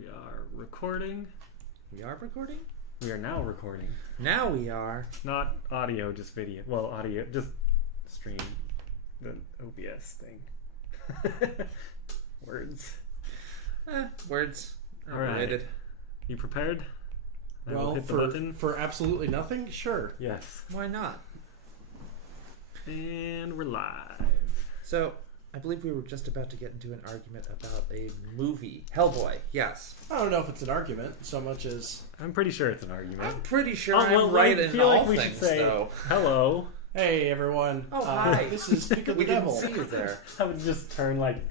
We are recording. We are recording? We are now recording. Now we are. Not audio, just video. Well, audio, just stream. The OBS thing. Words. Words. All right. Related. You prepared? I will Well, hit the button. for absolutely nothing? Sure. Yes. Why not? And we're live. So, I believe we were just about to get into an argument about a movie. Hellboy, yes. I don't know if it's an argument so much as, I'm pretty sure it's an argument. I'm pretty sure well, I'm right I in feel all like we things, should say though. hello. hey everyone. Oh, hi. This is Speak of the We didn't Devil. see you there. I would just turn like,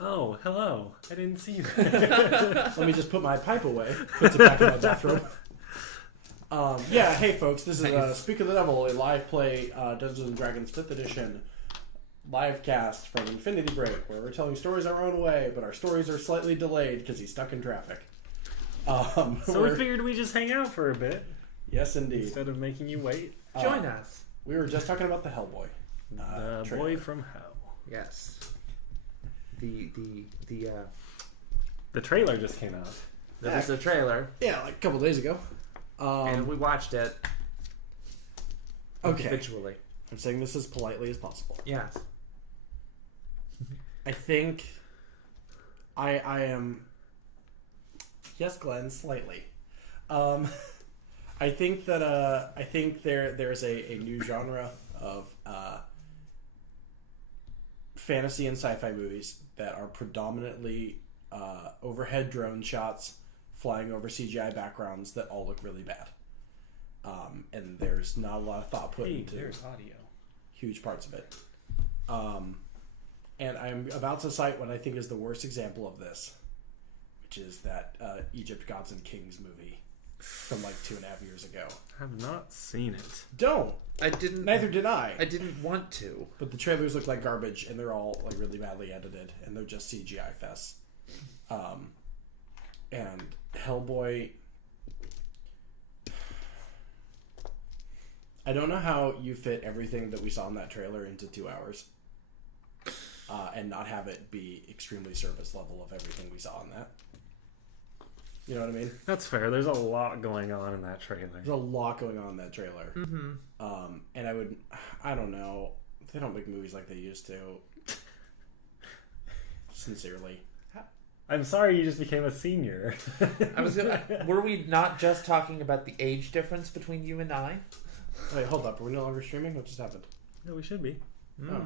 oh, hello. I didn't see you. Let me just put my pipe away. Puts it back in my bathroom. Yeah, hey folks, this is Nice. Speak of the Devil, a live play Dungeons & Dragons 5th edition live cast from Infinity Break, where we're telling stories our own way, but our stories are slightly delayed because he's stuck in traffic. So we figured we'd just hang out for a bit Yes, indeed. instead of making you wait. Join us. We were just talking about the Hellboy. The trailer. boy from hell. Yes. The trailer just came out. there was a trailer, Yeah, like a couple days ago. and we watched it Okay. individually. I'm saying this as politely as possible. Yes. I think I am, yes, Glenn, slightly. I think that there's a new genre of fantasy and sci-fi movies that are predominantly overhead drone shots flying over CGI backgrounds that all look really bad. And there's not a lot of thought put into There's audio. huge parts of it. And I'm about to cite what I think is the worst example of this, which is that Egypt Gods and Kings movie from like 2.5 years ago. I have not seen it. Don't. I didn't. Neither did I. I didn't want to. But the trailers look like garbage, and they're all like really badly edited, and they're just CGI fests. And Hellboy. I don't know how you fit everything that we saw in that trailer into 2 hours, and not have it be extremely surface level of everything we saw in that. You know what I mean? That's fair. There's a lot going on in that trailer. There's a lot going on in that trailer. Mm-hmm. And I don't know. They don't make movies like they used to. Sincerely. I'm sorry you just became a senior. Were we not just talking about the age difference between you and I? Wait, hold up. Are we no longer streaming? What just happened? No, we should be. Oh.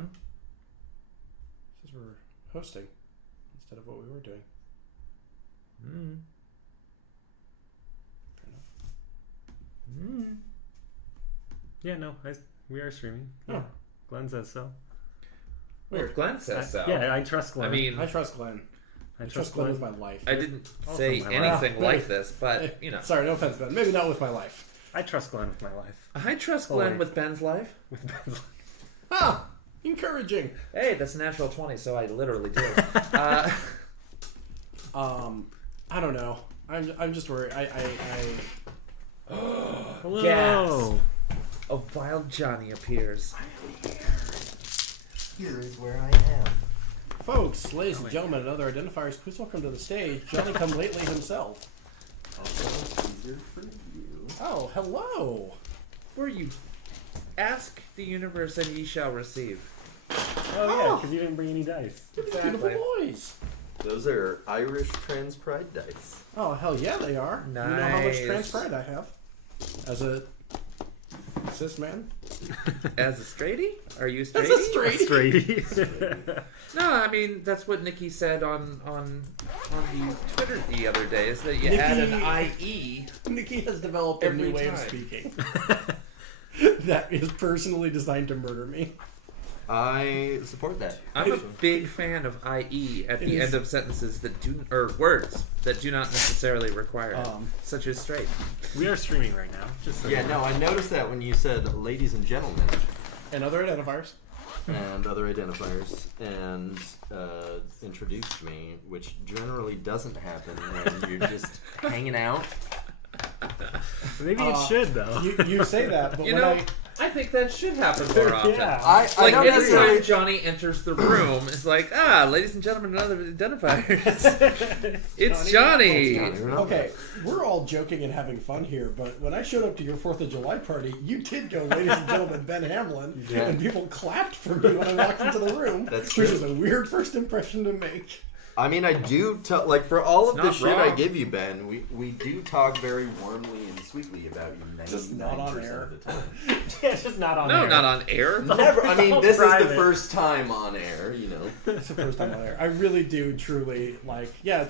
Because we're hosting instead of what we were doing. Fair enough. Yeah, no, we are streaming. Oh. Yeah. Glenn says so. Well, Glenn says so. Yeah, I trust Glenn. I mean, I trust Glenn. I Trust Glenn with my life. I didn't Also say my anything life. like this, but, you know. Sorry, no offense, Ben. Maybe not with my life. I trust Glenn with my life. I trust Glenn with Ben's life. With Ben's life. Ah! Encouraging. Hey, that's a natural 20, so I literally do. I don't know. I'm just worried. Hello. Gas. A wild Johnny appears. Here is where I am. Folks, ladies and gentlemen, and other identifiers, please welcome to the stage Johnny Come Lately himself. Also, Caesar for you. Oh, hello. Where you ask the universe and ye shall receive. Oh, yeah, because you didn't bring any dice. Look at these beautiful boys. Those are Irish Trans Pride dice. Oh, hell yeah, they are. You know how much Nice. trans pride I have as a cis man? As a straighty? Are you As straighty? a straight. Straight. No, I mean, that's what Nikki said on the Twitter the other day, is that you Nikki- add an IE. Nikki has developed a new Every way of time. speaking that is personally designed to murder me. I support that. I'm a big fan of IE at It the is- end of sentences that do, or words that do not necessarily require it, such as straight. We are streaming right now. Just so Yeah, you no, know. I noticed that when you said ladies and gentlemen And other identifiers. and other identifiers and introduced me, which generally doesn't happen when you're just hanging out. Maybe it should, though. You say that, but You when know, I think that should happen more often. Yeah. I Like don't anytime agree. Johnny enters the room, it's like, ladies and gentlemen, another identifiers. It's Johnny. Okay, we're all joking and having fun here, but when I showed up to your 4th of July party, you did go, ladies and gentlemen, Ben Hamlin, Yeah. and people clapped for me when I walked into the room, That's which true. is a weird first impression to make. I mean, I do like for all of It's the not shit I wrong. give you, Ben. We do talk very warmly and sweetly about you. Just not on 99% air. of the time. Yeah, it's just not on No, air. not on air. Never. I mean, all this is private. the first time on air. You know. It's the first time on air. I really do truly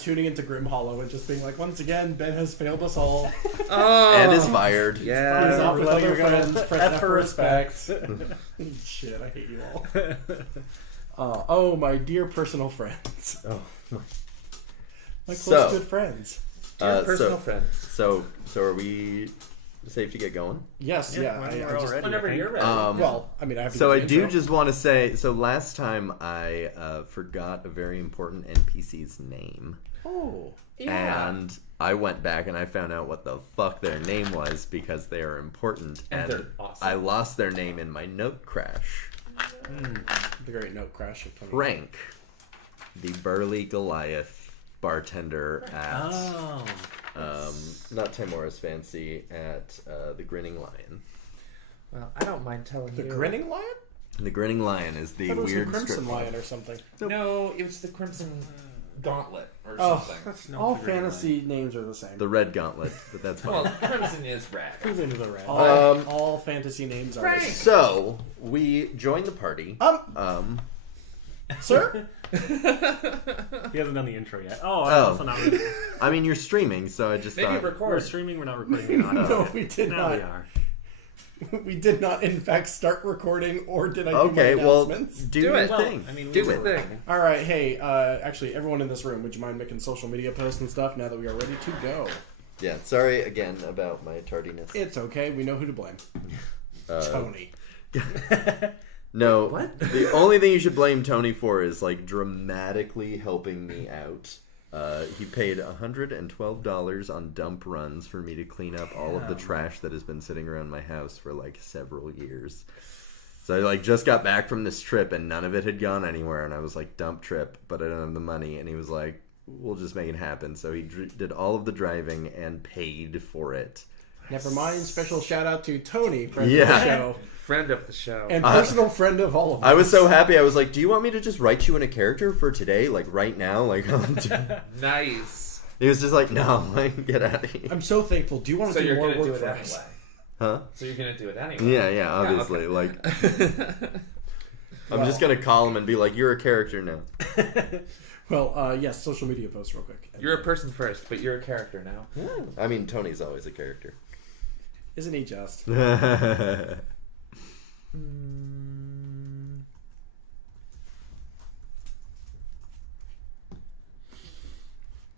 tuning into Grim Hollow and just being like, once again, Ben has failed us all. Oh, And is fired. Yeah. He's off with other You're gonna- friends. Press F F for for respect. Shit, I hate you all. Oh, my dear personal friends. Oh. My close So, good friends. Dear personal so, friends. so are we safe to get going? Yes, yeah. when I we're all just, ready, Whenever I think. you're ready. well, I mean, I have to So I give the do intro. just want to say. So last time I forgot a very important NPC's name. Oh. Yeah. And I went back and I found out what the fuck their name was because they are important. And they're awesome. I lost their name in my note crash. The great note crash of Tony. Frank, the burly Goliath bartender at not Timora's Fancy at the Grinning Lion. Well, I don't mind telling The you. Grinning Lion? The Grinning Lion is the I thought it was weird the Crimson strip club. Lion or something. No, it was the Crimson Gauntlet or Oh, something. That's not all the Green fantasy names are the same. The Red Gauntlet, but that's fine. Well, Crimson is red. Who's into the red? all fantasy names are the Frank! same. So we joined the party. Sir? He hasn't done the intro yet. Oh, Oh. also not really. I mean, you're streaming, so I just Maybe thought. We're record. streaming, we're not recording the audio. No, we did Now we not. are. We did not, in fact, start recording, or did I do Okay, my well, announcements? do Do your it. Well, thing. I mean, Do we it were thing. recording. All right, hey, actually, everyone in this room, would you mind making social media posts and stuff now that we are ready to go? Yeah, sorry again about my tardiness. It's okay. We know who to blame. Tony. No, What? the only thing you should blame Tony for is like dramatically helping me out. He paid $112 on dump runs for me to clean up all of the trash that has been sitting around my house for like several years. So I like just got back from this trip and none of it had gone anywhere, and I was like, dump trip, but I don't have the money. And he was like, we'll just make it happen. So he did all of the driving and paid for it. Never mind. Special shout out to Tony, friend of Yeah. the show, Friend of the show. and personal friend of all of us. I was so happy. I was like, do you want me to just write you in a character for today? Like right now? Like, Nice. he was just like, no, like, get out of here. I'm so thankful. Do you want So to do you're more gonna do work it for anyway. us? Huh? So you're gonna do it anyway. Yeah, obviously. Like, I'm just going to call him and be like, you're a character now. Well, yes, social media posts real quick. You're a person first, but you're a character now. I mean, Tony's always a character. Isn't he just?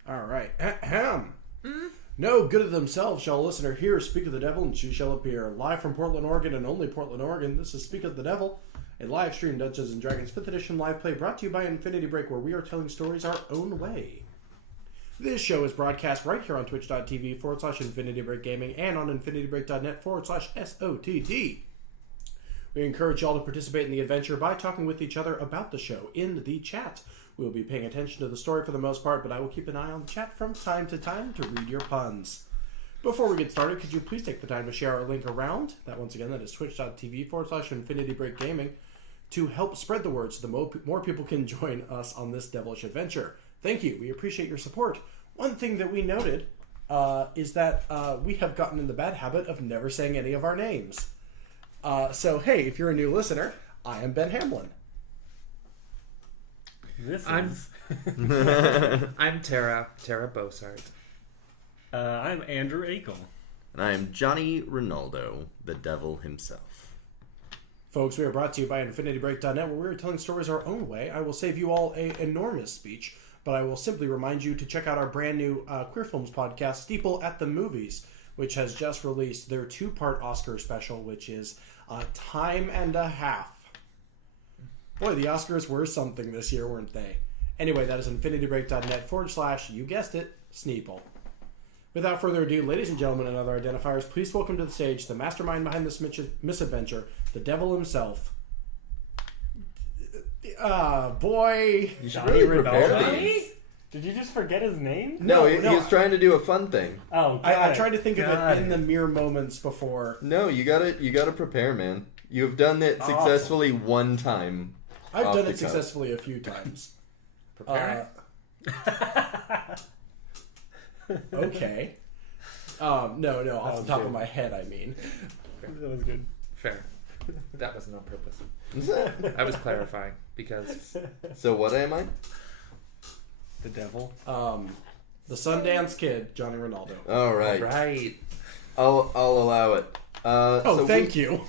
All right. Ahem. No good of themselves shall a listener hear speak of the devil, and she shall appear. Live from Portland, Oregon, and only Portland, Oregon, this is Speak of the Devil, a live stream Dungeons & Dragons 5th edition live play brought to you by Infinity Break, where we are telling stories our own way. This show is broadcast right here on twitch.tv/Infinity Break Gaming and on infinitybreak.net/SOTD. We encourage y'all to participate in the adventure by talking with each other about the show in the chat. We will be paying attention to the story for the most part, but I will keep an eye on the chat from time to time to read your puns. Before we get started, could you please take the time to share our link around? That is twitch.tv/Infinity Break Gaming to help spread the word so the more people can join us on this devilish adventure. Thank you. We appreciate your support. One thing that we noted is that we have gotten in the bad habit of never saying any of our names. So, hey, if you're a new listener, I am Ben Hamlin. This I'm- is. I'm Tara Bossart. I'm Andrew Akel. And I am Johnny Rinaldo, the devil himself. Folks, we are brought to you by InfinityBreak.net, where we are telling stories our own way. I will save you all an enormous speech, but I will simply remind you to check out our brand new Queer Films podcast, Steeple at the Movies, which has just released their 2-part Oscar special, which is Time and a Half. Boy, the Oscars were something this year, weren't they? Anyway, that is InfinityBreak.net / you guessed it, Sneeple. Without further ado, ladies and gentlemen and other identifiers, please welcome to the stage the mastermind behind this misadventure, the devil himself. Boy. Johnny Rinaldo? these. Did you just forget his name? No, he no, was trying to do a fun thing. Oh, I tried to think of got it in the mere moments before. No, you gotta prepare, man. You have done it successfully one time. I've Off done the it cuff. successfully a few times. Prepare. Okay. No, off was the top good. of my head, I mean. That was good. Fair. That wasn't on purpose. I was clarifying because So what am I? The devil. The Sundance Kid, Johnny Rinaldo. All right. right. I'll allow it. Thank you.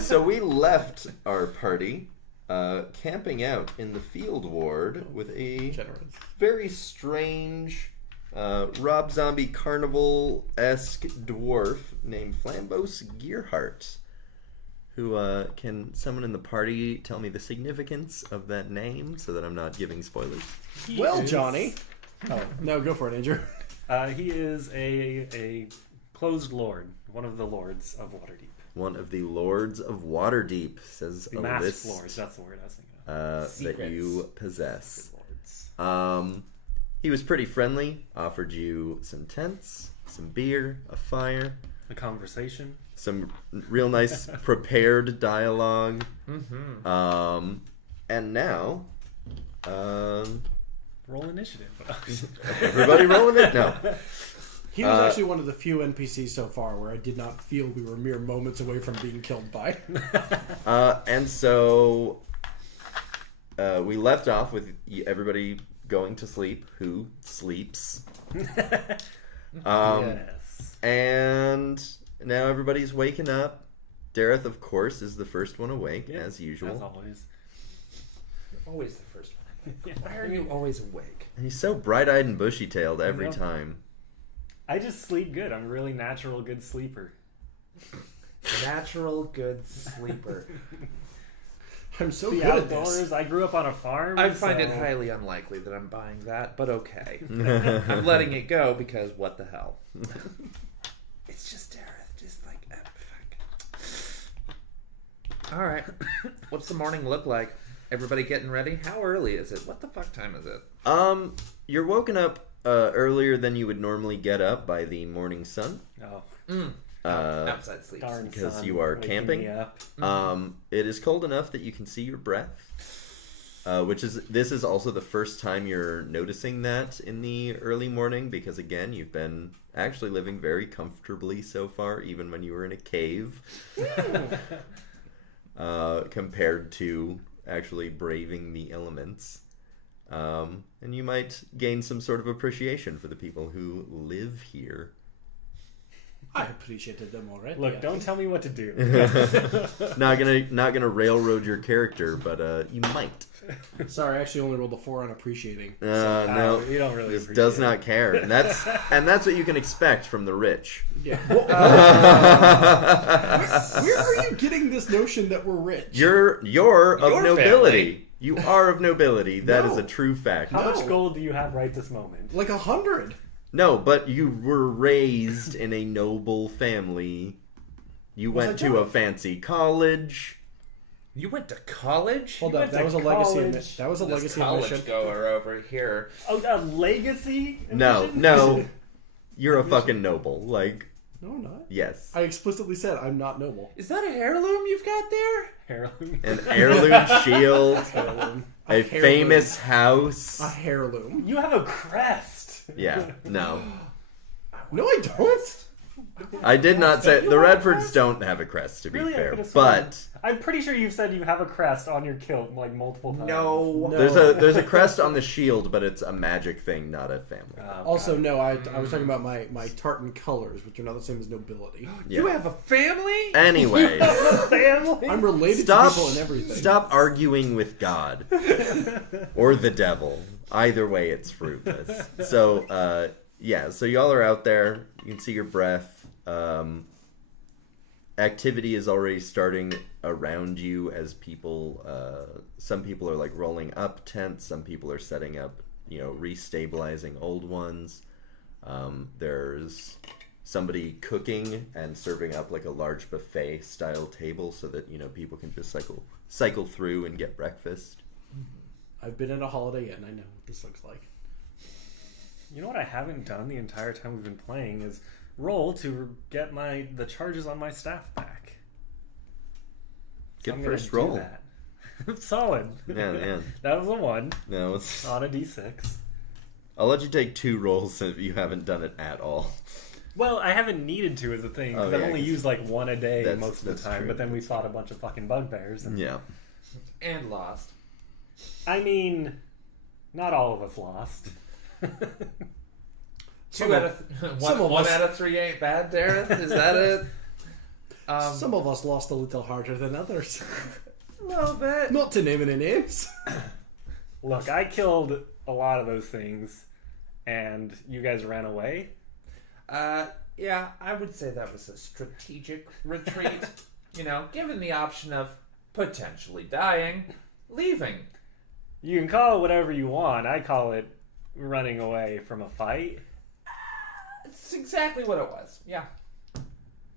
So we left our party camping out in the field ward with a Generous. very strange Rob Zombie Carnival-esque dwarf named Flambos Gearhart, who can someone in the party tell me the significance of that name so that I'm not giving spoilers? Well, Johnny. Oh, no, go for it, Andrew. He is a closed lord, one of the lords of Waterdeep. One of the lords of Waterdeep, says The a masked list lords, that's the word I was thinking that Secrets. you possess. of. Lords. He was pretty friendly, offered you some tents, some beer, a fire, The conversation. some real nice prepared dialogue. Mm-hmm. And now, Roll initiative. everybody rolling it? No. He was actually one of the few NPCs so far where I did not feel we were mere moments away from being killed by. And so we left off with everybody going to sleep. Who sleeps? Yes. And now everybody's waking up. Dareth, of course, is the first one awake, Yep, as usual. As always. Always the first one. Why are you always awake? He's so bright-eyed and bushy-tailed every Yep. time. I just sleep good. I'm a really natural good sleeper. Natural good sleeper. I'm so The good at outdoors. this. I grew up on a farm. I find it so- highly unlikely that I'm buying that, but okay. I'm letting it go because what the hell? It's just Dareth, just like fuck. All right. What's the morning look like? Everybody getting ready? How early is it? What the fuck time is it? You're woken up earlier than you would normally get up by the morning sun. Oh, Outside sleep. darn Because son, you are waking camping? me up. It is cold enough that you can see your breath, this is also the first time you're noticing that in the early morning, because again, you've been actually living very comfortably so far, even when you were in a cave, compared to actually braving the elements. And you might gain some sort of appreciation for the people who live here. I appreciated them already. Look, don't tell me what to do. Not gonna railroad your character, but you might. Sorry, I actually only rolled a 4 on appreciating. No, you don't really this appreciate does it. not care, and that's what you can expect from the rich. Yeah. Where are you getting this notion that we're rich? You're of Your nobility. family. You are of nobility. That is No. a true fact. How No. much gold do you have right this moment? Like 100. No, but you were raised in a noble family. You Was went I to a not? fancy college. You went to college? Hold You up, went that to was a legacy. college. That was a This legacy college admission. goer over here. Oh, a legacy? No, admission? no, you're a fucking noble. Like, No, I'm not. yes, I explicitly said I'm not noble. Is that a heirloom you've got there? Heirloom. an heirloom shield, Heirloom. a heirloom. famous house. A heirloom. You have a crest. Yeah, no. No, I don't. I did not say You the have a Redfords crest? don't have a crest, to be Really? I fair. could've sworn. But I'm pretty sure you've said you have a crest on your kilt like multiple times. No. there's a crest on the shield, but it's a magic thing, not a family. Also, no, I was talking about my tartan colors, which are not the same as nobility. Yeah. You have a family? Anyway, family. I'm related stop to people and everything. stop arguing with God or the devil. Either way, it's fruitless. So yeah, so y'all are out there. You can see your breath. Activity is already starting around you as people. Some people are like rolling up tents. Some people are setting up, restabilizing old ones. There's somebody cooking and serving up like a large buffet style table so that people can just cycle through and get breakfast. I've been at a Holiday Inn. I know what this looks like. You know what I haven't done the entire time we've been playing is roll to get the charges on my staff back. So Good first roll. That. Solid. Yeah. That was a 1. No, it's... On a d6. I'll let you take 2 rolls if you haven't done it at all. Well, I haven't needed to as a thing, because I've only used like 1 a day most of the time, true. But then we fought a bunch of fucking bugbears. And, Yeah. And lost. I mean, not all of us lost. One out of 3 ain't bad, Darren? Is that it? Some of us lost a little harder than others. A little bit. Not to name any names. Look, I killed a lot of those things, and you guys ran away. Yeah, I would say that was a strategic retreat. Given the option of potentially dying, leaving. You can call it whatever you want. I call it running away from a fight. It's exactly what it was. Yeah.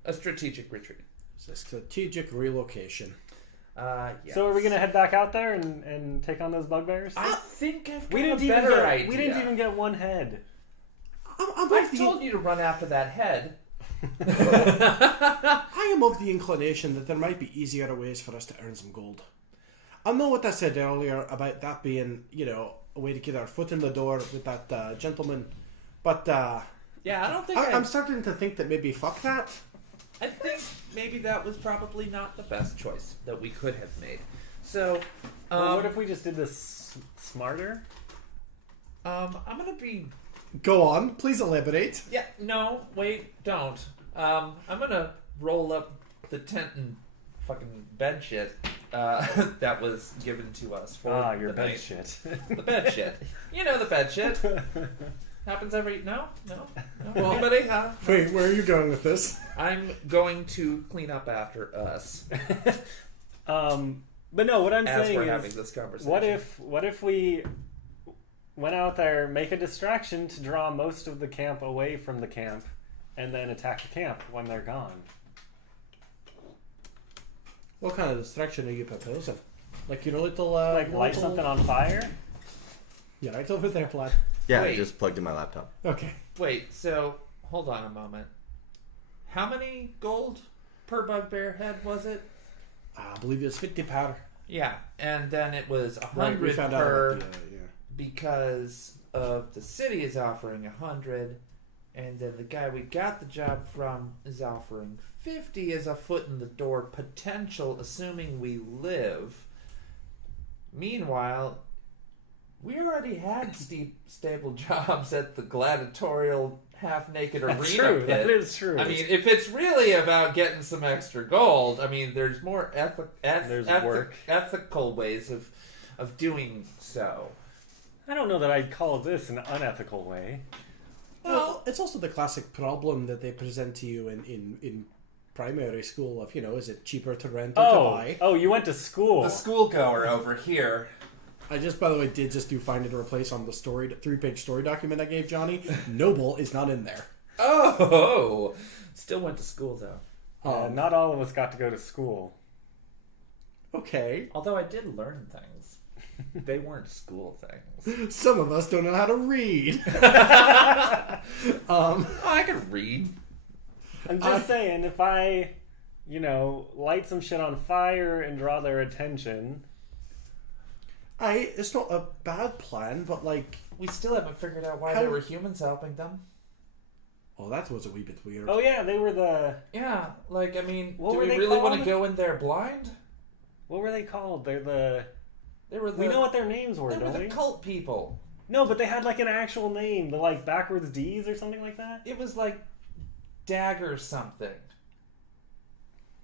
A strategic retreat. It's a strategic relocation. Yes. So are we going to head back out there and take on those bugbears? I think I've got we didn't a better idea. We didn't even get 1 head. I've told you to run after that head. I am of the inclination that there might be easier ways for us to earn some gold. I know what I said earlier about that being, a way to get our foot in the door with that gentleman, but yeah, I don't think I'm starting to think that maybe fuck that. I think maybe that was probably not the best choice that we could have made. So, well, what if we just did this smarter? I'm gonna be. Go on, please elaborate. Yeah, no, wait, don't. I'm gonna roll up the tent and fucking bed shit that was given to us for your the bed night. shit. The bed shit. You know the bed shit. Happens every... No? Well, anybody? Huh? Wait, where are you going with this? I'm going to clean up after us. But no, what I'm as saying we're is, having this conversation. what if we went out there, make a distraction to draw most of the camp away from the camp, and then attack the camp when they're gone? What kind of distraction are you proposing? Like your little Light something on fire? Yeah, right over there, lad. Yeah, Wait. I just plugged in my laptop. Okay. Wait, so hold on a moment. How many gold per bugbear head was it? I believe it was 50 powder. Yeah, and then it was Right, we 100 found out per about the, because of the city is offering 100, and then the guy we got the job from is offering 50 as a foot in the door potential, assuming we live. Meanwhile, we already had stable jobs at the gladiatorial half-naked arena True, pit. that is true. I mean, if it's really about getting some extra gold, I mean, there's more ethical ways of doing so. I don't know that I'd call this an unethical way. Well, it's also the classic problem that they present to you in primary school of, is it cheaper to rent or to buy? Oh, you went to school. The schoolgoer over here. I just, by the way, did just do find and replace on the 3-page story document I gave Johnny. Noble is not in there. Oh, still went to school though. Not all of us got to go to school. Okay. Although I did learn things. They weren't school things. Some of us don't know how to read. I can read. I'm just saying, if I, light some shit on fire and draw their attention... It's not a bad plan, but We still haven't figured out why there were humans helping them. Well, that was a wee bit weird. Oh yeah, they were the... Yeah, I mean, What do were we they really want to called? go in there blind? What were they called? They were We know what their names were, They were don't the we? cult people. No, but they had an actual name. The backwards D's or something like that? It was dagger something.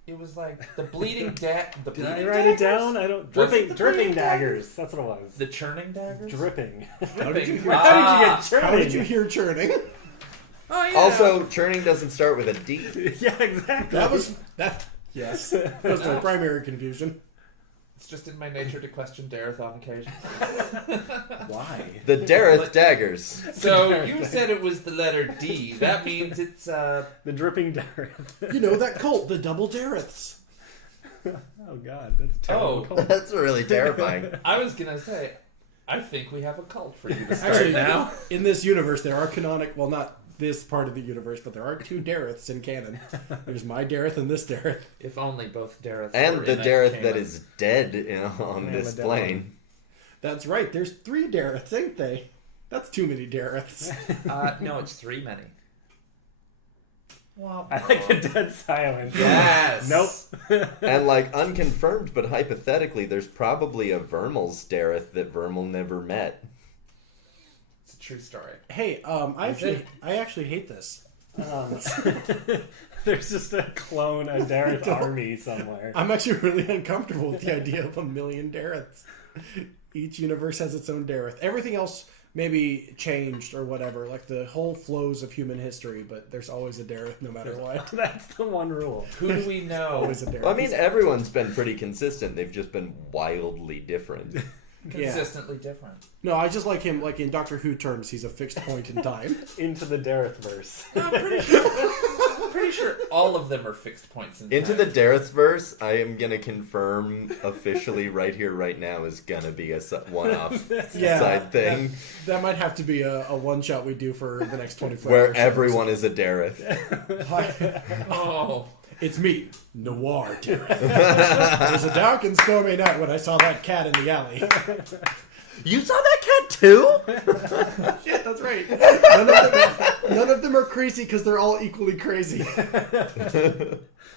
It was the bleeding Did bleeding I write it daggers? down? I don't... Was it the Dripping bleeding daggers. That's what it was. The churning daggers? Dripping. How did you hear, Ah. how did you hear churning? Oh, yeah. Also, churning doesn't start with a D. Yeah, exactly. That was... Yes. That was my primary confusion. It's just in my nature to question Dareth on occasion. Why? The Dareth daggers. So you said it was the letter D. That means it's The dripping Dareth. You know that cult, the Double Dareths. Oh god, that's terrible. Oh. That's really terrifying. I was gonna say, I think we have a cult for you to start Actually, now. in this universe, there are well, not this part of the universe, but there are 2 Dareths in canon. There's my Dareth and this Dareth. If only both Dareths And were the in Dareth canon. that is dead on And this the plane. That's right. There's 3 Dareths, ain't they? That's too many Dareths. No, it's 3 many. Well, I like the dead silence. Yes. Nope. And like unconfirmed, but hypothetically, there's probably a Vermal's Dareth that Vermal never met. It's a true story. Hey, I actually hate this. There's just a clone, a Dareth army somewhere. I'm actually really uncomfortable with the idea of 1 million Dareths. Each universe has its own Dareth. Everything else maybe changed or whatever, like the whole flows of human history, but there's always a Dareth no matter what. That's the one rule. Who do we know? Always a Dareth. Well, I mean, everyone's been pretty consistent. They've just been wildly different. Consistently different. No, I just like him, like in Doctor Who terms, he's a fixed point in time. Into the Dareth verse. I'm pretty sure all of them are fixed points in Into time. the Dareth verse, I am gonna confirm officially right here, right now, is gonna be a one-off Yeah, side thing That might have to be a one-shot we do for the next 24 where hours. everyone is a Dareth. Oh. It's me, Noir Dareth. It was a dark and stormy night when I saw that cat in the alley. You saw that cat too? Shit, that's right. None of them are crazy because they're all equally crazy.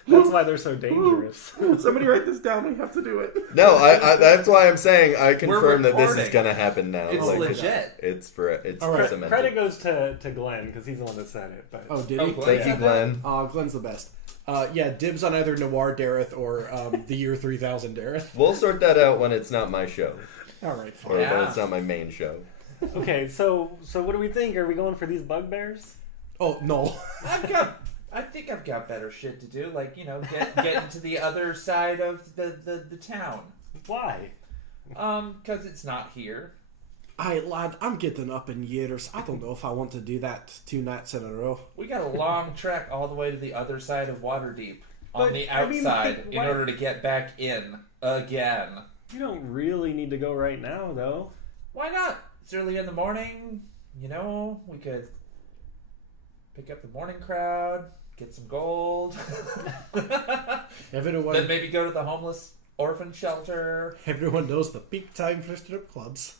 That's why they're so dangerous. Somebody write this down. We have to do it. No, I that's why I'm saying I confirm that this is recording. gonna happen now. It's legit. It's All right. cemented. Credit goes to Glenn because he's the one that said it. But Oh, did Oh, he? Glenn. Thank you, Glenn. Glenn's the best. Yeah, dibs on either Noir Dareth or the year 3000 Dareth. We'll sort that out when it's not my show, All right, fine. or when Yeah. it's not my main show. okay, so what do we think? Are we going for these bugbears? Oh, no. I think I've got better shit to do, like, you know, get into the other side of the town. Why? Because it's not here. Aye, lad, I'm getting up in years. I don't know if I want to do that 2 nights in a row. We got a long trek all the way to the other side of Waterdeep on But, the I mean, outside in why- order to get back in again. You don't really need to go right now, though. Why not? It's early in the morning. You know, we could pick up the morning crowd, get some gold, Everyone, then maybe go to the homeless orphan shelter. everyone knows the peak time for strip clubs.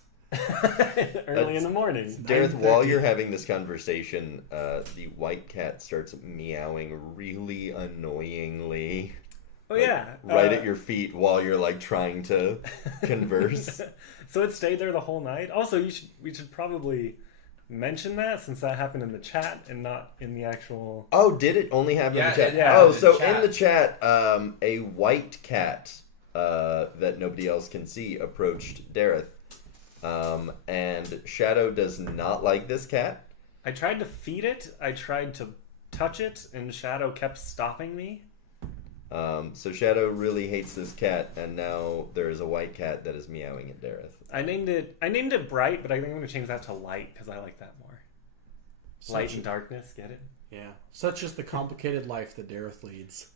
Early in the morning. Dareth, 9:30. while you're having this conversation, the white cat starts meowing really annoyingly. Oh like, yeah, right at your feet while you're like trying to converse. So it stayed there the whole night. Also, we should probably mention that since that happened in the chat and not in the actual. Oh, did it only happen in the chat? yeah, Oh, in so chat. in the chat, a white cat that nobody else can see approached Dareth. And Shadow does not like this cat. I tried to feed it. I tried to touch it, and Shadow kept stopping me. So Shadow really hates this cat, and now there is a white cat that is meowing at Dareth. I named it Bright, but I think I'm going to change that to Light because I like that more. Light and darkness, get it? Yeah. Such is the complicated life that Dareth leads.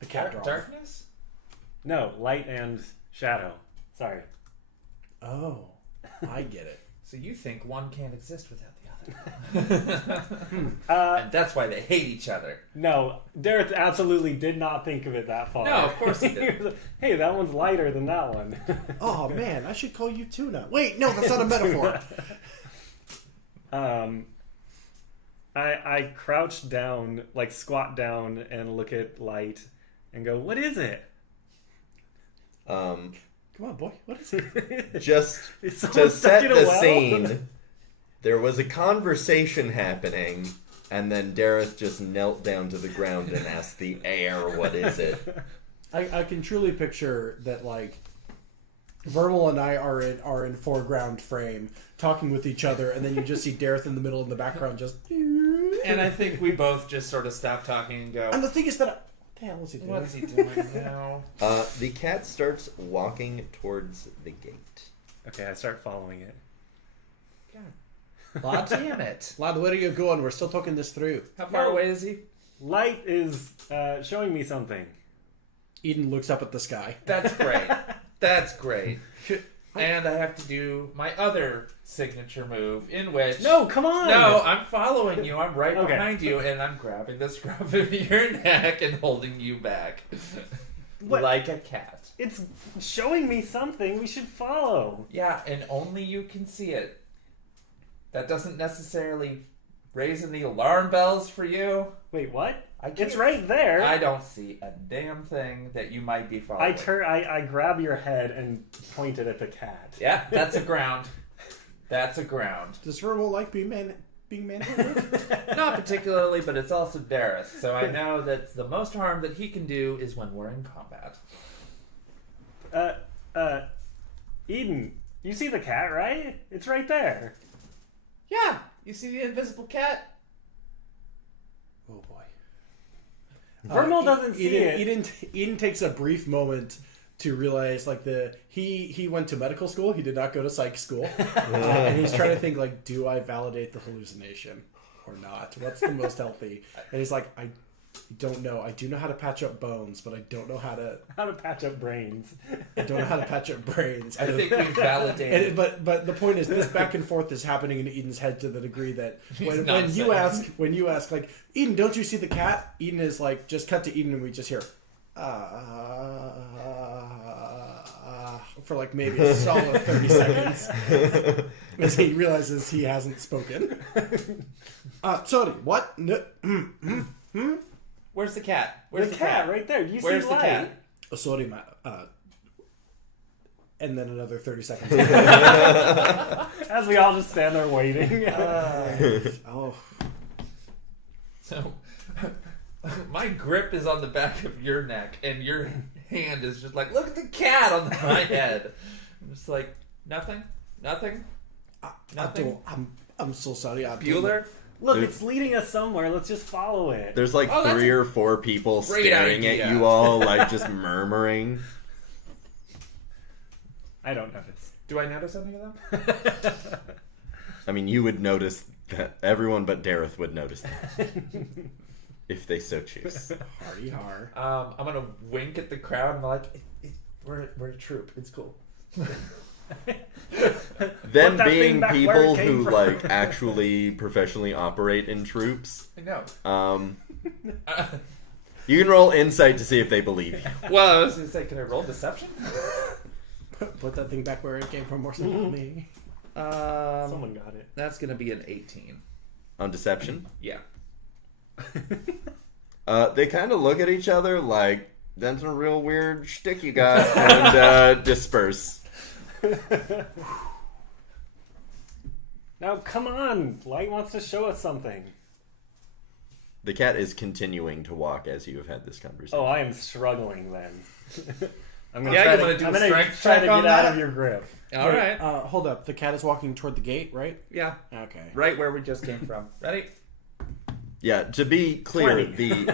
The cat drama. Darkness? No, Light and Shadow. Sorry. Oh, I get it. So you think one can't exist without the other. Uh, And that's why they hate each other. no, Dareth absolutely did not think of it that far. No, of course he didn't. was like, hey, that one's lighter than that one. Oh man, I should call you Tuna. Wait, no, that's not a metaphor. I crouch down, like squat down, and look at Light, and go, "What is it?" Come on, boy. What is it? Just Is to someone stuck set in a the well? scene, there was a conversation happening, and then Dareth just knelt down to the ground and asked the air, "What is it?" I can truly picture that, like, Vermal and I are in foreground frame talking with each other, and then you just see Dareth in the middle in the background just. And I think we both just sort of stop talking and go, And the thing is that the hell is he doing? What's he doing now? The cat starts walking towards the gate. Okay, I start following it. God Lad, damn it. Lad, where are you going? We're still talking this through. How far away is he? Light is showing me something. Eden looks up at the sky. That's great. That's great. And I have to do my other signature move, in which... No, come on! No, I'm following you. I'm right Okay. behind you, and I'm grabbing the scruff of your neck and holding you back. What? Like a cat. It's showing me something we should follow. Yeah, and only you can see it. That doesn't necessarily raise any alarm bells for you. Wait, what? I can't- It's right there. I don't see a damn thing that you might be following. I grab your head and point it at the cat. Yeah, that's a ground. That's a ground. Does Verbo like being manhandled? Not particularly, but it's also Dareth, so I know that the most harm that he can do is when we're in combat. Eden, you see the cat, right? It's right there. Yeah, you see the invisible cat? Oh boy. Vermal doesn't see it. Eden takes a brief moment to realize, like, he went to medical school. He did not go to psych school, and he's trying to think, like, do I validate the hallucination or not? What's the most healthy? And he's like, I don't know. I do know how to patch up bones, but I don't know how to patch up brains. I don't know how to patch up brains. I think we validated. But the point is, this back and forth is happening in Eden's head to the degree that when you ask, like, Eden, don't you see the cat? Eden is like, just cut to Eden, and we just hear, for like maybe a solid 30 seconds as he realizes he hasn't spoken. Sorry, what? No, Where's the cat? Where's the cat? Right there. You Where's see the light. cat? Oh, sorry, and then another 30 seconds. As we all just stand there waiting. Oh. So, my grip is on the back of your neck, and your hand is just like, look at the cat on my head. I'm just like, nothing? I'm so sorry. Bueller? Look, it's leading us somewhere. Let's just follow it. There's like three or four people great staring idea. at you all, like just murmuring. I don't notice. Do I notice any of them? I mean, you would notice that. Everyone but Dareth would notice that. If they so choose. Hardy har. I'm going to wink at the crowd and be like, we're a troop. It's cool. Them that being thing back where people it came who from. like actually professionally operate in troops. I know. You can roll insight to see if they believe you. Well, I was going to say, can I roll deception? Put that thing back where it came from, or something. Me. Someone got it. That's going to be an 18. On deception, Yeah. they kind of look at each other like, that's a real weird shtick you got, and disperse. Now, come on. Light wants to show us something. The cat is continuing to walk as you have had this conversation. Oh, I am struggling then. I'm gonna Yeah, try you to, wanna do I'm a gonna strength try check to on get out that? of your grip. All right. Hold up. The cat is walking toward the gate, right? Yeah. Okay. Right where we just came from. Ready? Yeah, to be clear, 20.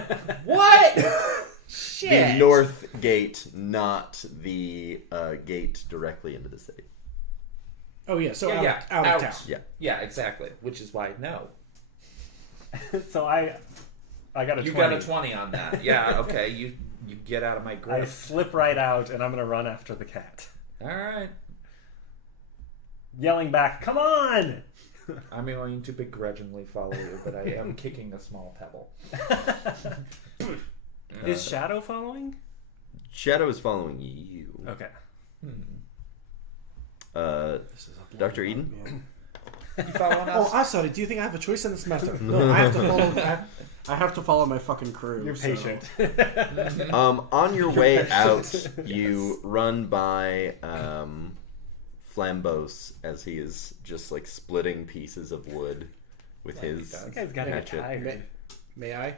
What? the Shit. north gate, not the gate directly into the city. Oh yeah. So Yeah, out out. of town. Yeah. Yeah, exactly. Which is why no. So I got a 20. You got a 20 on that. Yeah, okay. You get out of my I grip. slip right out, and I'm gonna run after the cat, All right. yelling back, "Come on!" I'm going to begrudgingly follow you, but I am kicking a small pebble. Is Shadow following? Shadow is following you. Okay. Dr. Eden? You following Oh, us? I'm sorry. Do you think I have a choice in this matter? No, I have to follow. I have to follow my fucking crew. You're so- patient. On your way out, you run by Flambos as he is just like splitting pieces of wood with his That guy's gotta get hatchet. tired. May I?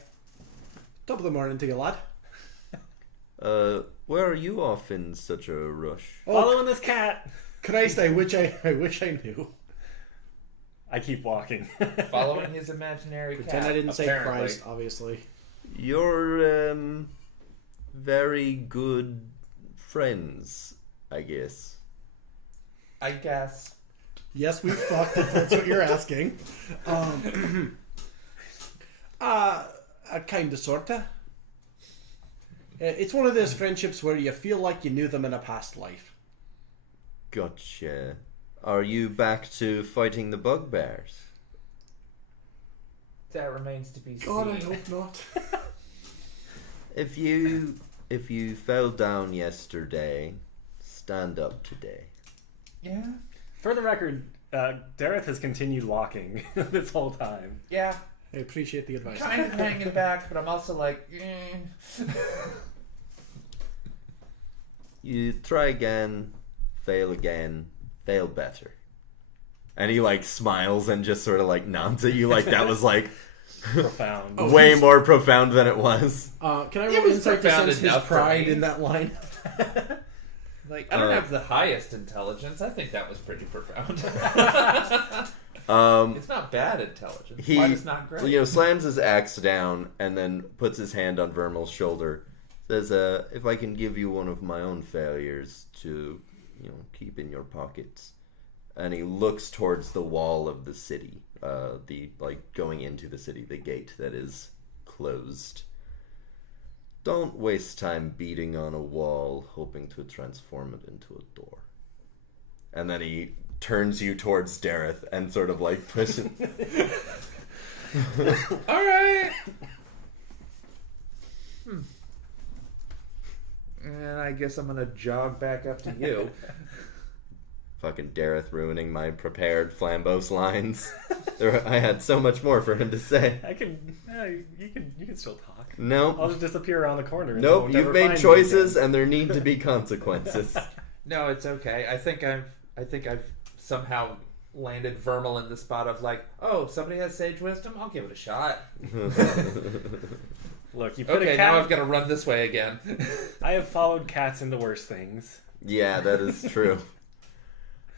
Top of the morning to you, lad. Where are you off in such a rush? Following this cat. Christ, I wish I knew. I keep walking. Following his imaginary Pretend cat. I didn't say apparently. Christ, obviously. You're very good friends, I guess. I guess. Yes, we fucked if that's what you're asking. Kinda, sorta. It's one of those friendships where you feel like you knew them in a past life. Gotcha. Are you back to fighting the bugbears? That remains to be seen. God, I hope not. If you fell down yesterday, stand up today. Yeah. For the record, Dareth has continued walking this whole time. Yeah. I appreciate the advice. Kind of hanging back, but I'm also like, eh. You try again, fail better. And he like smiles and just sort of like nods at you like that was like Profound. way more profound than it was. Can I It roll was insight to profound sense his enough for pride me. in that line? Like, I don't have the highest intelligence. I think that was pretty profound. It's not bad intelligence. He, Why it's not great? slams his axe down and then puts his hand on Vermal's shoulder. Says, if I can give you one of my own failures to, keep in your pockets. And he looks towards the wall of the city, going into the city, the gate that is closed. Don't waste time beating on a wall, hoping to transform it into a door. And then he turns you towards Dareth and sort of like pushes. All right. And I guess I'm gonna jog back up to you. Fucking Dareth ruining my prepared Flambos lines. I had so much more for him to say. You can still talk. No. I'll just disappear around the corner. And Nope, won't you've ever made find me choices again. and there need to be consequences. No, it's okay. I think I've somehow landed Vermal in the spot of like, oh, somebody has sage wisdom. I'll give it a shot. Look, you put Okay, a cat. now I've got to run this way again. I have followed cats into worse things. Yeah, that is true.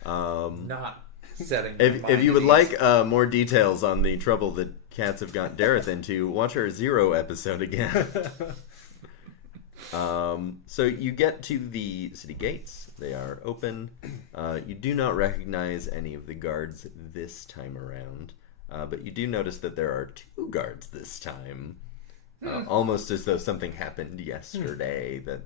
Not setting. If you would like more details on the trouble that cats have got Dareth into, watch our 0 episode again. So you get to the city gates. They are open. You do not recognize any of the guards this time around, but you do notice that there are 2 guards this time. Almost as though something happened yesterday that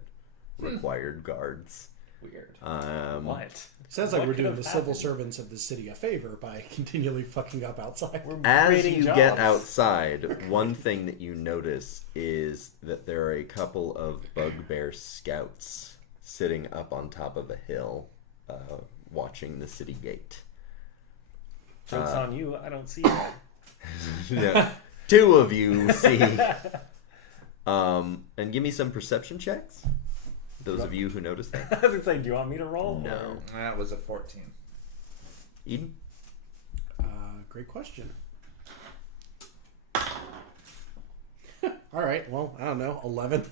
required guards. Weird. What? Sounds like What we're could doing have the civil happened? servants of the city a favor by continually fucking up outside. We're As creating you jobs. get outside, one thing that you notice is that there are a couple of bugbear scouts sitting up on top of a hill, watching the city gate. Joke's on you. I don't see that. Yeah. 2 of you see. And give me some perception checks. Those of you who noticed that. I was gonna say, do you want me to roll? No. or- That was a 14. Eden? Great question. All right, well, I don't know, 11.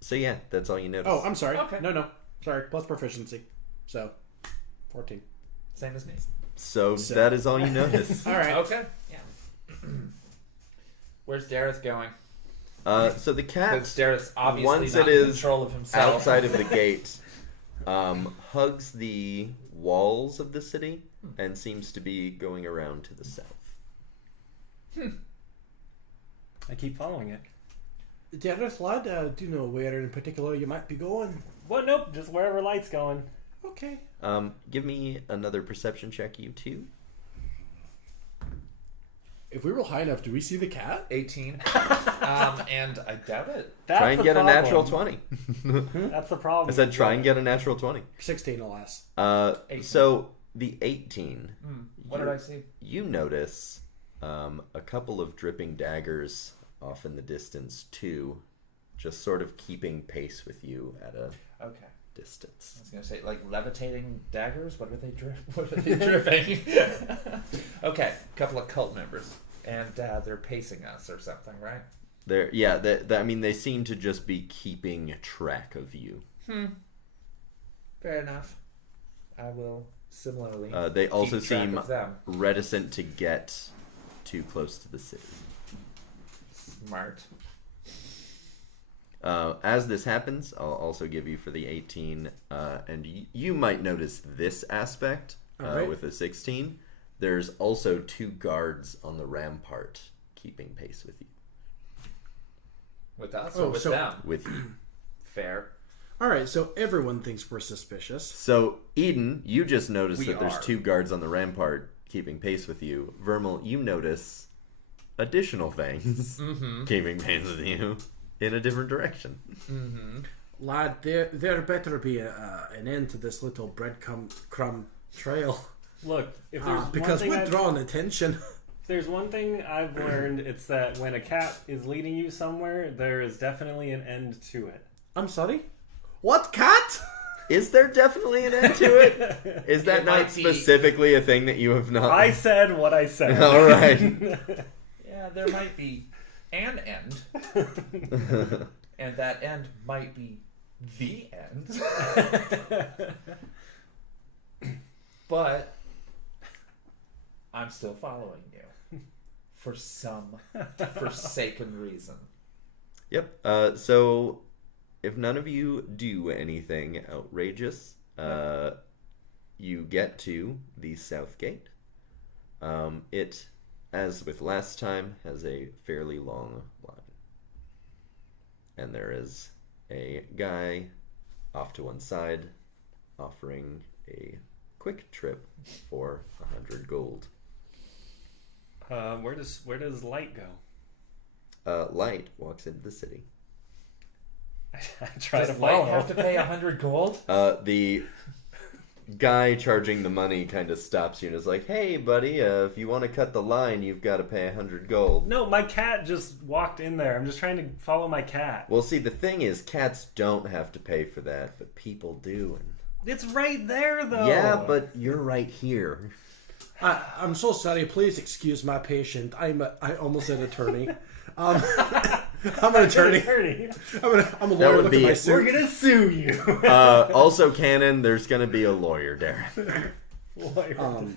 So yeah, that's all you notice. Oh, I'm sorry. Okay. No, sorry, plus proficiency. So, 14. Same as me. So that is all you notice. All right. Okay. Yeah. Where's Dareth going? So the cat, Because Dareth's obviously once not it in is control of himself. outside of the gate, hugs the walls of the city and seems to be going around to the south. I keep following it. Dareth, lad, do you know where in particular you might be going? Well, nope. Just wherever light's going. Okay. Give me another perception check, you two. If we roll high enough, do we see the cat? 18. And I doubt it. That's Try and the get problem. a natural 20. That's the problem. I said try and get a natural 20. 16 alas. 18. So the 18, What did I see? you notice a couple of dripping daggers off in the distance too, just sort of keeping pace with you at a Okay. distance. I was gonna say like levitating daggers. What are they What are they dripping? Okay, a couple of cult members, and they're pacing us or something, right? I mean, they seem to just be keeping track of you. Fair enough. I will similarly. They also keep track seem of them. reticent to get too close to the city. Smart. As this happens, I'll also give you for the 18, and you might notice this aspect right. with the 16. There's also 2 guards on the rampart keeping pace with you. With us or with them? With you. Fair. All right, so everyone thinks we're suspicious. So, Eden, you just noticed that there's are. 2 guards on the rampart keeping pace with you. Vermal, you notice additional things keeping pace with you in a different direction. Lad, there better be an end to this little breadcrumb trail. Look, if there's because one thing we're drawing attention. If there's one thing I've learned, it's that when a cat is leading you somewhere, there is definitely an end to it. I'm sorry? What cat? Is there definitely an end to it? Is that not specifically a thing that you have not... I said what I said. All right. Yeah, there might be an end. And that end might be the end. But I'm still following you. For some forsaken reason. Yep. So, if none of you do anything outrageous, you get to the south gate. It, as with last time, has a fairly long line. And there is a guy off to one side offering a quick trip for 100 gold. Where does Light go? Light walks into the city. I try Does to Light follow. have to pay 100 gold? The guy charging the money kind of stops you and is like, "Hey, buddy, if you want to cut the line, you've got to pay 100 gold." No, my cat just walked in there. I'm just trying to follow my cat. Well, see, the thing is, cats don't have to pay for that, but people do. And... It's right there, though. Yeah, but you're right here. I'm so sorry. Please excuse my patient. I almost said attorney. I'm an attorney. I'm a lawyer. Look at my suit. We're gonna sue you. Also, canon, there's gonna be a lawyer, Darren. Lawyer. I'm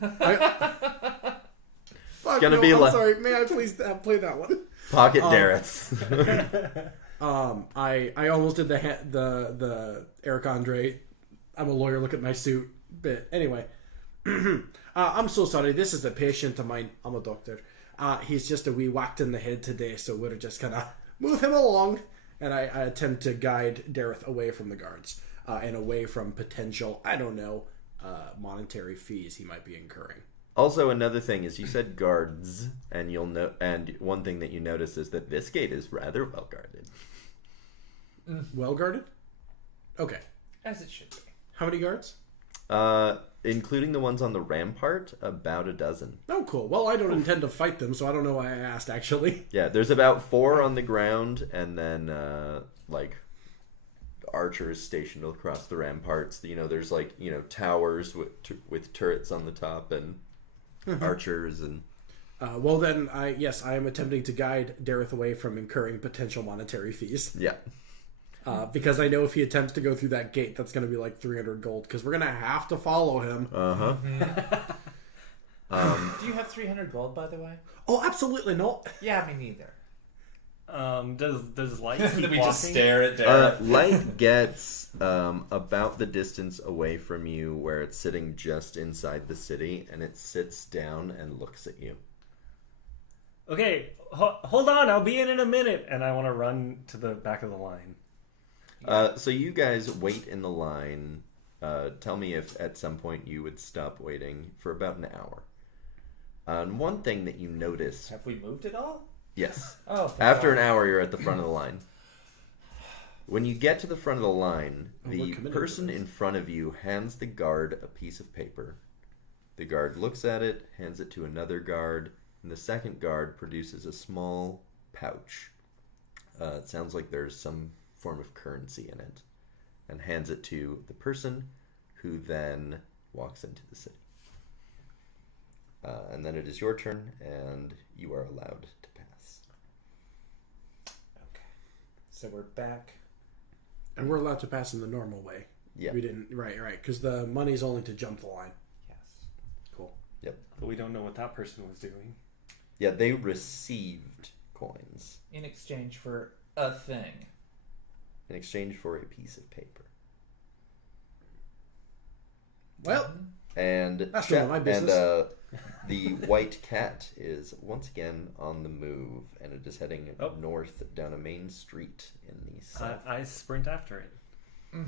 sorry. May I please play that one? Pocket Darret's. I almost did the Eric Andre. I'm a lawyer. Look at my suit bit. Anyway, I'm so sorry. This is a patient of mine. I'm a doctor. He's just a wee whacked in the head today, so we're just gonna move him along. And I attempt to guide Dareth away from the guards and away from potential, monetary fees he might be incurring. Also, another thing is you said guards, and and one thing that you notice is that this gate is rather well guarded. Well guarded? Okay. As it should be. How many guards? Including the ones on the rampart, about a dozen. Oh, cool. Well, I don't intend to fight them, so I don't know why I asked, actually. Yeah, there's about 4 on the ground, and then, archers stationed across the ramparts. There's, towers with turrets on the top, and archers, and... Well, then, I am attempting to guide Dareth away from incurring potential monetary fees. Yeah. Because I know if he attempts to go through that gate, that's going to be like 300 gold, because we're going to have to follow him. Uh-huh. Do you have 300 gold, by the way? Oh, absolutely not. Yeah, me neither. Does Light keep we walking? just stare at Dareth. Light gets about the distance away from you where it's sitting just inside the city, and it sits down and looks at you. Okay, hold on. I'll be in a minute. And I want to run to the back of the line. So you guys wait in the line. Tell me if at some point you would stop waiting for about an hour. And one thing that you notice... Have we moved at all? Yes. Oh. After an hour, you're at the front of the line. When you get to the front of the line, the person in front of you hands the guard a piece of paper. The guard looks at it, hands it to another guard, and the second guard produces a small pouch. It sounds like there's some form of currency in it, and hands it to the person, who then walks into the city. And then it is your turn, and you are allowed to pass. Okay. So we're back. And we're allowed to pass in the normal way. Yeah. We didn't, right, because the money's only to jump the line. Yes. Cool. Yep. But we don't know what that person was doing. Yeah, they received coins. In exchange for a thing. in exchange for a piece of paper. Well, And that's none of my business. The white cat is once again on the move, and it is heading north down a main street in the south. I sprint after it.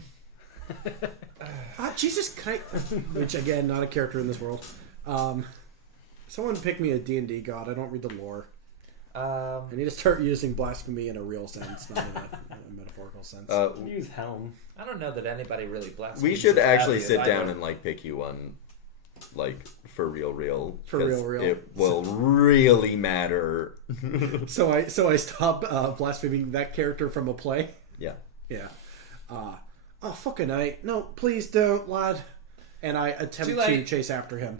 Jesus, can I... Which, again, not a character in this world. Someone pick me a D&D god. I don't read the lore. I need to start using blasphemy in a real sense, not in a metaphorical sense. Use helm. I don't know that anybody really blasphemes. We should as actually badly sit as I down do. and like pick you one, like for real. For 'cause real. It will really matter. So I stop blaspheming that character from a play. Yeah. Yeah. Oh, fucking night. No, please don't, lad. And I attempt Too to late. chase after him.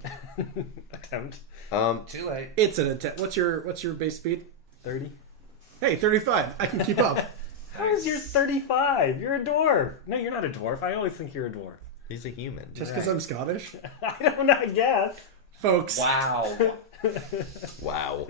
Attempt. Too late. It's an attempt. What's your base speed? 30. Hey, 35. I can keep up. How is yours 35? You're a dwarf. No, you're not a dwarf. I always think you're a dwarf. He's a human. Just because I'm Scottish? I don't know, I guess. Folks. Wow. Wow.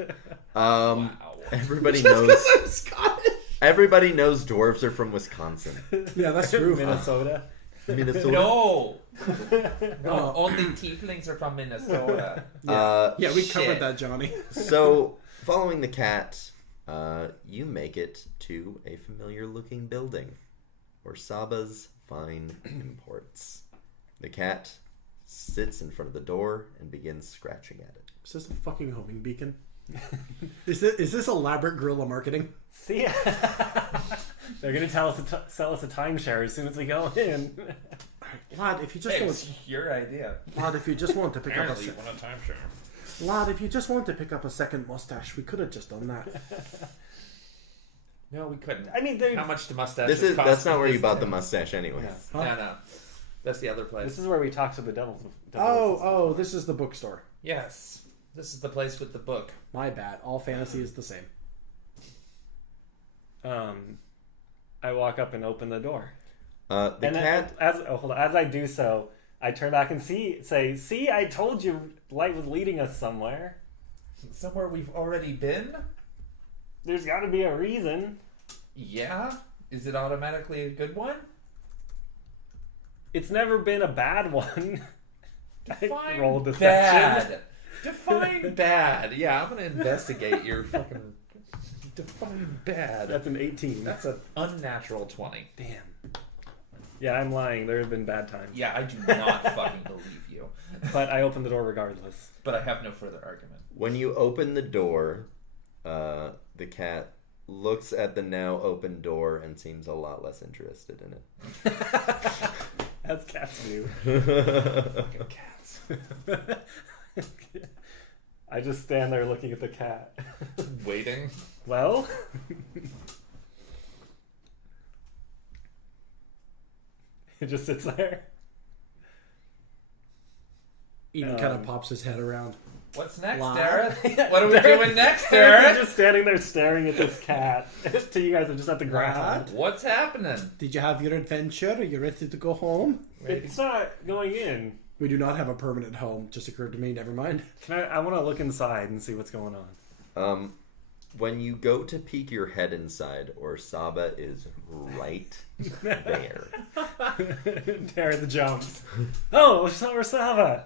Wow. Everybody Just knows. because I'm Scottish? Everybody knows dwarves are from Wisconsin. Yeah, that's true. Minnesota. Minnesota. No. No, Oh. only tieflings are from Minnesota. Yeah, we Shit. covered that, Johnny. So, following the cat, you make it to a familiar-looking building, Orsaba's Fine Imports. The cat sits in front of the door and begins scratching at it. Is this a fucking homing beacon? Is this elaborate guerrilla marketing? See? They're going to sell us a timeshare as soon as we go in. Lad, if you just Hey, want, it's your idea. lad, if you just want to pick up Apparently, you want a timeshare. lad, if you just want to pick up a second mustache, we could have just done that. No, we couldn't. I mean, they- how much the mustache? That's not where you bought the mustache anyway. Yeah. No, that's the other place. This is where we talk to the devils. Oh, this is the bookstore. Yes, this is the place with the book. My bad. All fantasy is the same. I walk up and open the door. The And cat. as I do so, I turn back and say, "See, I told you, light was leading us somewhere. Somewhere we've already been. There's got to be a reason. Yeah, is it automatically a good one? It's never been a bad one." I Define rolled deception. bad. Define bad. Yeah, I'm gonna investigate your fucking. Define bad. That's an 18. That's an unnatural 20. Damn. Yeah, I'm lying. There have been bad times. Yeah, I do not fucking believe you. But I opened the door regardless. But I have no further argument. When you open the door, the cat looks at the now open door and seems a lot less interested in it. That's cats do. Fucking cats. I just stand there looking at the cat. Waiting. Well? It just sits there. Eden kind of pops his head around. What's next, Wow. Dareth? What are we Dareth- doing next, Dareth Dareth? is just standing there staring at this cat. To you guys, I'm just at the ground. What's happening? Did you have your adventure? Are you ready to go home? It's not going in. We do not have a permanent home. Just occurred to me. Never mind. I want to look inside and see what's going on. When you go to peek your head inside, Orsaba is right there. Dareth jumps. Oh, Ursava.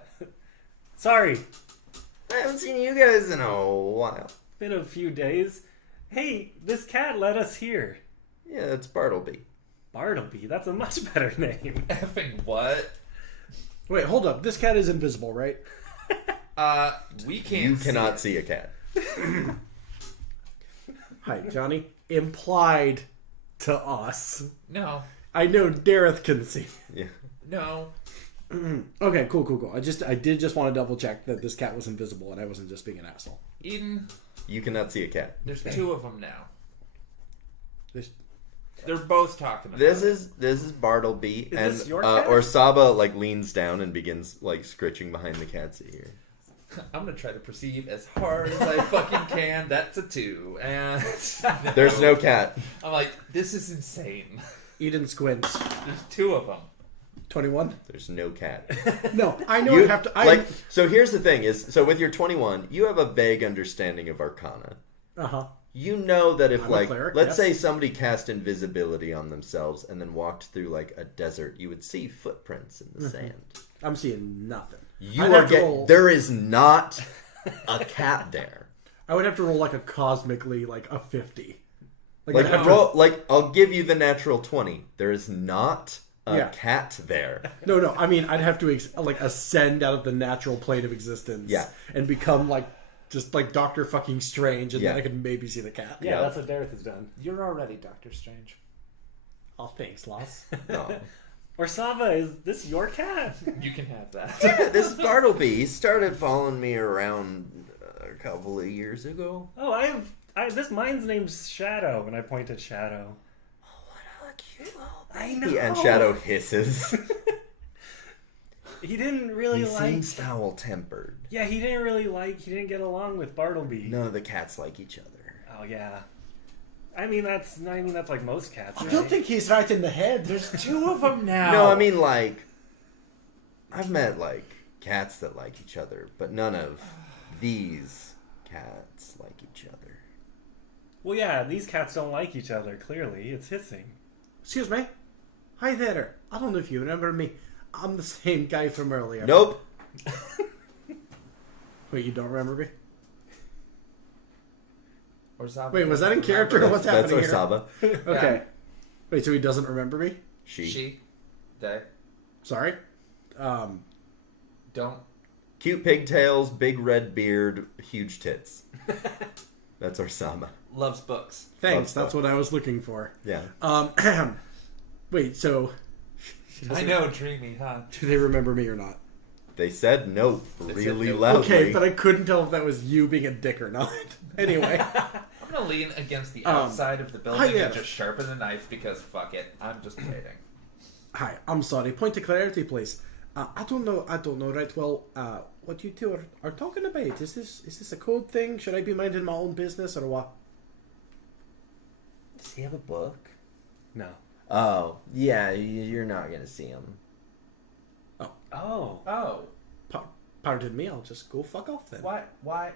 Sorry. I haven't seen you guys in a while. Been a few days. Hey, this cat led us here. Yeah, it's Bartleby. Bartleby, that's a much better name. Effing what? Wait, hold up. This cat is invisible, right? We can't. You see cannot it. see a cat. Hi, Johnny. Implied to us. No. I know Dareth can see. Yeah. No. Okay, cool. I did just want to double check that this cat was invisible and I wasn't just being an asshole. Eden, You cannot see a cat. there's two of them now. This- They're both talking about This it. is Bartleby, Is and this your cat? Orsaba like leans down and begins like scritching behind the cat's ear. I'm gonna try to perceive as hard as I fucking can. That's a 2. And There's no cat. I'm like, this is insane. Eden squints. There's 2 of them. 21? There's no cat. No, I know I have to... So here's the thing: is so with your 21, you have a vague understanding of Arcana. Uh-huh. You know that if, I'm a like, cleric, let's yes. say somebody cast invisibility on themselves and then walked through, like, a desert, you would see footprints in the sand. I'm seeing nothing. There is not a cat there. I would have to roll like a cosmically like a 50. Like, I'll give you the natural 20. There is not a cat there. No. I mean, I'd have to ascend out of the natural plane of existence. Yeah. And become just like Doctor fucking Strange, and then I could maybe see the cat. Yeah, that's what Dareth has done. You're already Doctor Strange. Oh, thanks, Loss. No. Or Sava, is this your cat? You can have that. Yeah, this Bartleby, he started following me around a couple of years ago. Oh, mine's named Shadow, and I point at Shadow. Oh, what a cute little I baby. know. And Shadow hisses. He didn't really He seems foul-tempered. Yeah, he didn't get along with Bartleby. None of the cats like each other. Oh yeah. I mean that's like most cats. I Right? don't think he's right in the head. There's 2 of them now. No, I mean, like, I've met, like, cats that like each other, but none of these cats like each other. Well, yeah, these cats don't like each other. Clearly, it's hissing. Excuse me. Hi there. I don't know if you remember me. I'm the same guy from earlier. Nope. Wait, you don't remember me? Or Zaba Wait, was that in character or what's happening That's here? Orsaba. Okay. Yeah. Wait, so he doesn't remember me? She. They. Sorry. Don't. Cute pigtails, big red beard, huge tits. That's Orsaba. Loves books. Thanks. That's what I was looking for. Yeah. Wait, so I know, dreamy, huh? do they remember me or not? They said no really no. loudly. Okay, but I couldn't tell if that was you being a dick or not. Anyway. I'm gonna lean against the outside of the building hi, and just sharpen the knife because fuck it. I'm just waiting. Hi, I'm sorry. Point of clarity, please. I don't know right well what you two are talking about. Is this a code thing? Should I be minding my own business or what? Does he have a book? No. Oh, yeah, you're not gonna see him. Oh. Oh. Pardon me, I'll just go fuck off then. Why? Why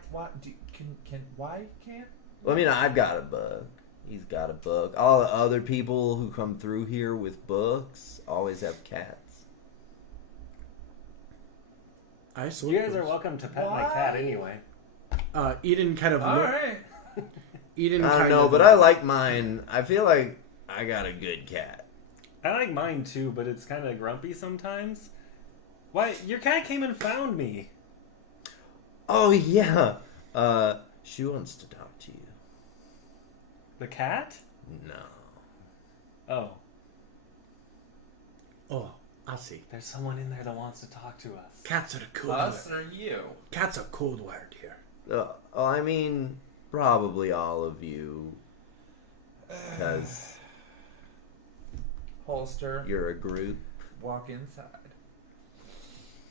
can't? Well, I mean, I've got a book. He's got a book. All the other people who come through here with books always have cats. You guys are welcome to pet my cat anyway. Eden kind of Alright. Eden I kind don't know, of but I like mine. I feel like I got a good cat. I like mine too, but it's kind of grumpy sometimes. Why? Your cat came and found me. Oh, yeah. She wants to talk to you. The cat? No. Oh. Oh, I see. There's someone in there that wants to talk to us. Cats are a code Us word. or you? Cat's a code word here. I mean, probably all of you. Because Holster. you're a group. Walk inside.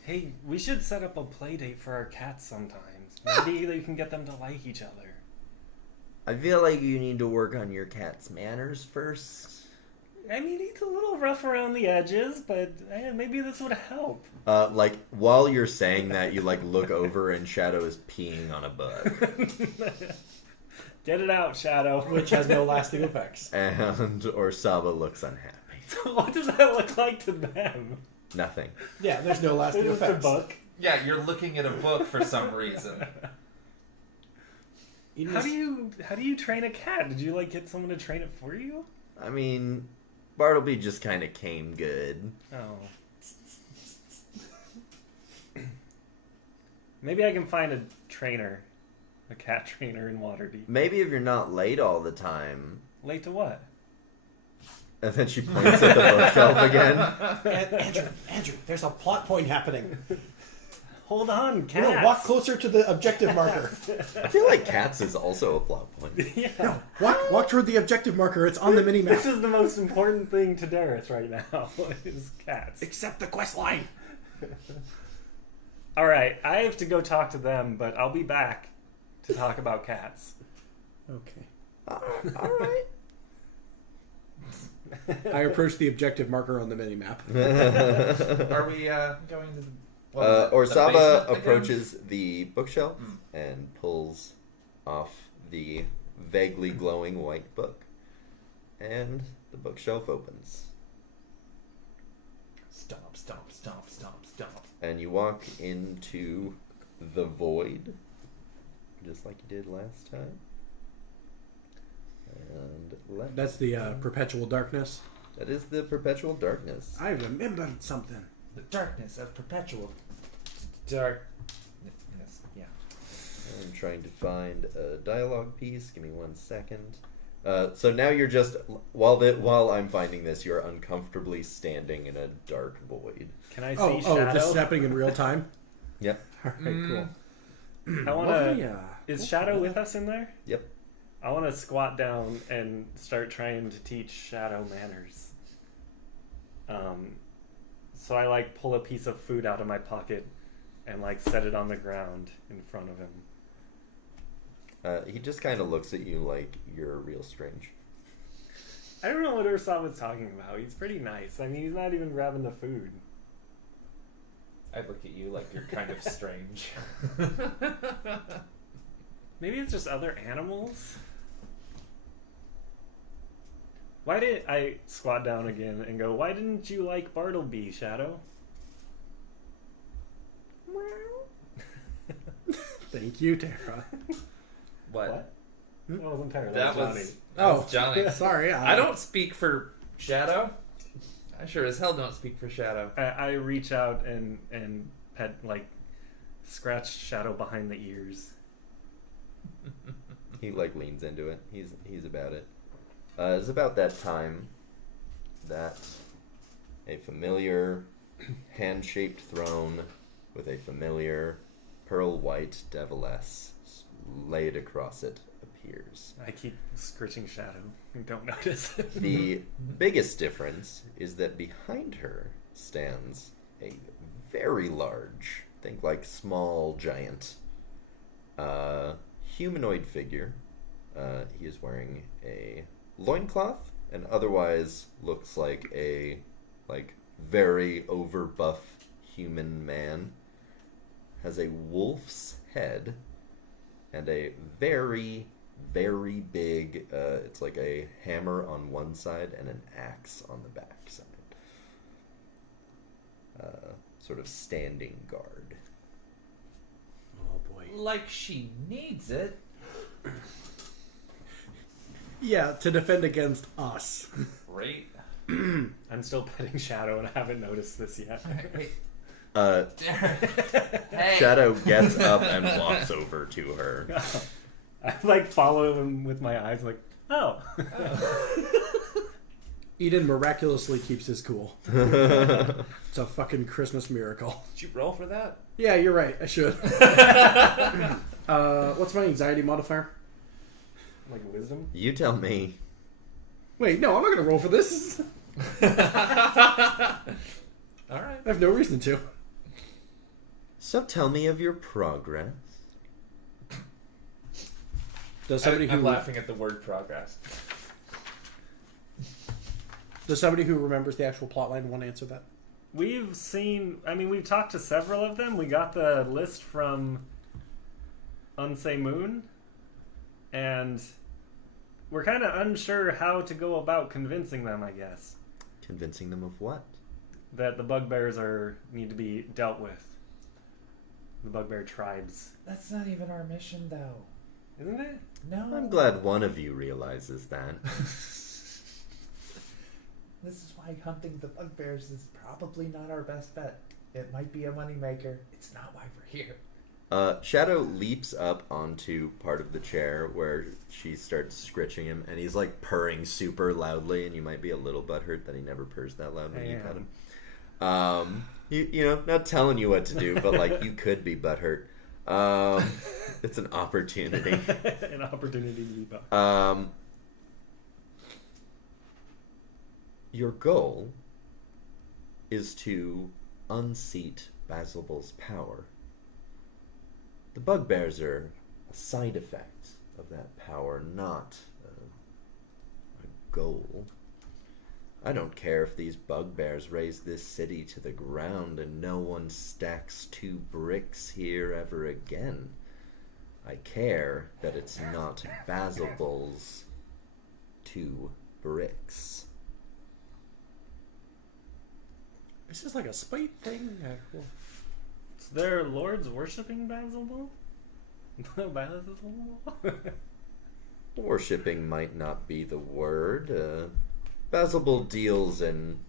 Hey, we should set up a play date for our cats sometimes. Maybe you can get them to like each other. I feel like you need to work on your cat's manners first. I mean, he's a little rough around the edges, but maybe this would help. Like, while you're saying that, you, like, look over and Shadow is peeing on a bug. Get it out, Shadow. Which has no lasting effects. And Orsaba looks unhappy. So what does that look like to them? Nothing. Yeah, there's no lasting It's just a effects. book. Yeah, you're looking at a book for some reason. How do you train a cat? Did you like get someone to train it for you? I mean, Bartleby just kind of came good. Oh. Maybe I can find a trainer, a cat trainer in Waterdeep. Maybe if you're not late all the time. Late to what? And then she points at the bookshelf again. Andrew, there's a plot point happening. Hold on, cats. No, walk closer to the objective marker. I feel like cats is also a plot point. Yeah. No, walk toward the objective marker. It's on the mini map. This is the most important thing to Dareth right now, is cats. Except the quest line. Alright, I have to go talk to them, but I'll be back to talk about cats. Okay. All right. I approach the objective marker on the mini map. Are we going to the Orsaba basement again? approaches the bookshelf and pulls off the vaguely glowing white book. And the bookshelf opens. Stomp, stomp, stomp, stomp, stomp. And you walk into the void, just like you did last time. And That's the perpetual darkness. that is the perpetual darkness. I remembered something. The darkness of perpetual dark. Yes, yeah. I'm trying to find a dialogue piece. Give me 1 second. So now you're just while I'm finding this, you're uncomfortably standing in a dark void. Can I see Oh, Shadow? this is happening in real time? Yep. All right, cool. I want Lovely, to. Is Shadow with us in there? Yep. I want to squat down and start trying to teach Shadow manners. So I like pull a piece of food out of my pocket and like set it on the ground in front of him. He just kind of looks at you like you're real strange. I don't know what Ursat was talking about. He's pretty nice. I mean, he's not even grabbing the food. I look at you like you're kind of strange. Maybe it's just other animals. Why did I squat down again and go, why didn't you like Bartleby, Shadow? Thank you, Tara. What? That wasn't Tara. That Johnny. was Oh, Johnny. Sorry. I don't speak for Shadow. I sure as hell don't speak for Shadow. I reach out and pet, like, scratch Shadow behind the ears. He like leans into it. He's about it. It's about that time that a familiar hand-shaped throne with a familiar pearl white deviless laid across it appears. I keep scritching Shadow and don't notice. The biggest difference is that behind her stands a very large, think like small giant, humanoid figure. He is wearing a loincloth and otherwise looks like a very overbuff human man. Has a wolf's head and a very, very big, it's like a hammer on one side and an axe on the back side. Sort of standing guard. Oh, boy. Like she needs it. Yeah, to defend against us. Great. I'm still petting Shadow and I haven't noticed this yet. Hey. Shadow gets up and walks over to her. I like follow him with my eyes like, oh. Eden miraculously keeps his cool. It's a fucking Christmas miracle. Did you roll for that? Yeah, you're right. I should. What's my anxiety modifier? Like wisdom? You tell me. Wait, no, I'm not going to roll for this. All right. I have no reason to. So tell me of your progress. Does somebody I'm who laughing at the word progress. Does somebody who remembers the actual plotline want to answer that? We've talked to several of them. We got the list from Unsay Moon, and we're kind of unsure how to go about convincing them, I guess. Convincing them of what? That the bugbears need to be dealt with. The bugbear tribes. That's not even our mission, though. Isn't it? No. I'm glad one of you realizes that. This is why hunting the bugbears is probably not our best bet. It might be a moneymaker. It's not why we're here. Shadow leaps up onto part of the chair where she starts scritching him, and he's like purring super loudly, and you might be a little butthurt that he never purs that loud when you pet him. You know, not telling you what to do, but like you could be butthurt. It's an opportunity. An opportunity to be butthurt. Your goal is to unseat Basilbul's power. The bugbears are a side effect of that power, not a goal. I don't care if these bugbears raise this city to the ground and no one stacks 2 bricks here ever again. I care that it's not Basil's 2 bricks. It's just like a spite thing. Is there lords worshipping Basil? Basil? Worshipping might not be the word. Basil deals in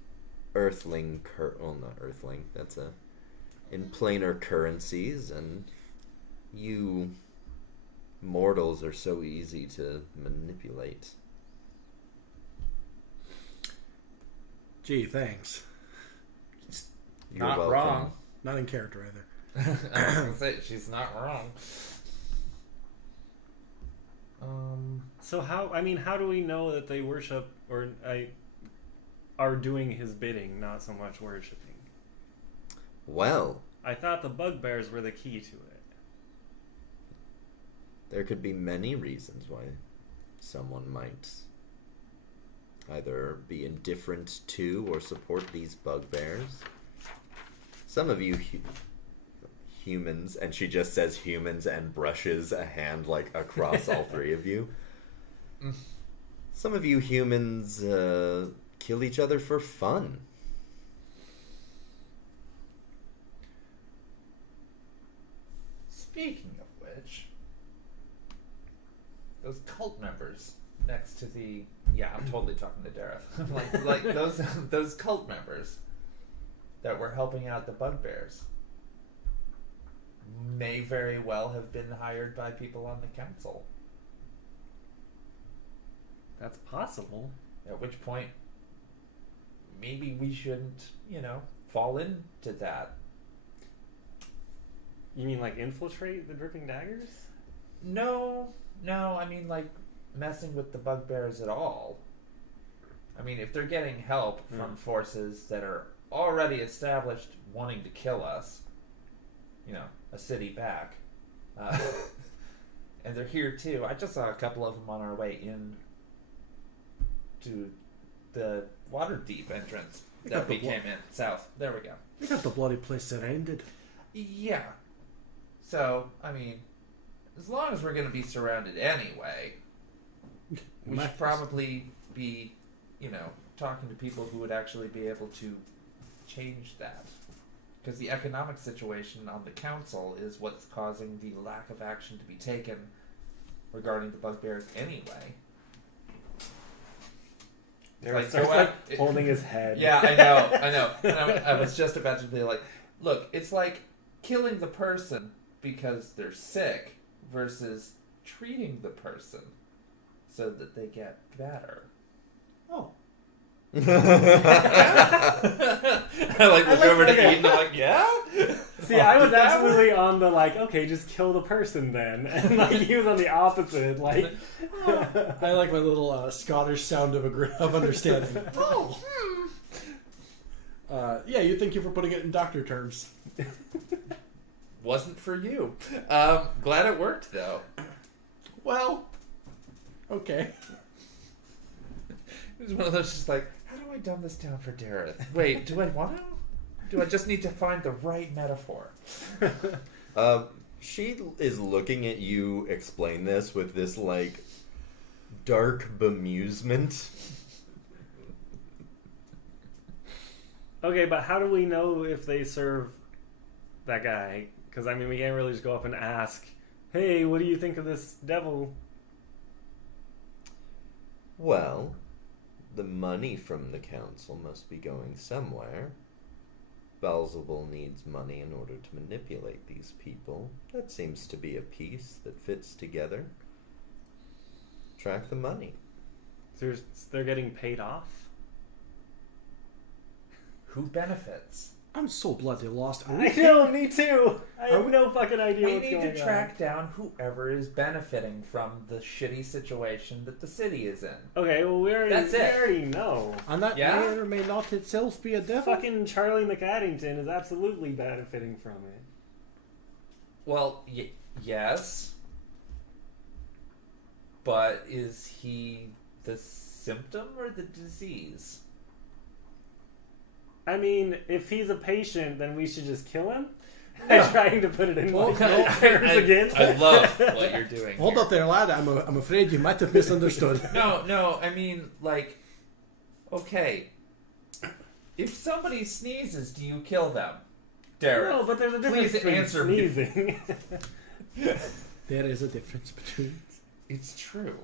earthling not earthling, that's in planar currencies, and you mortals are so easy to manipulate. Gee, thanks. You're Not welcome. wrong. Not in character either. I was gonna say she's not wrong. So how do we know that they worship or are doing his bidding, not so much worshipping? Well, I thought the bugbears were the key to it. there could be many reasons why someone might either be indifferent to or support these bugbears. Some of you humans, and she just says humans and brushes a hand like across all three of you. Some of you humans kill each other for fun. Speaking of which, those cult members next to the I'm totally talking to Dareth. like those cult members that were helping out the bugbears may very well have been hired by people on the council. That's possible. At which point, maybe we shouldn't, fall into that. You mean like infiltrate the dripping daggers? No, I mean like messing with the bugbears at all. I mean, if they're getting help from forces that are already established wanting to kill us, a city back, and they're here too. I just saw a couple of them on our way in to the Waterdeep entrance that we came in south. There we go. We got the bloody place surrounded. Yeah. So, I mean, as long as we're going to be surrounded anyway, we should probably be, talking to people who would actually be able to change that. Because the economic situation on the council is what's causing the lack of action to be taken regarding the bugbears anyway. There starts holding his head. Yeah, I know. And I was just about to be like, look, it's like killing the person because they're sick versus treating the person so that they get better. Oh. I look over to Eden, I'm like, yeah? See, I was absolutely on the okay, just kill the person then. And he was on the opposite, I like my little Scottish sound of understanding. Oh. Yeah, you thank you for putting it in doctor terms. Wasn't for you. Glad it worked, though. Well, okay. It was one of those just like, how do I dumb this down for Dareth? Wait, do I want to? Do I just need to find the right metaphor? She is looking at you explain this with this, dark bemusement. Okay, but how do we know if they serve that guy? Because, we can't really just go up and ask, hey, what do you think of this devil? Well, the money from the council must be going somewhere. Balzabul needs money in order to manipulate these people. That seems to be a piece that fits together. Track the money. So they're getting paid off? Who benefits? I'm so bloody lost. I know, me too. I have no fucking idea We what's need going on. to track down whoever is benefiting from the shitty situation that the city is in. Okay, well, we already know. And that Yeah? may or may not itself be a devil. Fucking Charlie McAddington is absolutely benefiting from it. Well, yes. But is he the symptom or the disease? If he's a patient, then we should just kill him? I'm trying to put it in Well, like terms again. I love what you're doing. Hold here. up there, lad. I'm afraid you might have misunderstood. No, I mean, like, okay. If somebody sneezes, do you kill them? Derek. No, but there's a difference Please between answer me. sneezing. There is a difference between. It's true.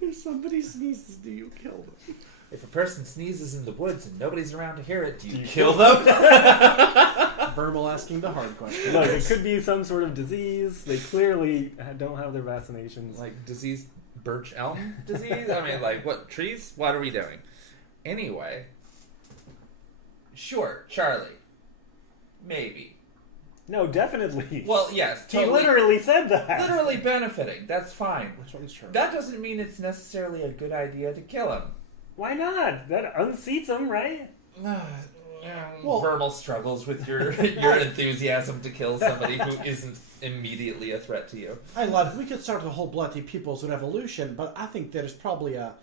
If somebody sneezes, do you kill them? If a person sneezes in the woods and nobody's around to hear it, do you kill them? Verbal asking the hard question. Look, it could be some sort of disease. They clearly don't have their vaccinations. Like disease, birch elm disease? I mean, like, what, trees? What are we doing? Anyway. Sure, Charlie. Maybe. No, definitely. Well, yes, he totally. literally said that. Literally benefiting. That's fine. Which one's true? That doesn't mean it's necessarily a good idea to kill him. Why not? That unseats him, right? Well- Verbal struggles with your enthusiasm to kill somebody who isn't immediately a threat to you. Hey, lad, we could start a whole bloody people's revolution, but I think there's probably a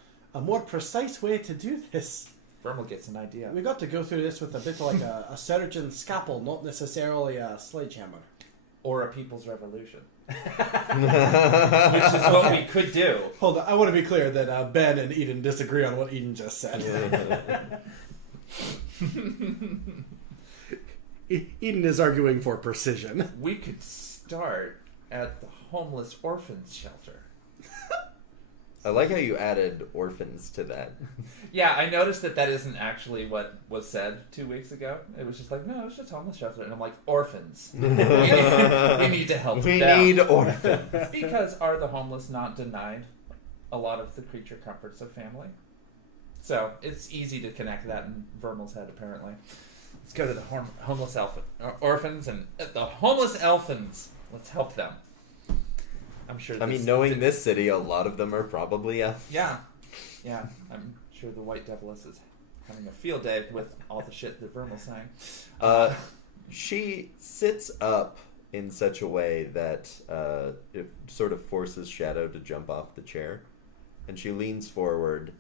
more precise way to do this. Vermal gets an idea. We got to go through this with a bit like a surgeon's scalpel, not necessarily a sledgehammer. Or a people's revolution. Which is what we could do. Hold on, I want to be clear that Ben and Eden disagree on what Eden just said. Eden is arguing for precision. We could start at the homeless orphans shelter. I like how you added orphans to that. Yeah, I noticed that isn't actually what was said 2 weeks ago. It was just like, no, it's just homeless shelter. And I'm like, orphans. we need to help We them. need orphans. Because are the homeless not denied a lot of the creature comforts of family? So it's easy to connect that in Vermal's head, apparently. Let's go to the homeless orphans and the homeless elfins. Let's help them. I'm sure. I mean, knowing this city, a lot of them are probably Yeah. I'm sure the White Deviless is having a field day with all the shit that Vermal's saying. She sits up in such a way that it sort of forces Shadow to jump off the chair, and she leans forward.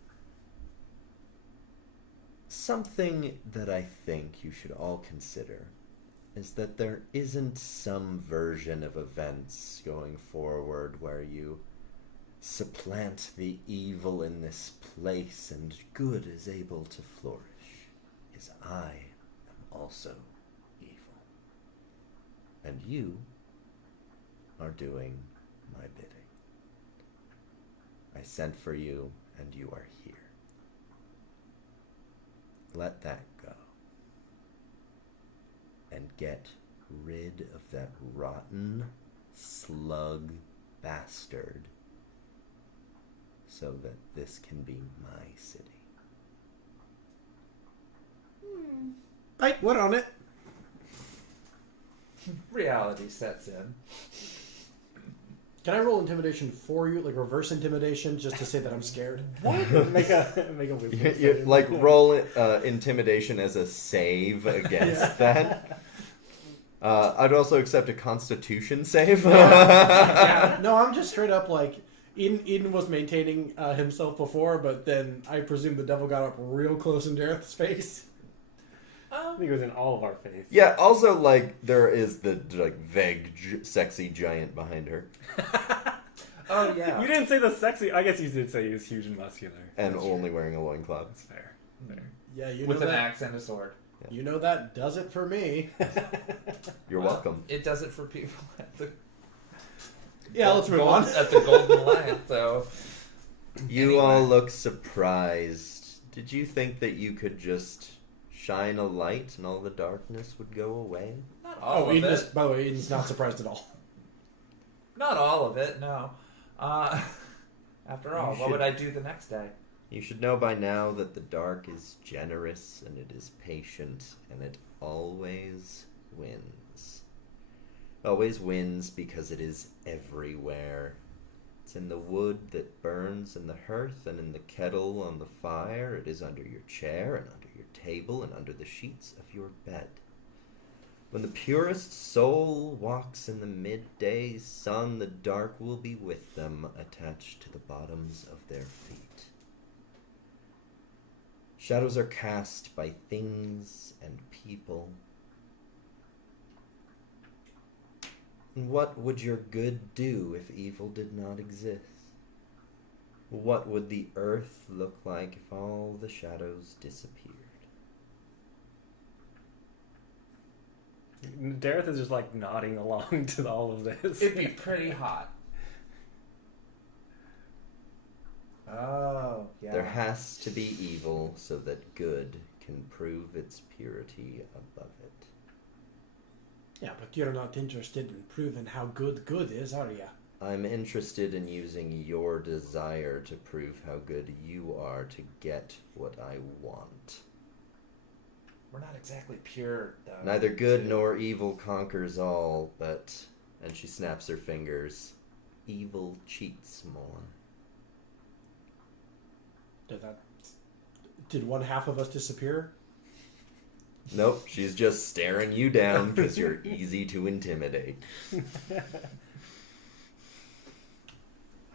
Something that I think you should all consider is that there isn't some version of events going forward where you supplant the evil in this place and good is able to flourish. Is I am also evil. And you are doing my bidding. I sent for you and you are here. Let that go. And get rid of that rotten slug bastard so that this can be my city. Right, we're on it. Reality sets in. Can I roll intimidation for you, like reverse intimidation, just to say that I'm scared? What? make a wisdom You save. like roll intimidation as a save against that. I'd also accept a Constitution save. Yeah. No, I'm just straight up like Eden was maintaining himself before, but then I presume the devil got up real close in Dareth's face. I think it was in all of our face. Yeah. Also, like there is the like vague, sexy giant behind her, Oh, yeah. You didn't say the sexy. I guess you did say he was huge and muscular. and only wearing a loincloth. That's fair. Fair. Yeah, you With know an that. axe and a sword. You know that does it for me. You're Well, welcome. It does it for people at the Yeah, let's move on. at the Golden Lion. So You anyway. all look surprised. Did you think that you could just shine a light and all the darkness would go away? not all Oh, of Eden it. is, by the way, Eden's not surprised at all. Not all of it. No. After all, You what should- would I do the next day? You should know by now that the dark is generous and it is patient and it always wins. Always wins because it is everywhere. It's in the wood that burns in the hearth and in the kettle on the fire. It is under your chair and under your table and under the sheets of your bed. When the purest soul walks in the midday sun, the dark will be with them, attached to the bottoms of their feet. Shadows are cast by things and people. And what would your good do if evil did not exist? What would the earth look like if all the shadows disappeared? Dareth is just like nodding along to all of this. It'd be pretty hot. Oh, yeah. There has to be evil so that good can prove its purity above it. Yeah, but you're not interested in proving how good is, are you? I'm interested in using your desire to prove how good you are to get what I want. We're not exactly pure, though. Neither good nor evil conquers all, but, and she snaps her fingers, evil cheats more. Did one half of us disappear? Nope, she's just staring you down because you're easy to intimidate.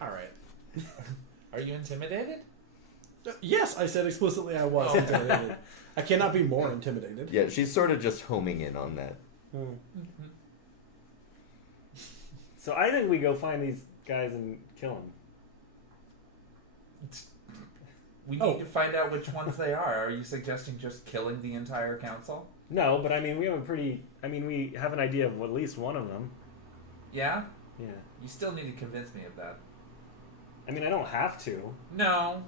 Alright. Are you intimidated? Yes, I said explicitly I was intimidated. I cannot be more intimidated. Yeah, she's sort of just homing in on that. Mm-hmm. So I think we go find these guys and kill them. We need to find out which ones they are. Are you suggesting just killing the entire council? No, but I mean, we have an idea of at least one of them. Yeah? Yeah. You still need to convince me of that. I mean, I don't have to. No.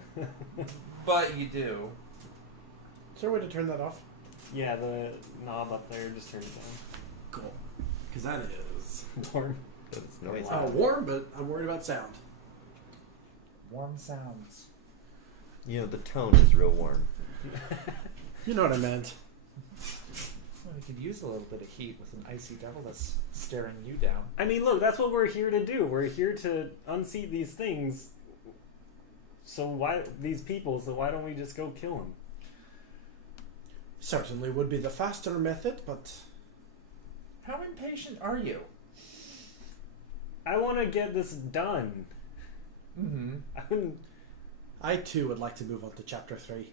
But you do. Is there a way to turn that off? Yeah, the knob up there, just turn it down. Cool. Because that is Warm. That's noisy. warm, but I'm worried about sound. Warm sounds. You know, the tone is real warm. You know what I meant. Well, we could use a little bit of heat with an icy devil that's staring you down. I mean, look, that's what we're here to do. We're here to unseat these things. So why don't we just go kill them? Certainly would be the faster method, but... How impatient are you? I want to get this done. Mm-hmm. I too would like to move on to chapter 3.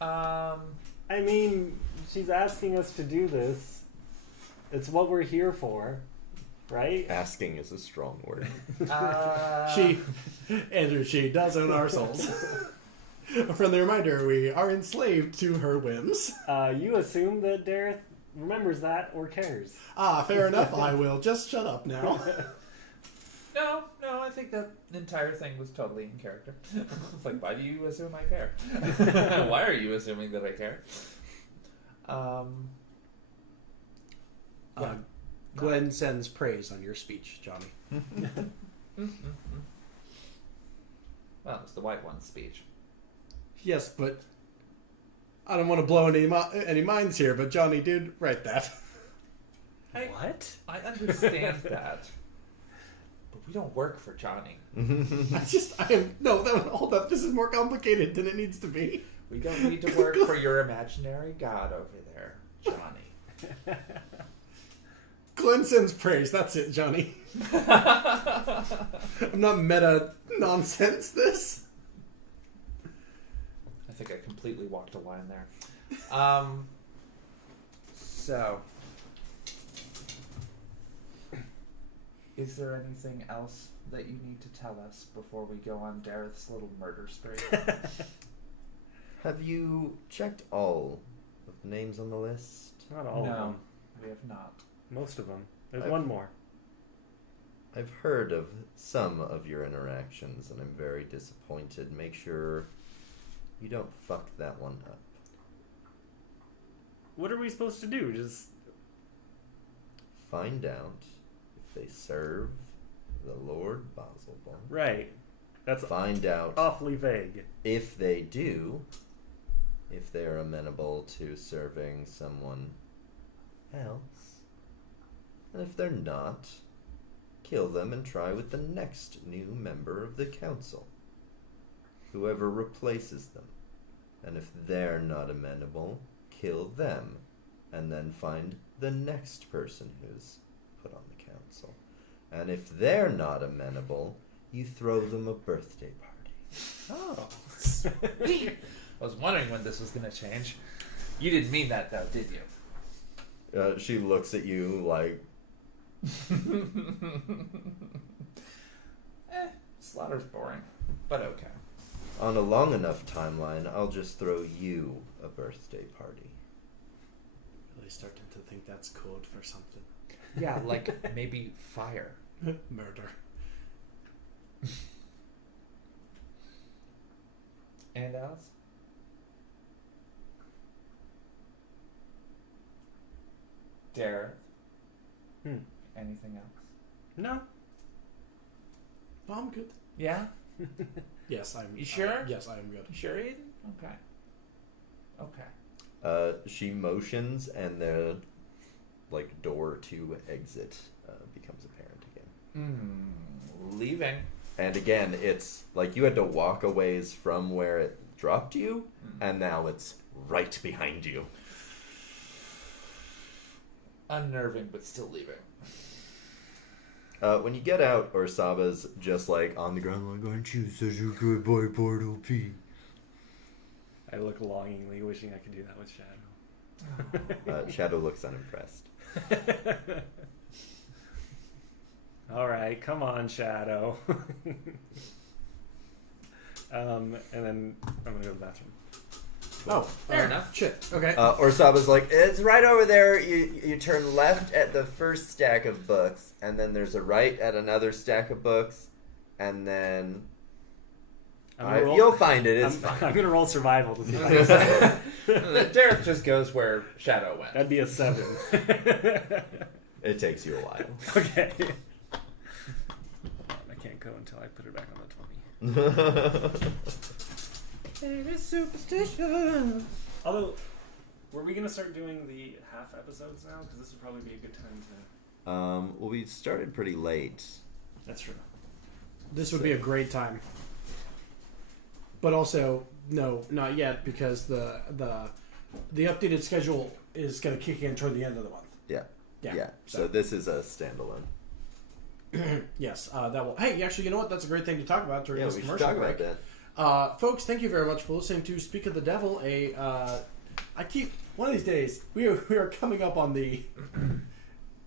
I mean, she's asking us to do this. It's what we're here for, right? Asking is a strong word. She does own our souls. A friendly reminder, we are enslaved to her whims. You assume that Dareth remembers that or cares. Fair enough. I will just shut up now. No, I think that entire thing was totally in character. It's like, why do you assume I care? Why are you assuming that I care? Glenn sends praise on your speech, Johnny. Well, it's the white one's speech. Yes, but I don't want to blow any minds here, but Johnny did write that. What? I understand that. But we don't work for Johnny. Hold up. This is more complicated than it needs to be. We don't need to work for your imaginary god over there, Johnny. Glenn sends praise. That's it, Johnny. I'm not meta nonsense this. I think I completely walked a line there. So, is there anything else that you need to tell us before we go on Dareth's little murder spree? Have you checked all of the names on the list? Not all of them. No, we have not. Most of them. There's one more. I've heard of some of your interactions, and I'm very disappointed. Make sure you don't fuck that one up. What are we supposed to do? Just find out if they serve the Lord Basilbon. Right. That's find out awfully vague. If they do, if they are amenable to serving someone else. And if they're not, kill them and try with the next new member of the council. Whoever replaces them. And if they're not amenable, kill them. And then find the next person who's put on the council. And if they're not amenable, you throw them a birthday party. Oh. Sweet. I was wondering when this was going to change. You didn't mean that, though, did you? She looks at you like, Slaughter's boring, but okay. on a long enough timeline, I'll just throw you a birthday party. Really starting to think that's code for something. Yeah, like maybe fire. Murder. And Alice? Dareth? Anything else? No. No, I'm good. Yeah? Yes, I'm. You sure? Yes, I am good. You sure, Eden? Okay. Okay. She motions, and the door to exit becomes apparent again. Leaving. And again, it's like you had to walk a ways from where it dropped you, and now it's right behind you. Unnerving, but still leaving. When you get out, Orsaba's just on the ground aren't you such a good boy, Portal P? I look longingly, wishing I could do that with Shadow. Shadow looks unimpressed. All right, come on, Shadow. And then I'm gonna go to the bathroom. Oh, Fair enough. Shit. Okay. Orsaba's like, it's right over there. You turn left at the first stack of books, and then there's a right at another stack of books, and then you'll find it. It's fine. I'm gonna roll survival to see if I can find it. Dareth just goes where Shadow went. That'd be a 7. It takes you a while. Okay. I can't go until I put it back on the 20. There is superstition. Although, were we gonna start doing the half episodes now? Because this would probably be a good time to. Well, we started pretty late. That's true. This would be a great time. But also, no, not yet, because the updated schedule is going to kick in toward the end of the month. Yeah. So this is a standalone. Yes, that will. Hey, actually, you know what? That's a great thing to talk about during this we should commercial talk break. about that. Folks, thank you very much for listening to Speak of the Devil. One of these days we are coming up on the.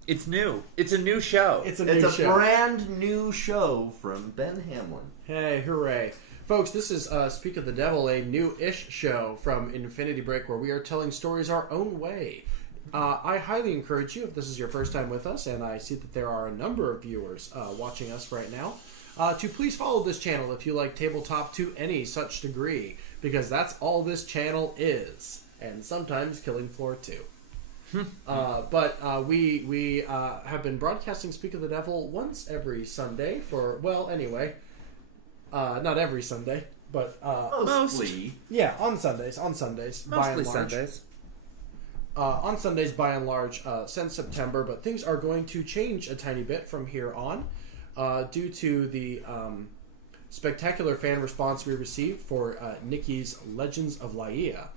It's new. It's a new show. It's a show. Brand new show from Ben Hamlin. Hey, hooray. Folks, this is Speak of the Devil, a new-ish show from Infinity Break where we are telling stories our own way. I highly encourage you, if this is your first time with us, and I see that there are a number of viewers watching us right now, to please follow this channel if you like tabletop to any such degree, because that's all this channel is, and sometimes Killing Floor too. But we have been broadcasting Speak of the Devil once every Sunday for, well, anyway, not every Sunday, but Mostly. yeah, on Sundays, by and Mostly large. Sundays. On Sundays, by and large, since September, but things are going to change a tiny bit from here on due to the spectacular fan response we received for Nikki's Legends of Laia.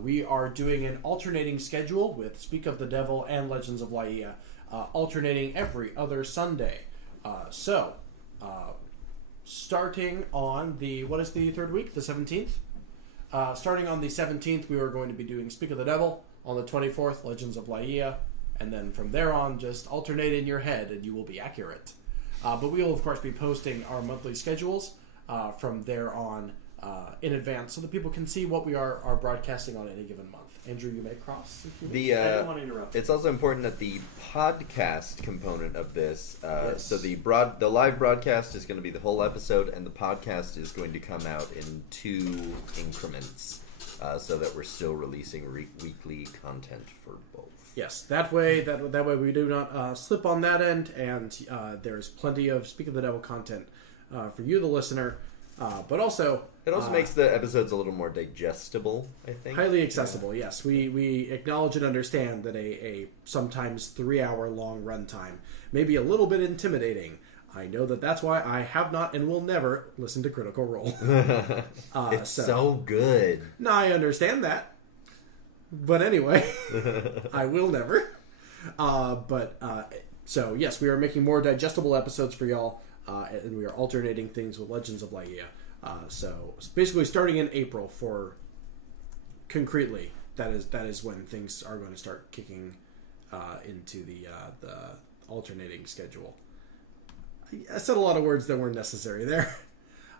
We are doing an alternating schedule with Speak of the Devil and Legends of Laia, alternating every other Sunday. Starting on the, what is the third week? The 17th? Starting on the 17th, we are going to be doing Speak of the Devil. On the 24th, Legends of Laia. And then from there on, just alternate in your head and you will be accurate. But we will, of course, be posting our monthly schedules from there on in advance so that people can see what we are broadcasting on any given month. Andrew, you may cross. If you I don't want to interrupt. It's also important that the podcast component of this, Yes. so the live broadcast is going to be the whole episode, and the podcast is going to come out in 2 increments, so that we're still releasing weekly content for both. Yes, that way we do not slip on that end, and there's plenty of Speak of the Devil content for you, the listener, but also It also makes the episodes a little more digestible, I think. highly accessible. Yes, we acknowledge and understand that a sometimes 3-hour long runtime may be a little bit intimidating. I know that's why I have not and will never listen to Critical Role. It's so good. No, I understand that. But anyway, I will never. So yes, we are making more digestible episodes for y'all, and we are alternating things with Legends of Laia. So basically, starting in April, for concretely, that is when things are going to start kicking into the alternating schedule. I said a lot of words that weren't necessary there.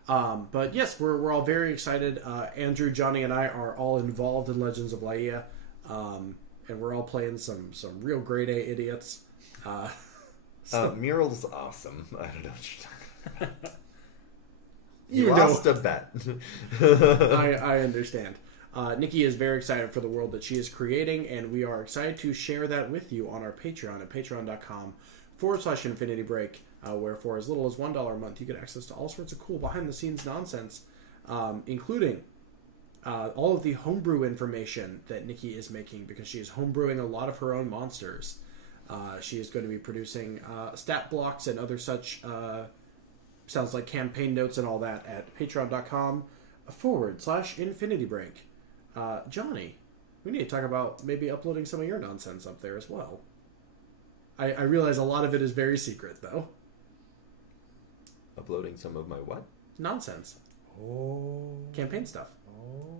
But yes, we're all very excited. Andrew, Johnny, and I are all involved in Legends of Laia, and we're all playing some real grade A idiots. Mural's awesome. I don't know what you're talking about. You You lost a bet. I understand. Nikki is very excited for the world that she is creating, and we are excited to share that with you on our Patreon at patreon.com/Infinity Break, where for as little as $1 a month, you get access to all sorts of cool behind-the-scenes nonsense, including all of the homebrew information that Nikki is making, because she is homebrewing a lot of her own monsters. She is going to be producing stat blocks and other such, sounds like campaign notes and all that at patreon.com/Infinity Break. Johnny, we need to talk about maybe uploading some of your nonsense up there as well. I realize a lot of it is very secret, though. Uploading some of my what? Nonsense. Oh. Campaign stuff. Oh.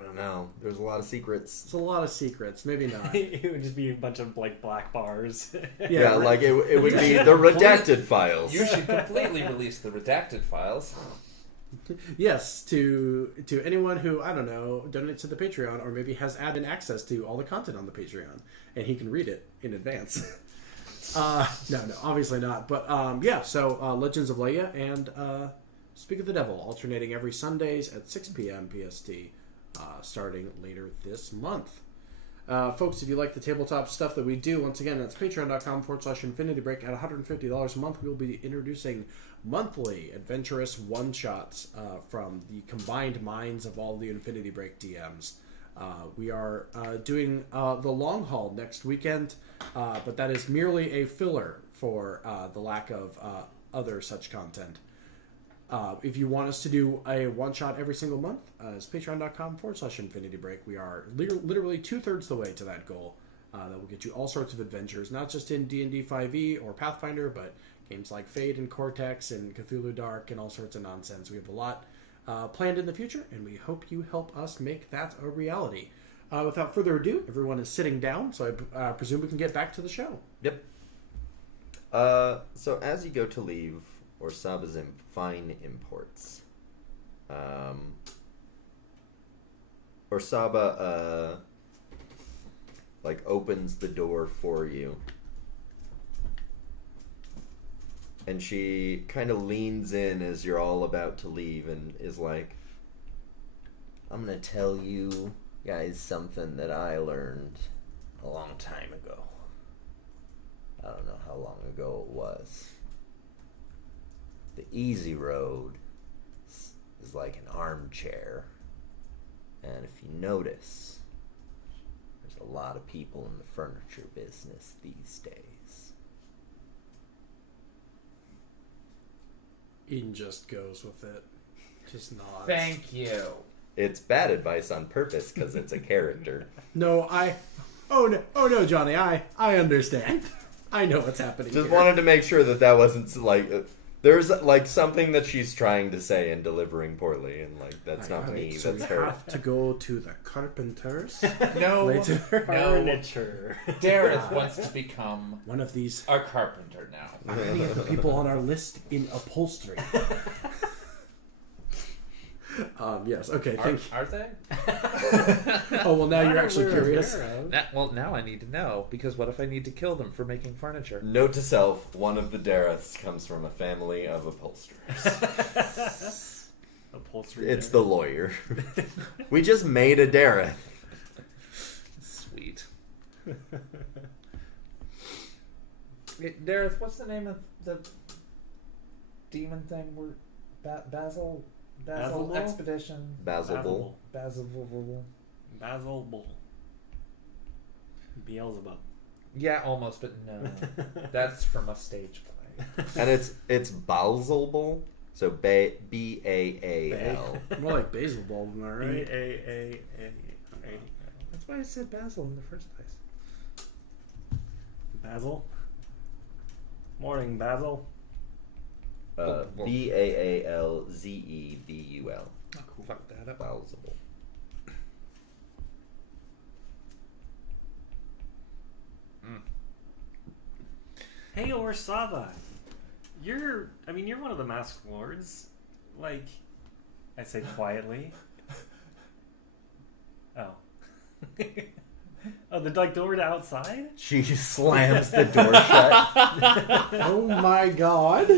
I don't know. There's a lot of secrets. It's a lot of secrets. Maybe not. It would just be a bunch of like black bars. Yeah, like it would be the redacted files. You should completely release the redacted files. Yes, to anyone who, I don't know, donates to the Patreon, or maybe has admin access to all the content on the Patreon, and he can read it in advance. No, obviously not. But yeah, so Legends of Laia and Speak of the Devil, alternating every Sundays at 6 p.m. PST, starting later this month. Folks, if you like the tabletop stuff that we do, once again, that's patreon.com/Infinity Break. At $150 a month, we will be introducing monthly adventurous one-shots from the combined minds of all the Infinity Break DMs. We are doing the long haul next weekend, but that is merely a filler for the lack of other such content. If you want us to do a one-shot every single month, it's patreon.com/Infinity Break. We are literally 2/3 the way to that goal. That will get you all sorts of adventures, not just in D&D 5e or Pathfinder, but games like Fate and Cortex and Cthulhu Dark and all sorts of nonsense. We have a lot planned in the future, and we hope you help us make that a reality. Without further ado, everyone is sitting down, so I presume we can get back to the show. Yep. So as you go to leave, Orsaba's fine imports. Orsaba like opens the door for you, and she kind of leans in as you're all about to leave and is like, I'm gonna tell you guys something that I learned a long time ago. I don't know how long ago it was. The easy road is like an armchair, and if you notice, there's a lot of people in the furniture business these days. Eden just goes with it. Just nods. Thank you. It's bad advice on purpose because it's a character. Oh no, Johnny, I understand. I know what's happening Just here. wanted to make sure that wasn't like there's like something that she's trying to say and delivering poorly, and like that's not me, So that's we her. have to go to the carpenters No, later. Furniture. Dareth wants to become One of these. a carpenter now. Are many of the people on our list in upholstery? Yes. Okay. Thank you. Are they? Oh well, now you're actually curious. Now I need to know, because what if I need to kill them for making furniture? Note to self, one of the Dareths comes from a family of upholsterers. Upholstery. It's the lawyer. We just made a Dareth. Sweet. Dareth, what's the name of the demon thing? Basil Basil Expedition. Basil Bull. Basil. Basil Bull. Beelzebub. Yeah, almost, but no. That's from a stage play. And it's Basil Bull. So B-A-A-L. More like basil bulb, am I right? B-A-A-A. That's why I said Basil in the first place. Basil. Morning, Basil. Baalzebul. Oh, cool. Fuck that up. Balzable. Hey, Orsava. You're one of the masked lords. Like, I say quietly. Oh. Oh, the door to outside? She slams the door shut. Oh my god.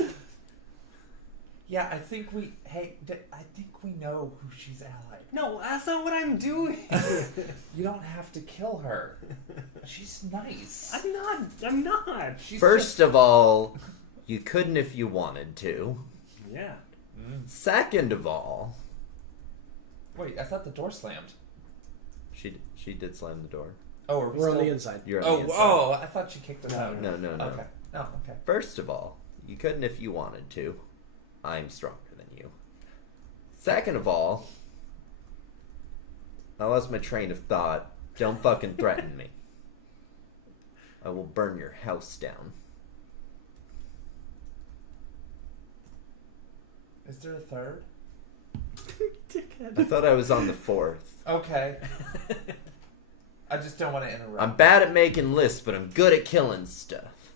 Yeah, I think we know who she's allied. No, that's not what I'm doing. You don't have to kill her. She's nice. I'm not. She's First of all, you couldn't if you wanted to. Yeah. Second of all, Wait, I thought the door slammed. she did slam the door. Oh, are we We're on still... the inside. You're on the inside. I thought she kicked us out. No. Okay. No, okay. First of all, you couldn't if you wanted to. I'm stronger than you. Second of all, I lost my train of thought. Don't fucking threaten me. I will burn your house down. Is there a third? I thought I was on the fourth. Okay. I just don't want to interrupt. I'm bad at making lists, but I'm good at killing stuff.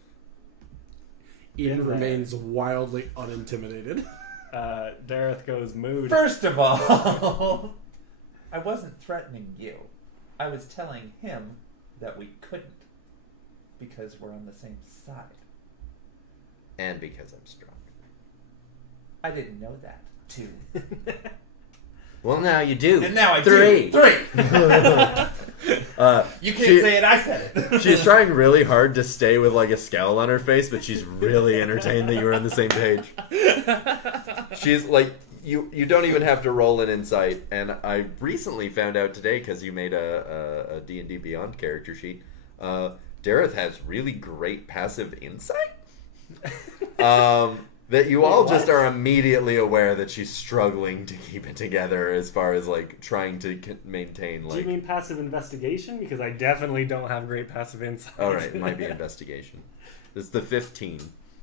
Ian remains wildly unintimidated. Dareth goes mood. First of all, I wasn't threatening you. I was telling him that we couldn't because we're on the same side. And because I'm strong. I didn't know that. 2. Well, now you do. And now I 3. do. 3. You can't say it. I said it. She's trying really hard to stay with like a scowl on her face, but she's really entertained that you were on the same page. She's like, you don't even have to roll an insight. And I recently found out today, because you made a D&D Beyond character sheet, Dareth has really great passive insight. That you all just are immediately aware that she's struggling to keep it together as far as like trying to maintain like. Do you mean passive investigation? Because I definitely don't have great passive insight. All right, it might be investigation. It's the 15.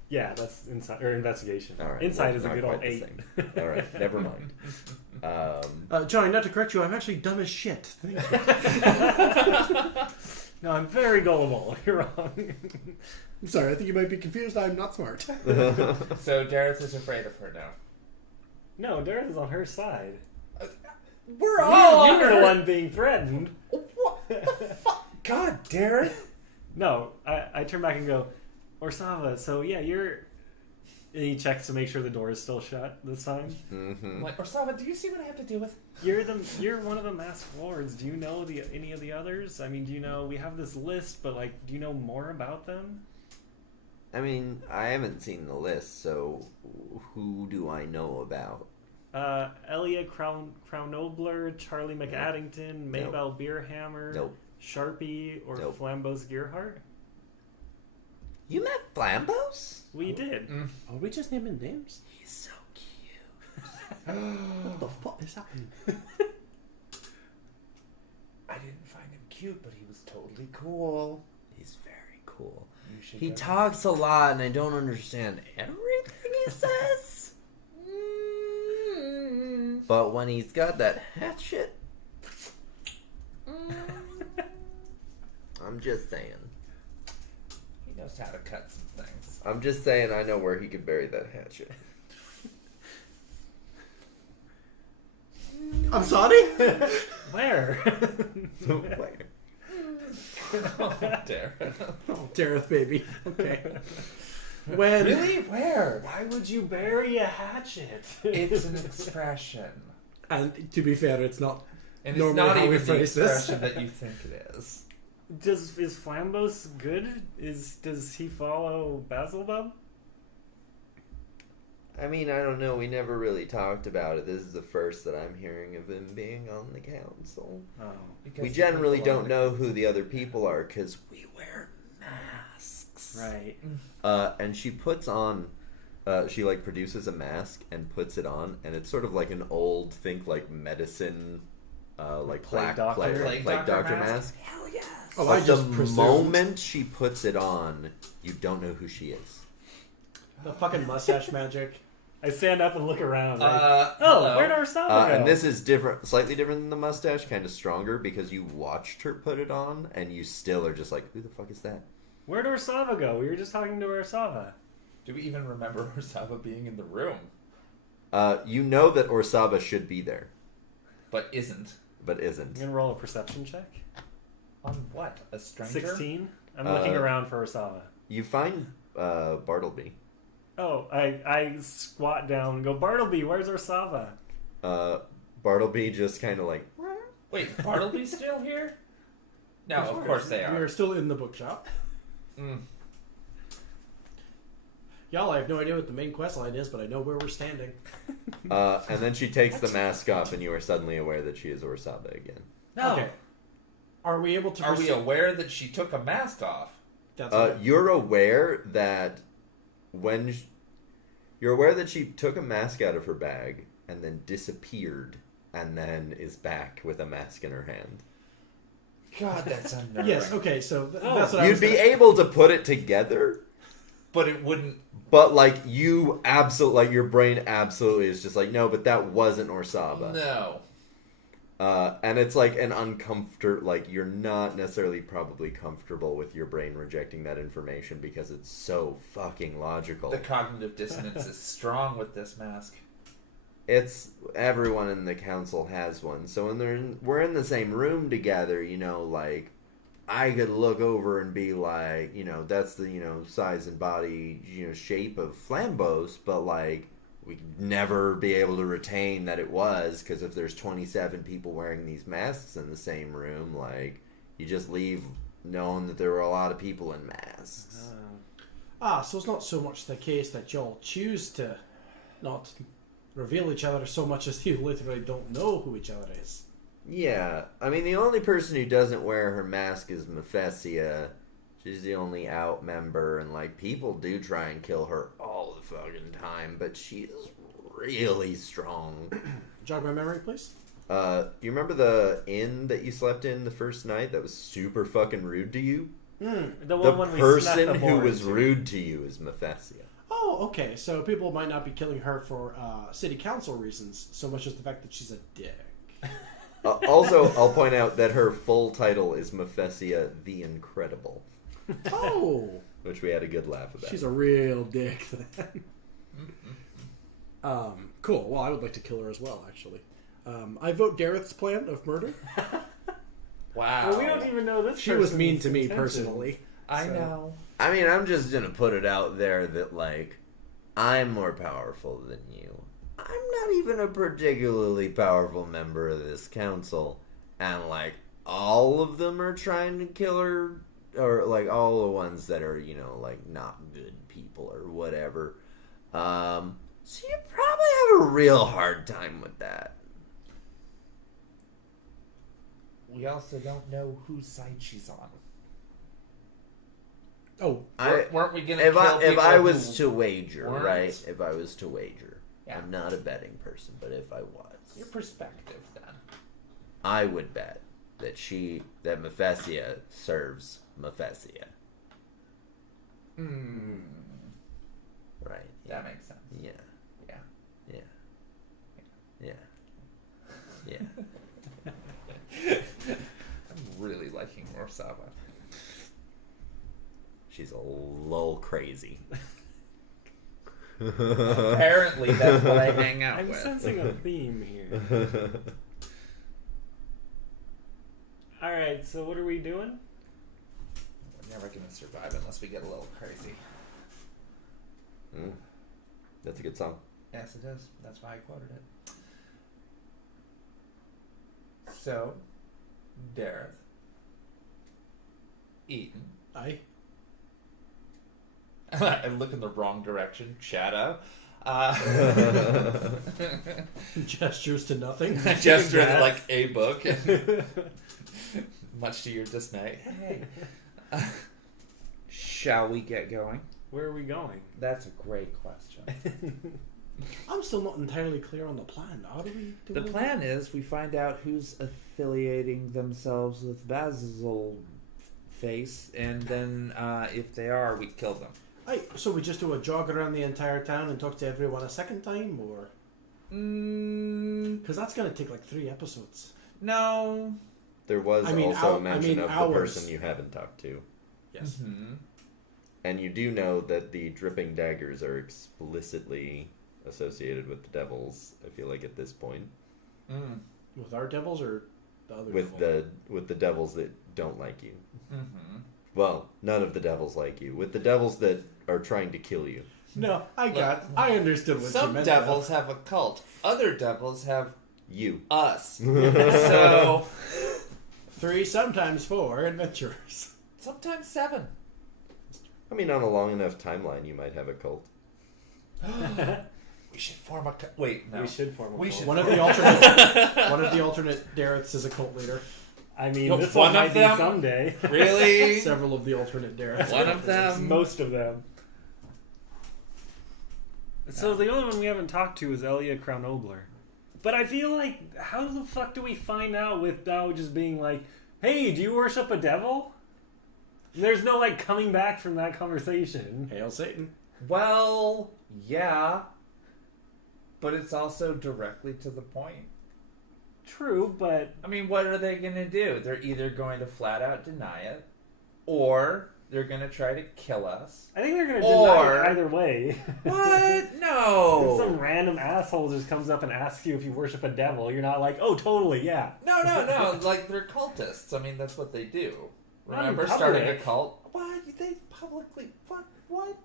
Yeah, that's insight or investigation. All right, Insight well, is a not good old quite the 8. same. All right, never mind. Johnny, not to correct you, I'm actually dumb as shit. Thank you. No, I'm very gullible. You're wrong. I'm sorry, I think you might be confused. I'm not smart. So Dareth is afraid of her now. No, Dareth is on her side. We're all You on were her. the one being threatened. What the fuck? God, Dareth. No, I turn back and go, Orsava, so yeah, you're... And he checks to make sure the door is still shut this time. I'm like, Orsava, do you see what I have to deal with? You're one of the masked lords. Do you know any of the others? I mean, do you know... We have this list, but, like, do you know more about them? I mean, I haven't seen the list, so who do I know about? Elia Crownobler, Charlie McAddington, Maybelle Beerhammer, Nope. Sharpie, or Nope. Flambos Gearhart? You met Flambos? We did. Are we just naming names? He's so cute. What the fuck is happening? I didn't find him cute, but he was totally cool. He's very cool. You should He go. talks a lot, and I don't understand everything he says. But when he's got that hatchet, I'm just saying. He knows how to cut some things. I'm just saying I know where he could bury that hatchet. I'm sorry? Where? Wait. Oh, Dareth. Oh, Dareth, baby. Okay. When... Really? Where? Why would you bury a hatchet? It's an expression. And to be fair, it's not... And it's Normally not how we even the phrase this. expression that you think it is. Is Flambos good? Does he follow Basilbub? I mean, I don't know. We never really talked about it. This is the first that I'm hearing of him being on the council. Oh. Because We the generally people don't on know who the other people are because we wear masks. Right. And she puts on, she like produces a mask and puts it on, and it's sort of like an old, think like medicine, like Plague plague doctor? doctor mask. Hell yes. Oh, But I just the presumed. moment she puts it on, you don't know who she is. The fucking mustache magic I stand up and look around. Hello. Where'd Orsava go? And this is different, slightly different than the mustache, kind of stronger because you watched her put it on, and you still are just like, who the fuck is that? Where'd Orsava go? We were just talking to Orsava. Do we even remember Orsava being in the room? You know that Orsava should be there, But isn't. but isn't. You gonna roll a perception check? On what? A stranger? 16? I'm looking around for Orsava. You find Bartleby. Oh, I squat down and go, Bartleby, where's Orsava? Bartleby just kind of like, Wait, Bartleby's still here? No, of course they We are. are still in the bookshop. Y'all, I have no idea what the main quest line is, but I know where we're standing. and then she takes the mask off, and you are suddenly aware that she is Orsava again. No. Okay. Are we able to... Are we aware that she took a mask off? That's okay. You're aware that you're aware that she took a mask out of her bag and then disappeared, and then is back with a mask in her hand. God, that's unnerving. Yes, okay, so that's what I You'd was be gonna... able to put it together, But it wouldn't... but like you absolutely, like your brain absolutely is just like, no, but that wasn't Orsava. No. And it's like an uncomfortable, like you're not necessarily probably comfortable with your brain rejecting that information because it's so fucking logical. The cognitive dissonance is strong with this mask. It's everyone in the council has one, so when we're in the same room together, like I could look over and be like, that's the size and body shape of Flambos, but like we'd never be able to retain that it was, because if there's 27 people wearing these masks in the same room, like you just leave knowing that there were a lot of people in masks. So it's not so much the case that y'all choose to not reveal each other so much as you literally don't know who each other is. Yeah, I mean, the only person who doesn't wear her mask is Mephesia. She's the only out member, and like people do try and kill her all the fucking time, but she's really strong. Jog my memory, please. You remember the inn that you slept in the first night that was super fucking rude to you? The The one we person snuck the who board was to. rude to you is Mephesia. Oh, okay. So people might not be killing her for city council reasons, so much as the fact that she's a dick. Also, I'll point out that her full title is Mephesia the Incredible, Oh, which we had a good laugh about. she's a real dick then. Cool. Well, I would like to kill her as well, actually. I vote Gareth's plan of murder. Wow. Well, we don't even know this She was person's mean to me intentions. personally. I So- know. I mean, I'm just gonna put it out there that, like, I'm more powerful than you. I'm not even a particularly powerful member of this council. And, like, all of them are trying to kill her. Or, like, all the ones that are, like, not good people or whatever. So you probably have a real hard time with that. We also don't know whose side she's on. Oh, Weren't we gonna If kill I people was who to wager, weren't? right? If I was to wager. Yeah. I'm not a betting person, but if I was. Your perspective, then. I would bet that Mephesia serves Mephesia. Right. That makes sense. Yeah. Yeah. Yeah. Yeah. Yeah. I'm really liking Orsava. She's a little crazy. Apparently, that's what I hang out I'm with. sensing a theme here. Alright, so what are we doing? We're never gonna survive unless we get a little crazy. That's a good song. Yes, it is. That's why I quoted it. So, Dareth, Eden. I I look in the wrong direction. Shadow. gestures to nothing. Gesture Yes. like a book. Much to your dismay. Hey. Shall we get going? Where are we going? That's a great question. I'm still not entirely clear on the plan. How do we do The it? plan is we find out who's affiliating themselves with Basil Face, and then if they are, we kill them. So we just do a jog around the entire town and talk to everyone a second time, or? Because that's going to take like 3 episodes. No. There was also a mention of hours. the person you haven't talked to. Yes. Mm-hmm. And you do know that the dripping daggers are explicitly associated with the devils, I feel like, at this point. With our devils or the other With the devils that don't like you. Mm-hmm. Well, none of the devils like you. With the devils that are trying to kill you. No, I understood what you Some meant. devils have a cult. Other devils have You. us. So 3, sometimes 4 adventurers. sometimes 7. I mean, on a long enough timeline, you might have a cult. We should form a cult. Wait, no. We should form a We cult. should One of the alternate Dareths is a cult leader. I mean, Yo, this one one of might them? be someday. Really? Several of the alternate Dareths. One of them? Most of them. So the only one we haven't talked to is Elia Crownobler. But I feel like, how the fuck do we find out without just being like, hey, do you worship a devil? There's no, like, coming back from that conversation. Hail Satan. Well, yeah. But it's also directly to the point. True, but... I mean, what are they going to do? They're either going to flat out deny it, or they're going to try to kill us. I think they're going to deny Or- it either way. What? If No. some random asshole just comes up and asks you if you worship a devil, you're not like, oh, totally, yeah. No. Like, they're cultists. I mean, that's what they do. Not in Remember starting a public. cult? What? They publicly... What? What?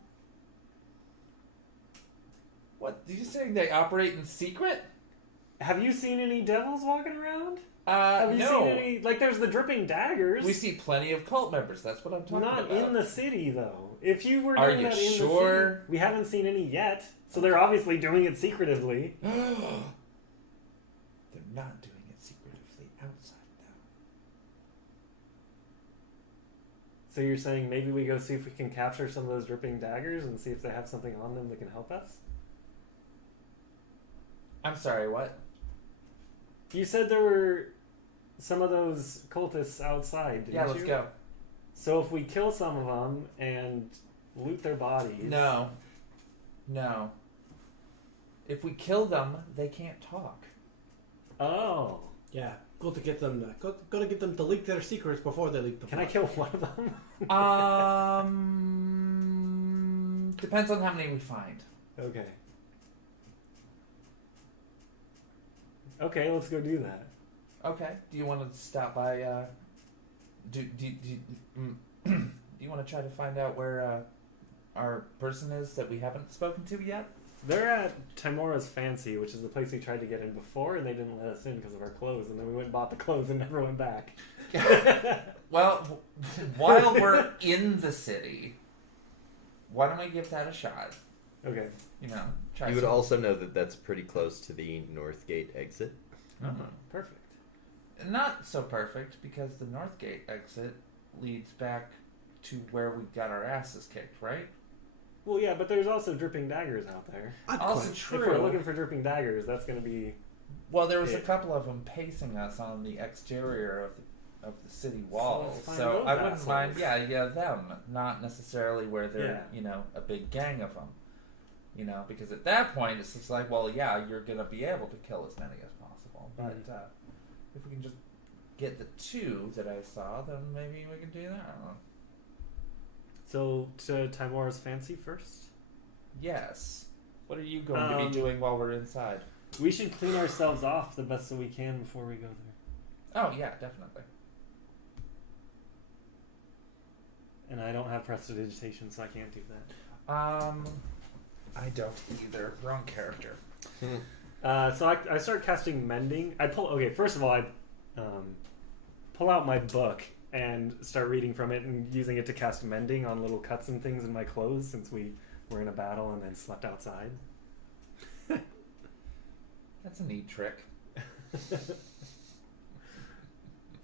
You saying they operate in secret? Have you seen any devils walking around? Have you No. seen any... Like, there's the dripping daggers. We see plenty of cult members. That's what I'm talking Not about. in the city, though. If you were Are doing you that in sure? the city, we haven't seen any yet. So they're obviously doing it secretively. They're not doing it secretively outside now. So you're saying maybe we go see if we can capture some of those dripping daggers and see if they have something on them that can help us? I'm sorry, what? You said there were some of those cultists outside, didn't Yeah, let's you? go. So if we kill some of them and loot their bodies... No. If we kill them, they can't talk. Oh. Yeah, go to get them. Go to get them to leak their secrets before they leak them. Can I kill one of them? Depends on how many we find. Okay. Okay, let's go do that. Okay. Do you want to stop by? Do you want to try to find out where our person is that we haven't spoken to yet? They're at Timora's Fancy, which is the place we tried to get in before, and they didn't let us in because of our clothes, and then we went and bought the clothes and never went back. Well, while we're in the city, why don't we give that a shot? Okay. You know, try You would some- also know that that's pretty close to the North Gate exit. Perfect. Not so perfect, because the North Gate exit leads back to where we got our asses kicked, right? Well, yeah, but there's also dripping daggers out there. Also If we're looking for dripping daggers, that's going to be... Well, there was Yeah. a couple of them pacing us on the exterior of the city walls, let's find so those I wouldn't assholes. mind. Yeah, them, not necessarily where they're Yeah. a big gang of them, because at that point it's just like, well, yeah, you're gonna be able to kill as many as possible, but if we can just get the 2 that I saw, then maybe we can do that. I don't know. So, to Timora's Fancy first? Yes. What are you going to be doing while we're inside? We should clean ourselves off the best that we can before we go there. Oh yeah, definitely. And I don't have prestidigitation, so I can't do that. I don't either. Wrong character. So I start casting Mending. First of all, I pull out my book and start reading from it and using it to cast Mending on little cuts and things in my clothes since we were in a battle and then slept outside. That's a neat trick.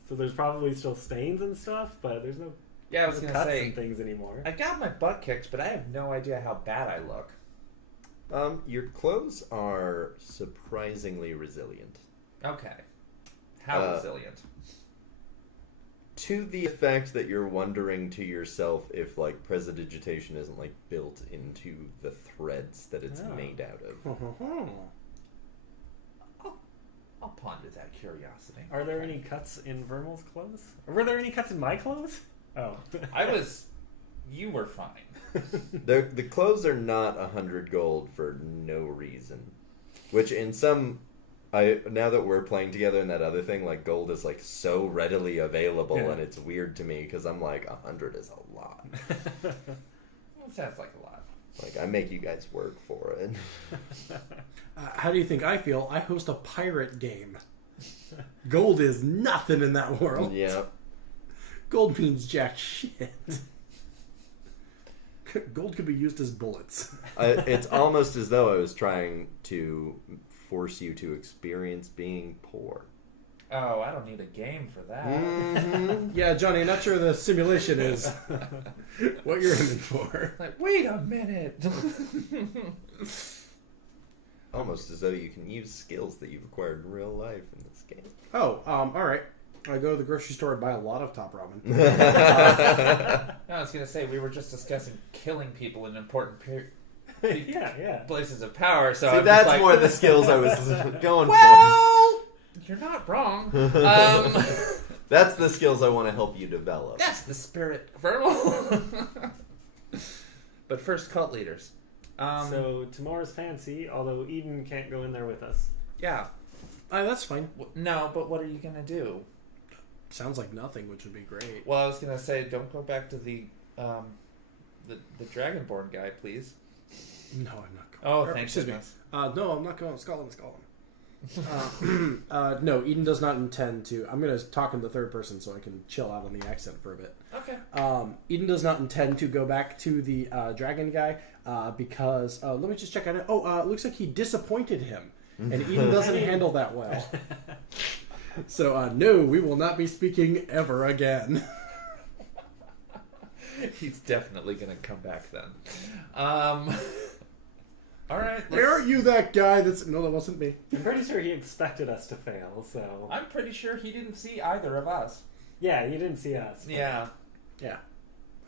So there's probably still stains and stuff, but there's no Yeah, I was gonna cuts say and things anymore. I got my butt kicked, but I have no idea how bad I look. Your clothes are surprisingly resilient. Okay. How Uh, resilient? To the effect that you're wondering to yourself if, like, prestidigitation isn't, like, built into the threads that it's made out of. I'll ponder that curiosity. Are there any cuts in Vermal's clothes? Or were there any cuts in my clothes? Oh. You were fine. The clothes are not 100 gold for no reason. Which in some... now that we're playing together in that other thing, like, gold is, like, so readily available, and it's weird to me, because I'm like, 100 is a lot. It sounds like a lot. Like, I make you guys work for it. How do you think I feel? I host a pirate game. Gold is nothing in that world. Yeah. Gold means jack shit. Gold could be used as bullets. It's almost as though I was trying to force you to experience being poor. Oh, I don't need a game for that. Mm-hmm. Yeah, Johnny, I'm not sure the simulation is what you're aiming for. Like, wait a minute. Almost as though you can use skills that you've acquired in real life in this game. Oh, all right. I go to the grocery store and buy a lot of top ramen. No, I was going to say, we were just discussing killing people in important yeah. places of power. So See, I'm that's just like, more the skills I was going well, you're not wrong. That's the skills I want to help you develop. That's the spirit, Vermal. But first, cult leaders. So, tomorrow's fancy, although Eden can't go in there with us. Yeah. That's fine. No, but what are you going to do? Sounds like nothing, which would be great. Well, I was going to say, don't go back to the Dragonborn guy, please. No, I'm not going. Oh, thanks. Excuse me. No, I'm not going. Scotland. No, Eden does not intend to. I'm going to talk in the third person so I can chill out on the accent for a bit. Okay. Eden does not intend to go back to the dragon guy because let me just check on it. It looks like he disappointed him, and Eden doesn't handle that well. So no, we will not be speaking ever again. He's definitely going to come back then. All right. Aren't you that guy that's... No, that wasn't me. I'm pretty sure he expected us to fail, so... I'm pretty sure he didn't see either of us. Yeah, you didn't see us. But... Yeah.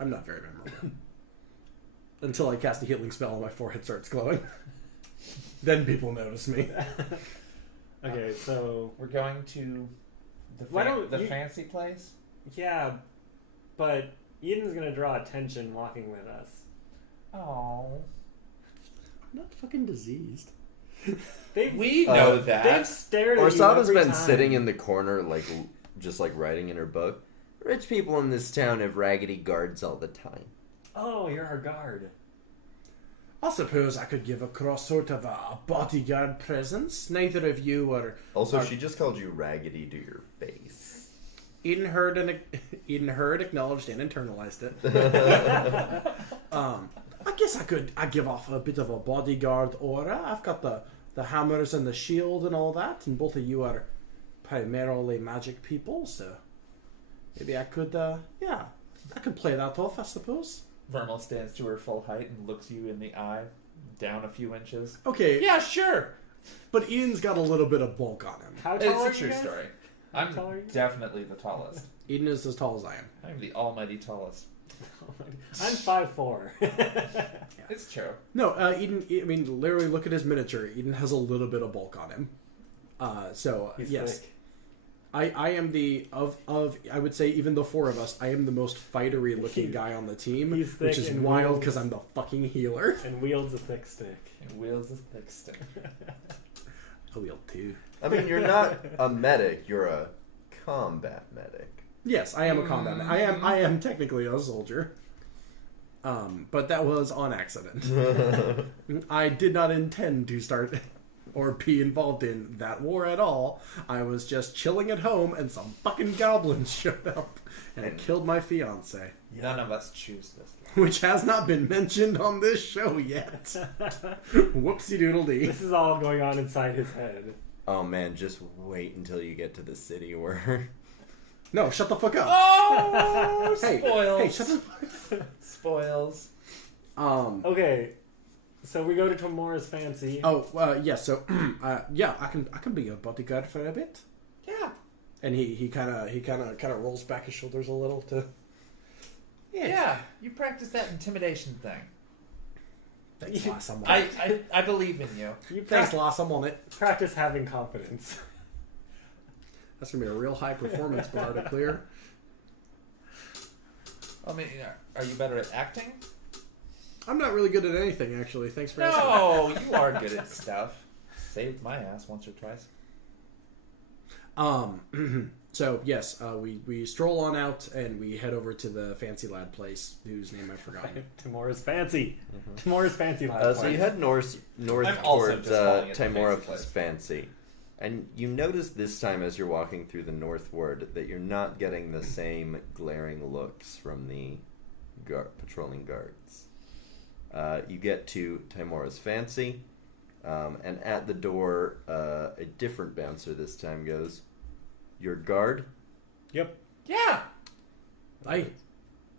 I'm not very memorable. Until I cast a healing spell and my forehead starts glowing. Then people notice me. Okay, so... We're going to the fancy place? Yeah, but Eden's going to draw attention walking with us. Oh. I'm not fucking diseased. We know that. They've stared at you Orsava's every been time. sitting in the corner, like, just like writing in her book. Rich people in this town have raggedy guards all the time. Oh, you're our guard. I suppose I could give a sort of a bodyguard presence. Neither of you are... Also, she just called you raggedy to your face. Eden heard, acknowledged, and internalized it. I guess I give off a bit of a bodyguard aura. I've got the hammers and the shield and all that, and both of you are primarily magic people, so maybe I could, I could play that off, I suppose. Vermal stands to her full height and looks you in the eye, down a few inches. Okay. Yeah, sure. But Eden's got a little bit of bulk on him. How tall It's a are you true guys? story. How tall are I'm you? definitely the tallest. Eden is as tall as I am. I'm the almighty tallest. I'm 5'4". It's true. No, Eden, I mean, literally look at his miniature. Eden has a little bit of bulk on him. He's yes. thick. I am I would say even the four of us, I am the most fightery looking guy on the team, He's thick which is and wild wields- because I'm the fucking healer. And wields a thick stick. And wields a thick stick. I wield too. I mean, you're not a medic, you're a combat medic. Yes, I am a combat man. I am technically a soldier. But that was on accident. I did not intend to start or be involved in that war at all. I was just chilling at home and some fucking goblins showed up and it killed my fiance. None of us choose this life. Which has not been mentioned on this show yet. Whoopsie doodle dee. This is all going on inside his head. Oh man, just wait until you get to the city where... No, shut the fuck up. Oh, Hey, spoils. hey, shut the fuck up. Spoils. Okay, so we go to Tomora's fancy. Oh, yeah, so, I can be a bodyguard for a bit. Yeah. And he kind of rolls back his shoulders a little to. Yeah, you practice that intimidation thing. Thanks, Loss. I'm on it. I believe in you. Thanks, Loss. I'm on it. Practice having confidence. That's gonna be a real high performance bar to clear. I mean, are you better at acting? I'm not really good at anything, actually. Thanks for asking. No, you are good at stuff. Saved my ass once or twice. So yes, we stroll on out and we head over to the fancy lad place, whose name I've forgotten. Timora's Fancy. Timora's Fancy lad. So you head north towards Timora's Fancy. And you notice this time as you're walking through the North Ward that you're not getting the same glaring looks from the patrolling guards. You get to Timora's Fancy, and at the door, a different bouncer this time goes, "Your guard?" Yep. Yeah.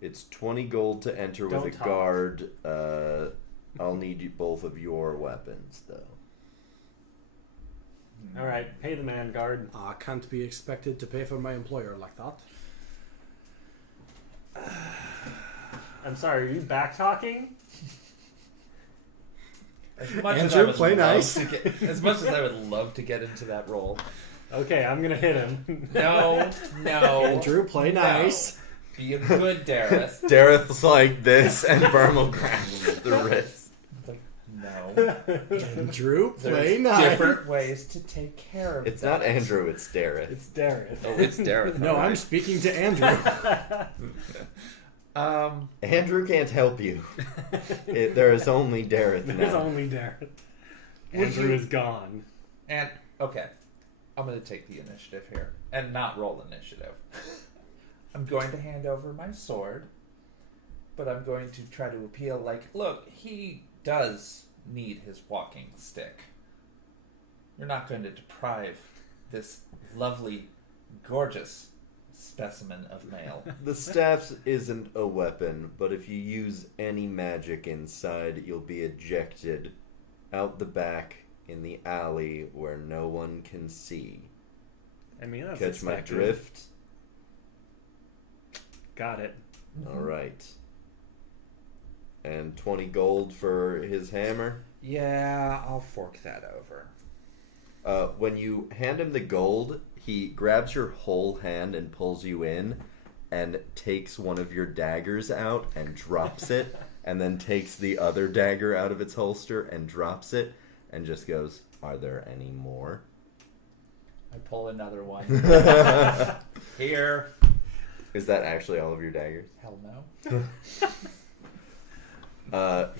It's 20 gold to enter with Don't a talk. guard. I'll need both of your weapons, though. All right, pay the man, guard. I can't be expected to pay for my employer like that. I'm sorry, are you back talking? As much Andrew, as I would play love nice. to get, as much as I would love to get into that role. Okay, I'm gonna hit him. No. Andrew, play no. nice. Be a good Dareth. Dareth's like this, and Vermal grabs at the wrist. Like, no. Andrew, play There's nice. different ways to take care of It's that. not Andrew, it's Dareth. It's Dareth. Oh, it's Dareth. No, I'm speaking to Andrew. Andrew can't help you. There is only Dareth There's now. only Dareth. Andrew is gone. And, okay. I'm going to take the initiative here. And not roll initiative. I'm going to hand over my sword. But I'm going to try to appeal like, look, he does need his walking stick. You're not going to deprive this lovely, gorgeous specimen of male. The staff isn't a weapon, but if you use any magic inside, you'll be ejected out the back in the alley where no one can see. I mean, that's Catch my expected. drift? Got it. Alright. And 20 gold for his hammer. Yeah, I'll fork that over. When you hand him the gold, he grabs your whole hand and pulls you in and takes one of your daggers out and drops it, and then takes the other dagger out of its holster and drops it, and just goes, "Are there any more?" I pull another one. Here. Is that actually all of your daggers? Hell no.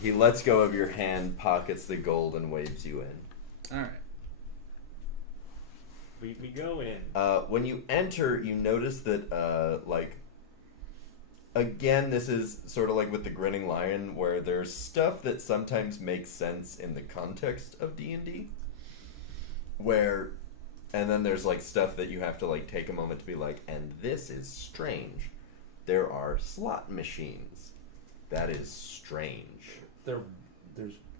He lets go of your hand, pockets the gold, and waves you in. Alright. We go in. When you enter, you notice that, again, this is sort of like with the Grinning Lion, where there's stuff that sometimes makes sense in the context of D&D, and then there's, like, stuff that you have to, like, take a moment to be like, and this is strange. There are slot machines. That is strange. There's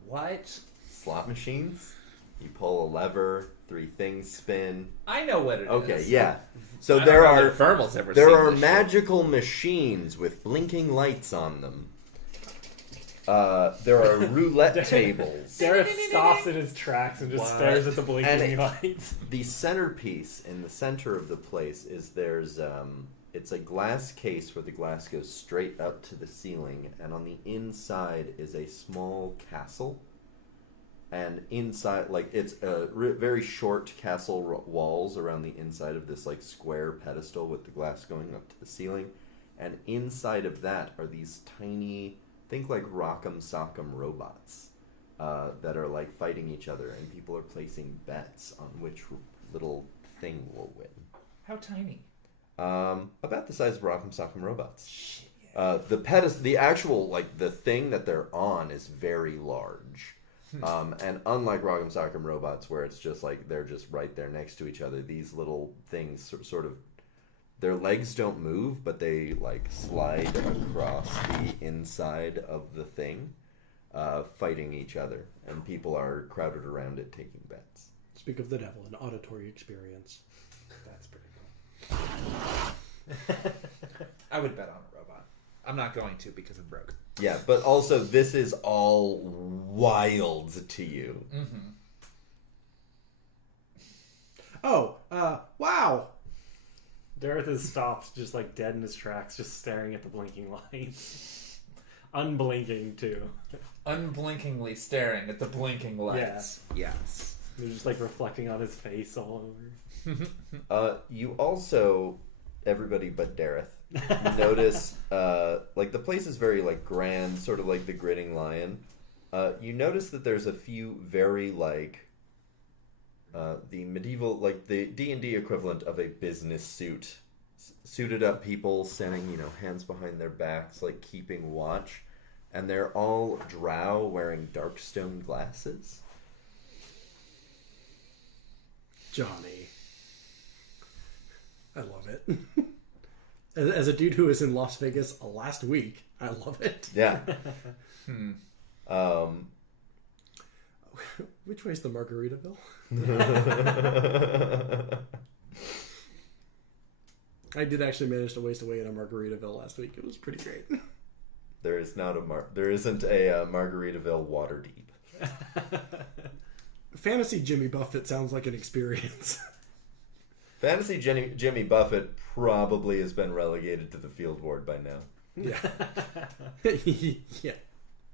what? Slot machines? You pull a lever, 3 things spin. I know what it is. Okay, yeah. So I there don't know are that Vermal's ever there seen are this magical machines with blinking lights on them. There are roulette tables. Dareth stops in his tracks and just What? stares at the blinking And lights. The centerpiece in the center of the place is it's a glass case where the glass goes straight up to the ceiling, and on the inside is a small castle. And inside, like, it's a very short castle walls around the inside of this, like, square pedestal with the glass going up to the ceiling. And inside of that are these tiny, think like Rock'em Sock'em robots that are, like, fighting each other. And people are placing bets on which little thing will win. How tiny? About the size of Rock'em Sock'em robots. The actual, like, the thing that they're on is very large. And unlike Rock'em Sock'em robots, where it's just like they're just right there next to each other, these little things sort of, their legs don't move, but they like slide across the inside of the thing, fighting each other, and people are crowded around it taking bets. Speak of the devil, an auditory experience. That's pretty cool. I would bet on a robot. I'm not going to because I'm broke. Yeah, but also this is all wild to you. Mm-hmm. Oh, wow. Dareth is stopped, just like dead in his tracks, just staring at the blinking lights. Unblinking, too. Unblinkingly staring at the blinking lights. Yes. They're just like reflecting on his face all over. You also, everybody but Dareth, notice, like, the place is very, like, grand, sort of like the Grinning Lion. You notice that there's a few very, like, the medieval, like, the D&D equivalent of a business suit. Suited up people standing, you know, hands behind their backs, like, keeping watch. And they're all drow wearing dark stone glasses. Johnny. I love it. As a dude who was in Las Vegas last week, I love it. Yeah. Which way's the Margaritaville? I did actually manage to waste away in a Margaritaville last week. It was pretty great. There isn't a Margaritaville Waterdeep. Fantasy Jimmy Buffett sounds like an experience. Fantasy Jimmy Buffett probably has been relegated to the field ward by now. Yeah. Yeah.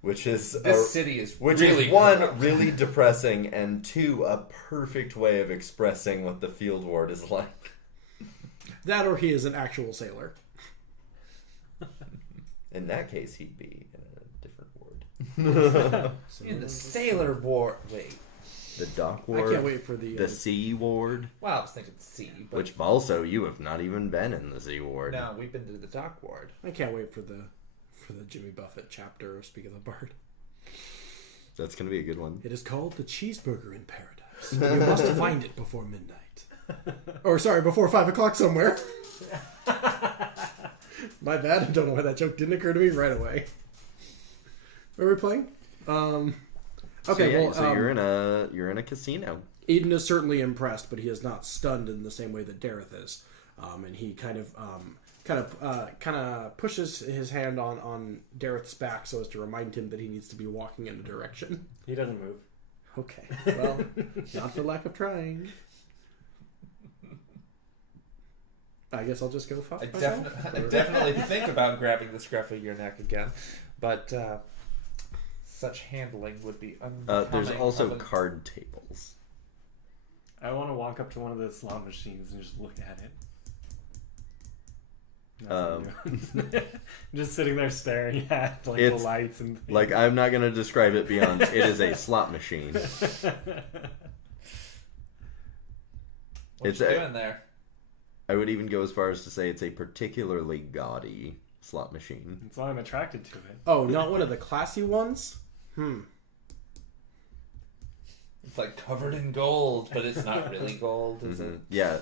Which is This city is which really is one, corrupt. really depressing, and two, a perfect way of expressing what the field ward is like. That or he is an actual sailor. In that case, he'd be in a different ward. In the sailor ward. Wait. The dock I ward. can't wait for the... The sea ward. Well, I was thinking C, but Which also, you have not even been in the sea ward. no, we've been to the dock ward. I can't wait for the Jimmy Buffett chapter of Speak of the Bard. That's going to be a good one. It is called The Cheeseburger in Paradise. You must find it before midnight. Or, sorry, before 5 o'clock somewhere. My bad. I don't know why that joke didn't occur to me right away. What are we playing? Okay, so you're in a casino. Eden is certainly impressed, but he is not stunned in the same way that Dareth is. And he kind of pushes his hand on Dareth's back so as to remind him that he needs to be walking in a direction. He doesn't move. Okay, well, not for lack of trying. I guess I'll just go fuck myself. I definitely think about grabbing the scruff of your neck again, but such handling would be unbecoming. There's also card tables. I want to walk up to one of the slot machines and just look at it. Just sitting there staring at like the lights and things. Like, I'm not going to describe it beyond it is a slot machine. What you doing there? I would even go as far as to say it's a particularly gaudy slot machine. That's why I'm attracted to it. Oh, not one of the classy ones? It's like covered in gold, but it's not really gold, is it? Yeah.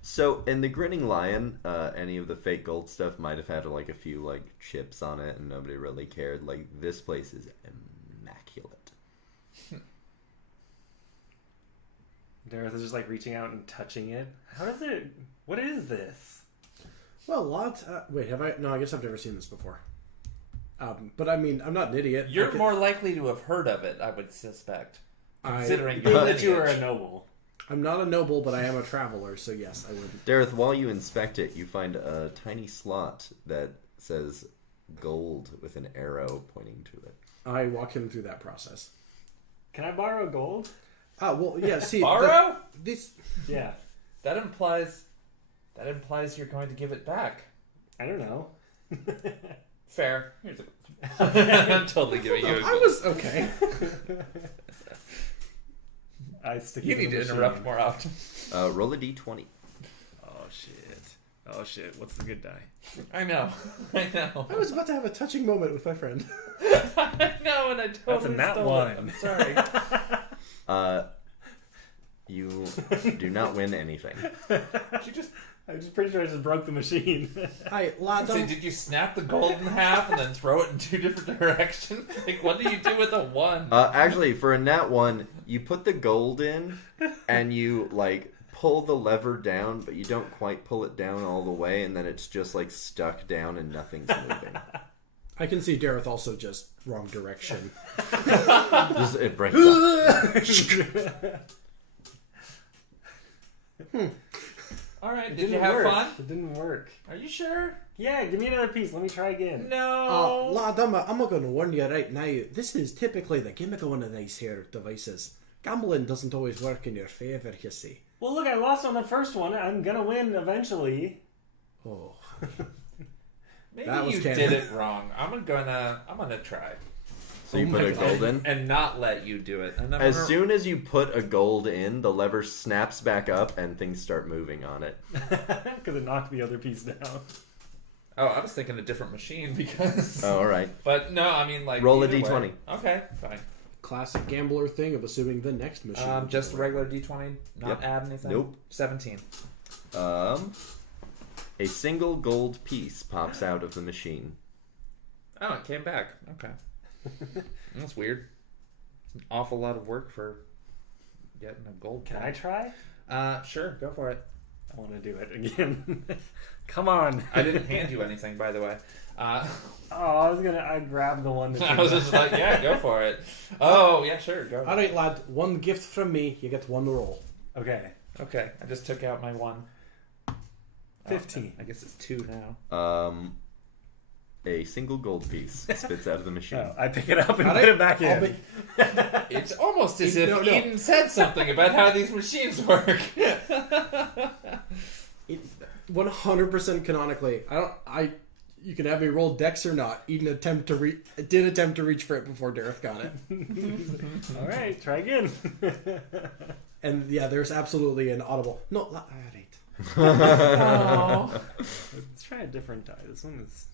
So in the Grinning Lion, any of the fake gold stuff might have had like a few like chips on it, and nobody really cared. Like, this place is immaculate. Dareth is just like reaching out and touching it. How does it? What is this? Well, lots. Wait, have I? No, I guess I've never seen this before. But I mean, I'm not an idiot. You're more likely to have heard of it, I would suspect, considering Prove your that you are a lineage. noble. I'm not a noble, but I am a traveler, so yes, I would. Dareth, while you inspect it, you find a tiny slot that says gold with an arrow pointing to it. I walk him through that process. Can I borrow gold? Well, yeah. See, Borrow? This. Yeah. That implies you're going to give it back. I don't know. Fair. Here's a I'm totally giving you a I was okay. I stick. You it in need the to interrupt machine. more often. Roll a d20. Oh shit. What's the good die? I know. I was about to have a touching moment with my friend. know, and I totally nat stole one. it. I'm sorry. You do not win anything. I'm just pretty sure I just broke the machine. Hi, So did you snap the gold in half and then throw it in two different directions? Like, what do you do with a one? Actually, for a nat 1, you put the gold in and you like pull the lever down, but you don't quite pull it down all the way, and then it's just like stuck down and nothing's moving. I can see Dareth also just wrong direction. It breaks up. All right, It did you didn't have work. fun? It didn't work. Are you sure? Yeah, give me another piece. Let me try again. No. Lad, I'm going to warn you right now. This is typically the gimmick of one of these here devices. Gambling doesn't always work in your favour, you see. Well, look, I lost on the first one. I'm gonna win eventually. Oh. Maybe That was you canon. did it wrong. I'm gonna try So you Oh put my a gold in? and not let you do it. And As soon as you put a gold in, the lever snaps back up and things start moving on it. Because it knocked the other piece down. Oh, I was thinking a different machine because. Oh, all right. But no, I mean like. Roll a either d20. way. Okay, fine. Classic gambler thing of assuming the next machine. Just a regular d20, not Yep. add anything. Nope. 17. A single gold piece pops out of the machine. Oh, it came back. Okay. That's weird. It's an awful lot of work for getting a gold. Can pen. I try? Sure, go for it. I want to do it again. Come on. I didn't hand you anything, by the way. I grabbed the one that I was just like, yeah, go for it. Oh, yeah, sure, go. Alright, lad. One gift from me. You get one roll. Okay. Okay, I just took out my one. 15. I guess it's 2 now. A single gold piece spits out of the machine. Oh, I pick it up and All put right, it back I'll in. It's almost as No, if no. Eden said something about how these machines work. 100% canonically. You can have me roll dex or not. Eden did attempt to reach for it before Dareth got it. All right, try again. And yeah, there's absolutely an audible. No, alright. Oh. Let's try a different die. This one is.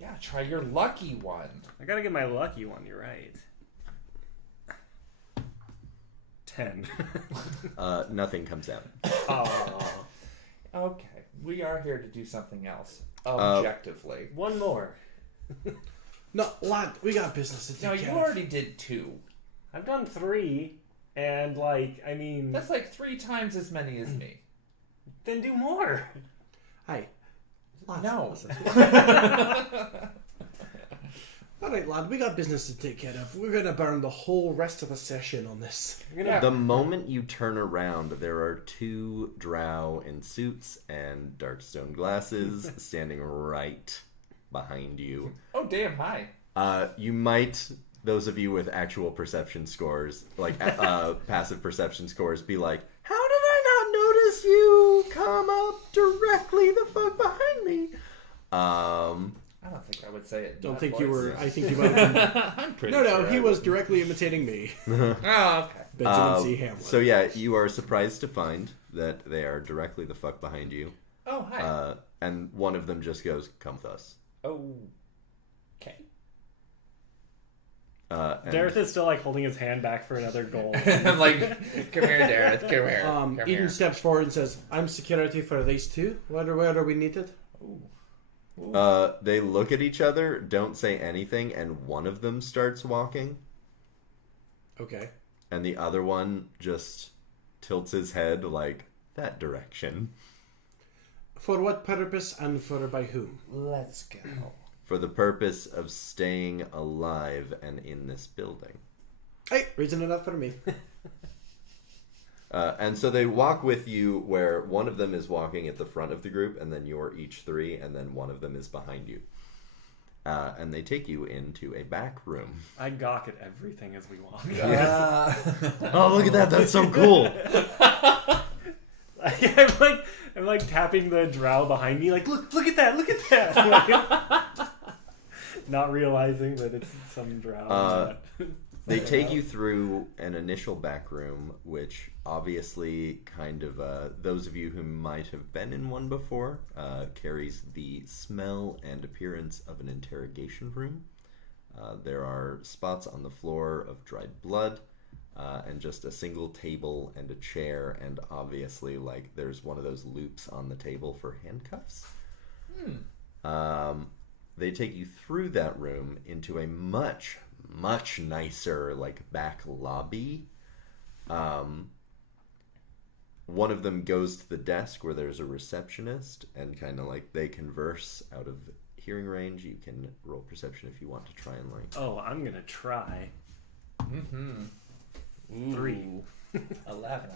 Yeah, try your lucky one. I gotta get my lucky one. You're right. 10. Nothing comes out. Oh. Okay, we are here to do something else. Objectively. One more. No, lad, we got business to take No, you care of. already did 2. I've done 3, and I mean, That's like 3 times as many as me. then do more. Hey, lad, No. listen. Alright, lad, we got business to take care of. We're gonna burn the whole rest of the session on this. Yeah. The moment you turn around, there are 2 drow in suits and darkstone glasses standing right behind you. Oh, damn, hi. You might, those of you with actual perception scores, like passive perception scores, be like, how did I not notice you come up directly the fuck behind me? I don't think I would say it. in Don't that think you voice. were. I think you might have been. I'm pretty No, sure he I was would. directly imitating me. Oh, okay. Benjamin C. Hamlin. So yeah, you are surprised to find that they are directly the fuck behind you. Oh, hi. And one of them just goes, come with us. Okay. And Dareth is still holding his hand back for another goal. I'm like, come here, Dareth, come here. Come Eden here. steps forward and says, "I'm security for these two. Where are we needed?" Ooh. they look at each other, don't say anything, and one of them starts walking, Okay. and the other one just tilts his head that direction. For what purpose and for by whom? Let's go. For the purpose of staying alive and in this building. Hey, reason enough for me. And so they walk with you where one of them is walking at the front of the group, and then you're each 3, and then one of them is behind you. And they take you into a back room. I gawk at everything as we walk. Oh, look at that. That's so cool. I'm like tapping the drow behind me, look at that. Not realizing that it's some drow. They take you through an initial back room, which obviously those of you who might have been in one before, carries the smell and appearance of an interrogation room. There are spots on the floor of dried blood, and just a single table and a chair, and obviously there's one of those loops on the table for handcuffs. They take you through that room into a much nicer back lobby, one of them goes to the desk where there's a receptionist, and kind of like they converse out of hearing range. You can roll perception if you want to try and like. Oh, I'm gonna try. Mm-hmm. 3. 11.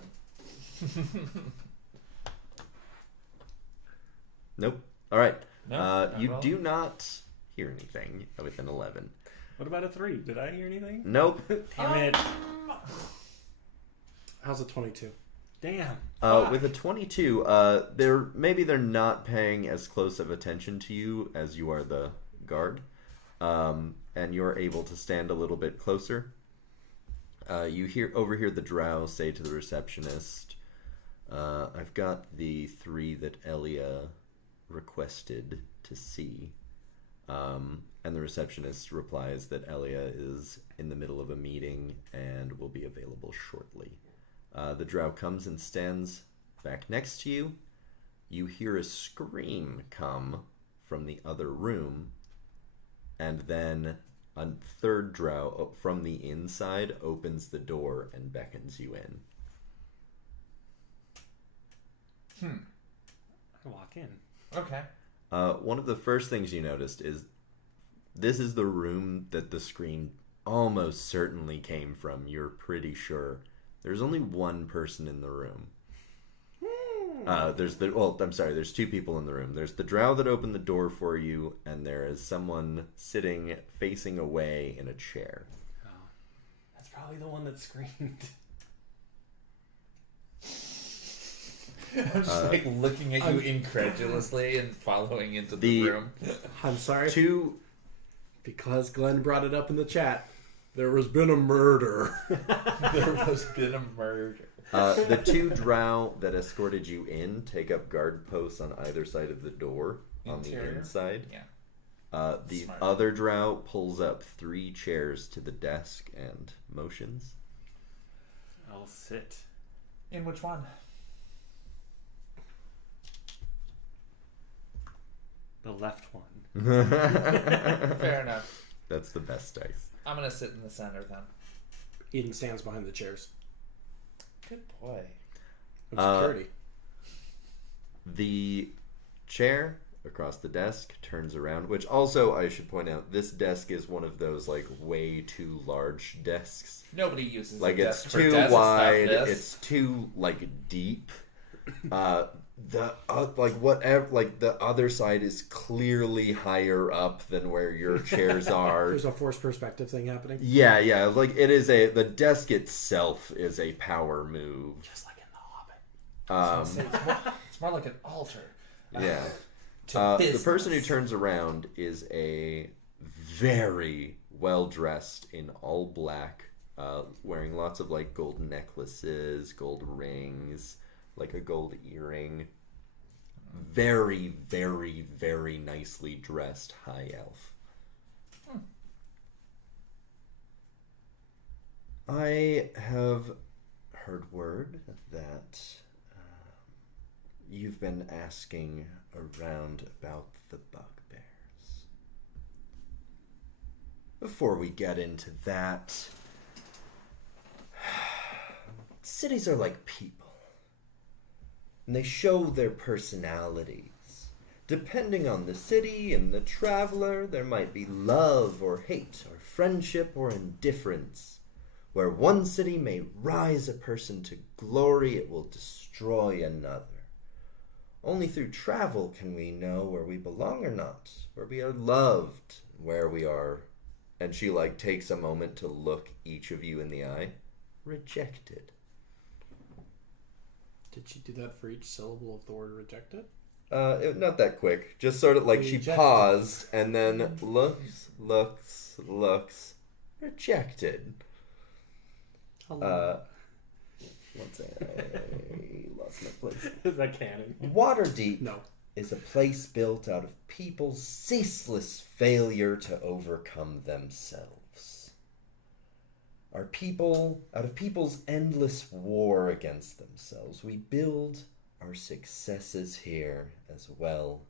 Nope. All right. No, you not do not hear anything with an 11. What about a 3? Did I hear anything? Nope. Damn it. How's a 22? Damn. With a 22, they're not paying as close of attention to you as you are the guard, and you're able to stand a little bit closer. You overhear the drow say to the receptionist, "I've got the 3 that Elia requested to see," and the receptionist replies that Elia is in the middle of a meeting and will be available shortly. The drow comes and stands back next to you. You hear a scream come from the other room, and then a third drow from the inside opens the door and beckons you in. I walk in. Okay. One of the first things you noticed is this is the room that the scream almost certainly came from. You're pretty sure. There's only one person in the room. There's 2 people in the room. There's the drow that opened the door for you, and there is someone sitting facing away in a chair. Oh, that's probably the one that screamed. I'm just like looking at you incredulously and following into the room. I'm sorry. 2 Because Glenn brought it up in the chat. There has been a murder. There has been a murder. The 2 drow that escorted you in take up guard posts on either side of the door on the inside. Yeah. The Smart. other drow pulls up 3 chairs to the desk and motions. I'll sit. In which one? The left one. Fair enough. That's the best dice. I'm gonna sit in the center then. Eden stands behind the chairs. Good boy. Of security. The chair across the desk turns around, which also I should point out, this desk is one of those like way too large desks. Nobody uses Like a it's desk for too desk wide, stuff, it's too like deep. The other side is clearly higher up than where your chairs are. There's a forced perspective thing happening. Yeah, like it is the desk itself is a power move. Just like in The Hobbit. It's more like an altar. Yeah. To the person who business. turns around is a very well dressed in all black, wearing lots of like gold necklaces, gold rings, like a gold earring. Very, very, very nicely dressed high elf. I have heard word that you've been asking around about the bugbears. Before we get into that, cities are like people, and they show their personalities. Depending on the city and the traveler, there might be love or hate or friendship or indifference. Where one city may rise a person to glory, it will destroy another. Only through travel can we know where we belong or not, where we are loved, where we are, and she like takes a moment to look each of you in the eye, rejected. Did she do that for each syllable of the word rejected? Not that quick. Just sort of like she Rejected. paused and then looks, rejected. Hello. One second, I lost my place. Is that canon? Waterdeep No. is a place built out of people's ceaseless failure to overcome themselves. Out of people's endless war against themselves, we build our successes here as well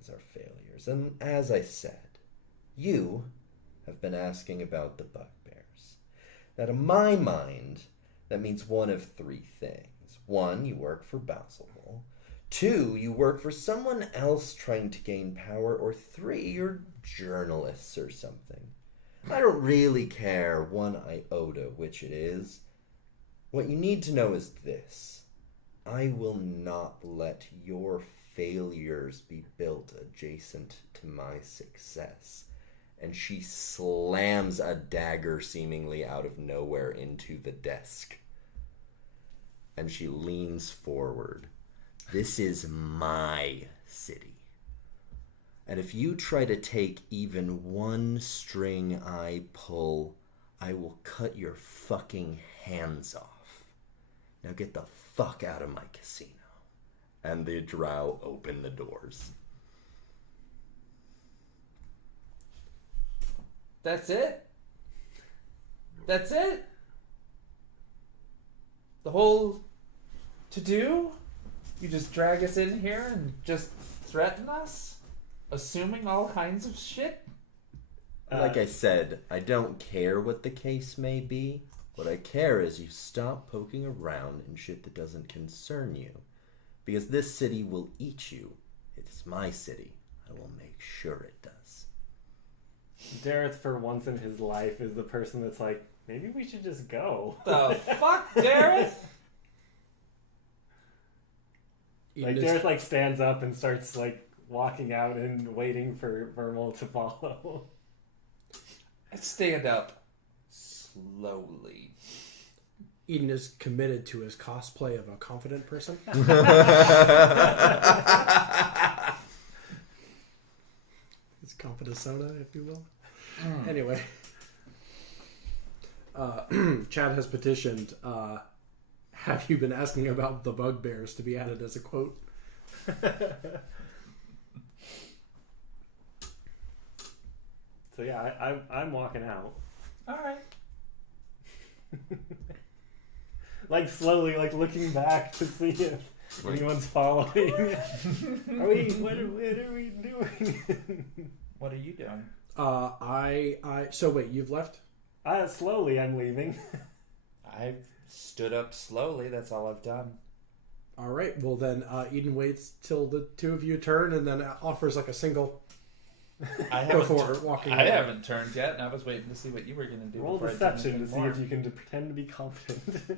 as our failures. And as I said, you have been asking about the bugbears. Now, to my mind, that means one of 3 things. 1, you work for Basilville. 2, you work for someone else trying to gain power. Or 3, you're journalists or something. I don't really care one iota which it is. What you need to know is this. I will not let your failures be built adjacent to my success. And she slams a dagger seemingly out of nowhere into the desk. And she leans forward. This is my city. And if you try to take even one string I pull, I will cut your fucking hands off. Now get the fuck out of my casino. And the drow open the doors. That's it? That's it? The whole to-do? You just drag us in here and just threaten us? Assuming all kinds of shit? Like I said, I don't care what the case may be. What I care is you stop poking around in shit that doesn't concern you. Because this city will eat you. It is my city. I will make sure it does. Dareth, for once in his life, is the person that's like, maybe we should just go. The fuck, Dareth? Like, Dareth, like, stands up and starts, like, walking out and waiting for Vermal to follow. I stand up slowly. Eden is committed to his cosplay of a confident person. His confident soda, if you will. Anyway. Chad has petitioned, have you been asking about the bugbears to be added as a quote? So yeah, I'm walking out. Alright. Like slowly, like looking back to see if anyone's following. What are we doing? What are you doing? So wait, you've left? Slowly I'm leaving. I've stood up slowly, that's all I've done. Alright, well then Eden waits till the two of you turn and then offers like a single before walking away. I haven't turned yet, and I was waiting to see what you were going to do. Roll deception to see if you can pretend to be confident.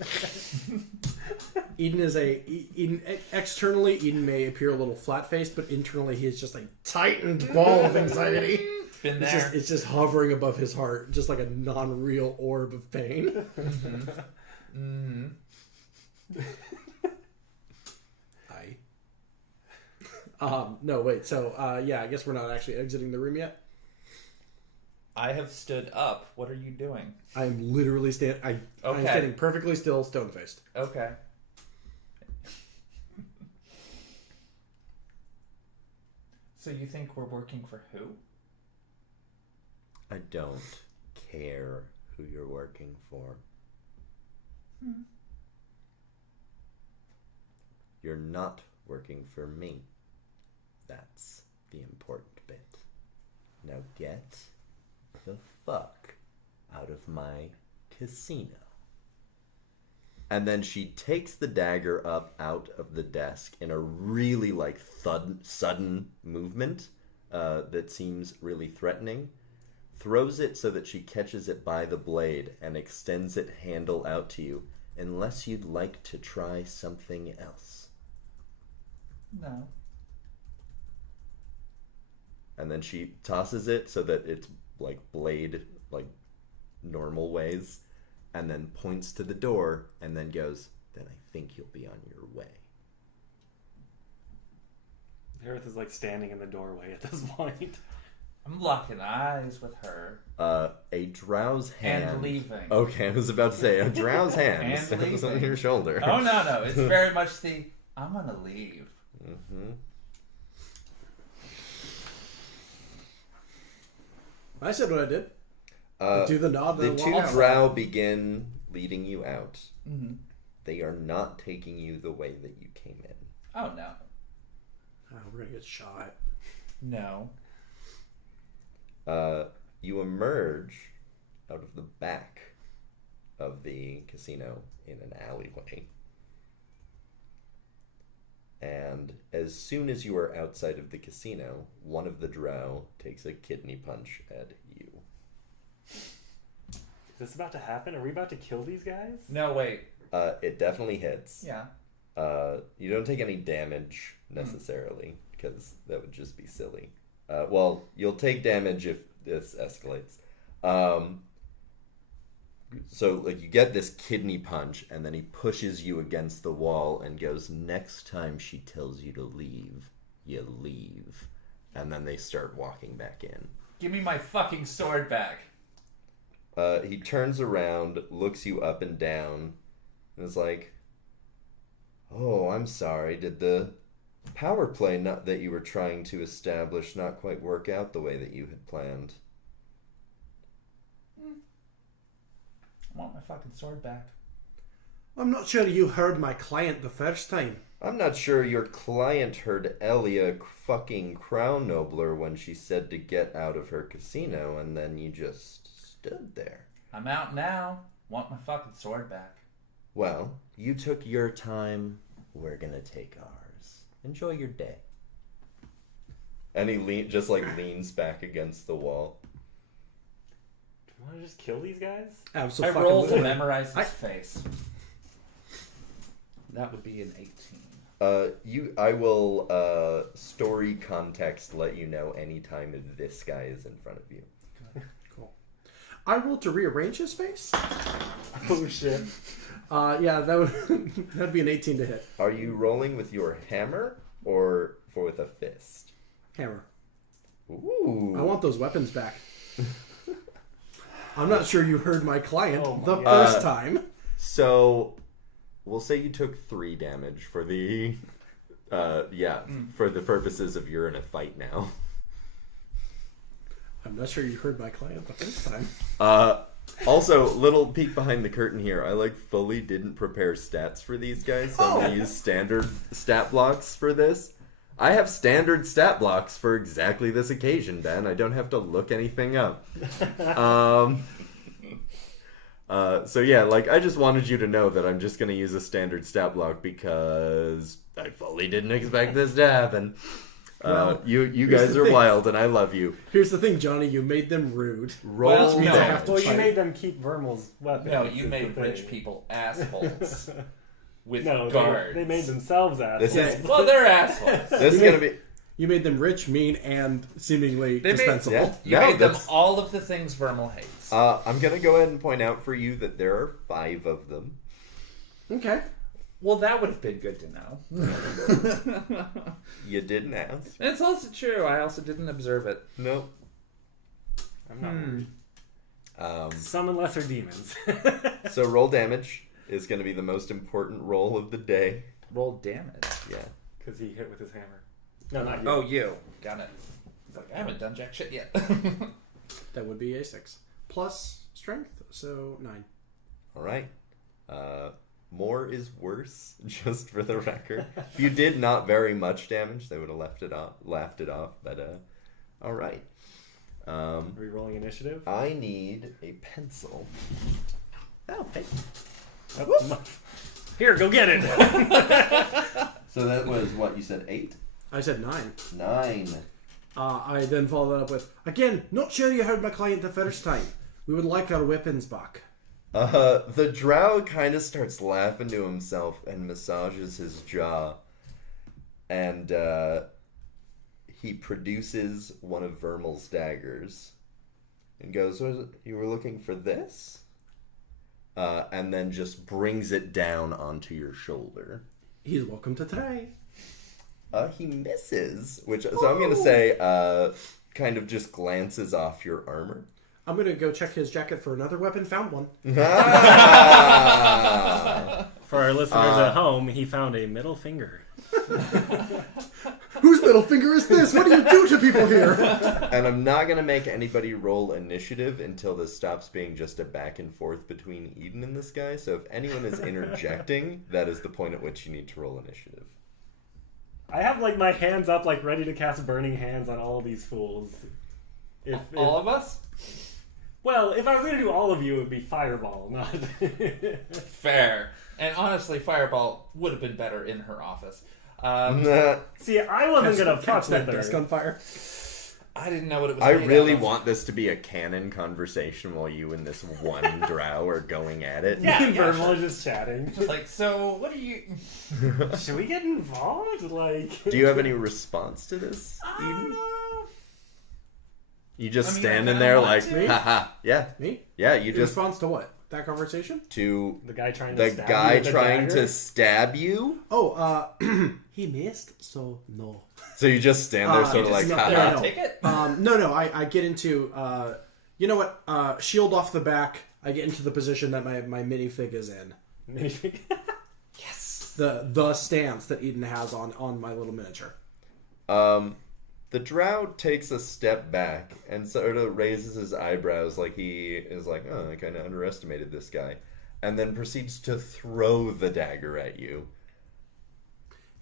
Eden is externally Eden may appear a little flat-faced, but internally he is just a tightened ball of anxiety. Been there. It's just hovering above his heart, just like a non-real orb of pain. Mm-hmm. No, wait. So, yeah, I guess we're not actually exiting the room yet. I have stood up. What are you doing? I'm literally I'm standing perfectly still, stone-faced. Okay. So you think we're working for who? I don't care who you're working for. You're not working for me. That's the important bit. Now get the fuck out of my casino. And then she takes the dagger up out of the desk in a really like sudden movement that seems really threatening. Throws it so that she catches it by the blade and extends it handle out to you, unless you'd like to try something else. No. And then she tosses it so that it's like blade, like normal ways, and then points to the door and then goes, then I think you'll be on your way. Dareth is like standing in the doorway at this point. I'm locking eyes with her. A drow's hand. And leaving. Okay, I was about to say, a drow's hand And stands on leaving. your shoulder. Oh, no. It's very much the, I'm going to leave. Mm-hmm. I said what I did. Do the nod. The two drow begin leading you out. Mm-hmm. They are not taking you the way that you came in. Oh, no. Oh, we're going to get shot. No. You emerge out of the back of the casino in an alleyway. and as soon as you are outside of the casino, one of the drow takes a kidney punch at you. Is this about to happen? Are we about to kill these guys? No, wait. It definitely hits. Yeah. You don't take any damage necessarily, because that would just be silly. Well, you'll take damage if this escalates. So, like, you get this kidney punch, and then he pushes you against the wall and goes, next time she tells you to leave, you leave. And then they start walking back in. Give me my fucking sword back. He turns around, looks you up and down, and is like, oh, I'm sorry, did the power play that you were trying to establish not quite work out the way that you had planned? I want my fucking sword back. I'm not sure you heard my client the first time. I'm not sure your client heard Elia fucking Crown Nobler when she said to get out of her casino, and then you just stood there. I'm out now. Want my fucking sword back. Well, you took your time. We're gonna take ours. Enjoy your day. And he leans back against the wall. Do you want to just kill these guys? Absolutely. I roll to memorize his face. That would be an 18. I will story context let you know anytime this guy is in front of you. Cool. I rolled to rearrange his face. Oh shit. Yeah, that'd be an 18 to hit. Are you rolling with your hammer or with a fist? Hammer. Ooh. I want those weapons back. I'm not sure you heard my client the God. first time. So, we'll say you took 3 damage for the, for the purposes of you're in a fight now. I'm not sure you heard my client the first time. Also, little peek behind the curtain here. I fully didn't prepare stats for these guys, so I'm gonna use standard stat blocks for this. I have standard stat blocks for exactly this occasion, Ben. I don't have to look anything up. So yeah, I just wanted you to know that I'm just gonna use a standard stat block because I fully didn't expect this to happen. Well, you guys are wild, and I love you. Here's the thing, Johnny. You made them rude. Roll no. damage. Well, you made them keep Vermal's weapons. No, you is made the rich thing. people assholes. With No, guards. they made themselves assholes. This is Well, they're assholes. this is gonna be. You made them rich, mean, and seemingly dispensable. Yeah. You No, made them that's- all of the things Vermal hates. I'm gonna go ahead and point out for you that there are 5 of them. Okay. Well, that would have been good to know. You didn't ask. It's also true. I also didn't observe it. Nope. I'm not worried. Um, Summon lesser demons. so roll damage is going to be the most important roll of the day. Roll damage. Yeah. Because he hit with his hammer. No, not you. Oh, you. Got it. He's like, I haven't done jack shit yet. That would be a 6. Plus strength, so 9. All right. More is worse, just for the record. If you did not very much damage, they would have laughed it off. But all right. Are we rolling initiative? I need a pencil. Oh, hey. Oh, here, go get it. So that was what you said, 8? I said 9. 9. I then followed that up with, again, not sure you heard my client the first time. We would like our weapons back. The drow kind of starts laughing to himself and massages his jaw. And he produces one of Vermal's daggers and goes, you were looking for this? And then just brings it down onto your shoulder. He's welcome to try. He misses, so I'm going to say kind of just glances off your armor. I'm going to go check his jacket for another weapon. Found one. For our listeners at home, he found a middle finger. Whose middle finger is this? What do you do to people here? And I'm not going to make anybody roll initiative until this stops being just a back and forth between Eden and this guy. So if anyone is interjecting, that is the point at which you need to roll initiative. I have my hands up, ready to cast burning hands on all these fools. If All of us? Well, if I was going to do all of you, it would be Fireball, not... Fair. And honestly, Fireball would have been better in her office. See, I wasn't gonna fuck Catch that with desk her. on fire. I didn't know what it was. I made really out of. want this to be a canon conversation while you and this one drow are going at it. Yeah, Me and Verbal sure. are just chatting. Like, so what do you? Should we get involved? Like, Do you have any response to this, I don't Eden? know. You just I mean, standing I there want like, to. haha, yeah, Me? yeah. You In just response to what? That conversation? to the guy trying to the stab guy you with a trying dagger? to stab you. Oh, he missed, so no. So you just stand there, You sort of just- like, no, haha. no. Take it. No, I get into, you know what? Shield off the back. I get into the position that my minifig is in. Minifig. Yes. The stance that Eden has on my little miniature. The drow takes a step back and sort of raises his eyebrows like he is like, oh, I kind of underestimated this guy. And then proceeds to throw the dagger at you.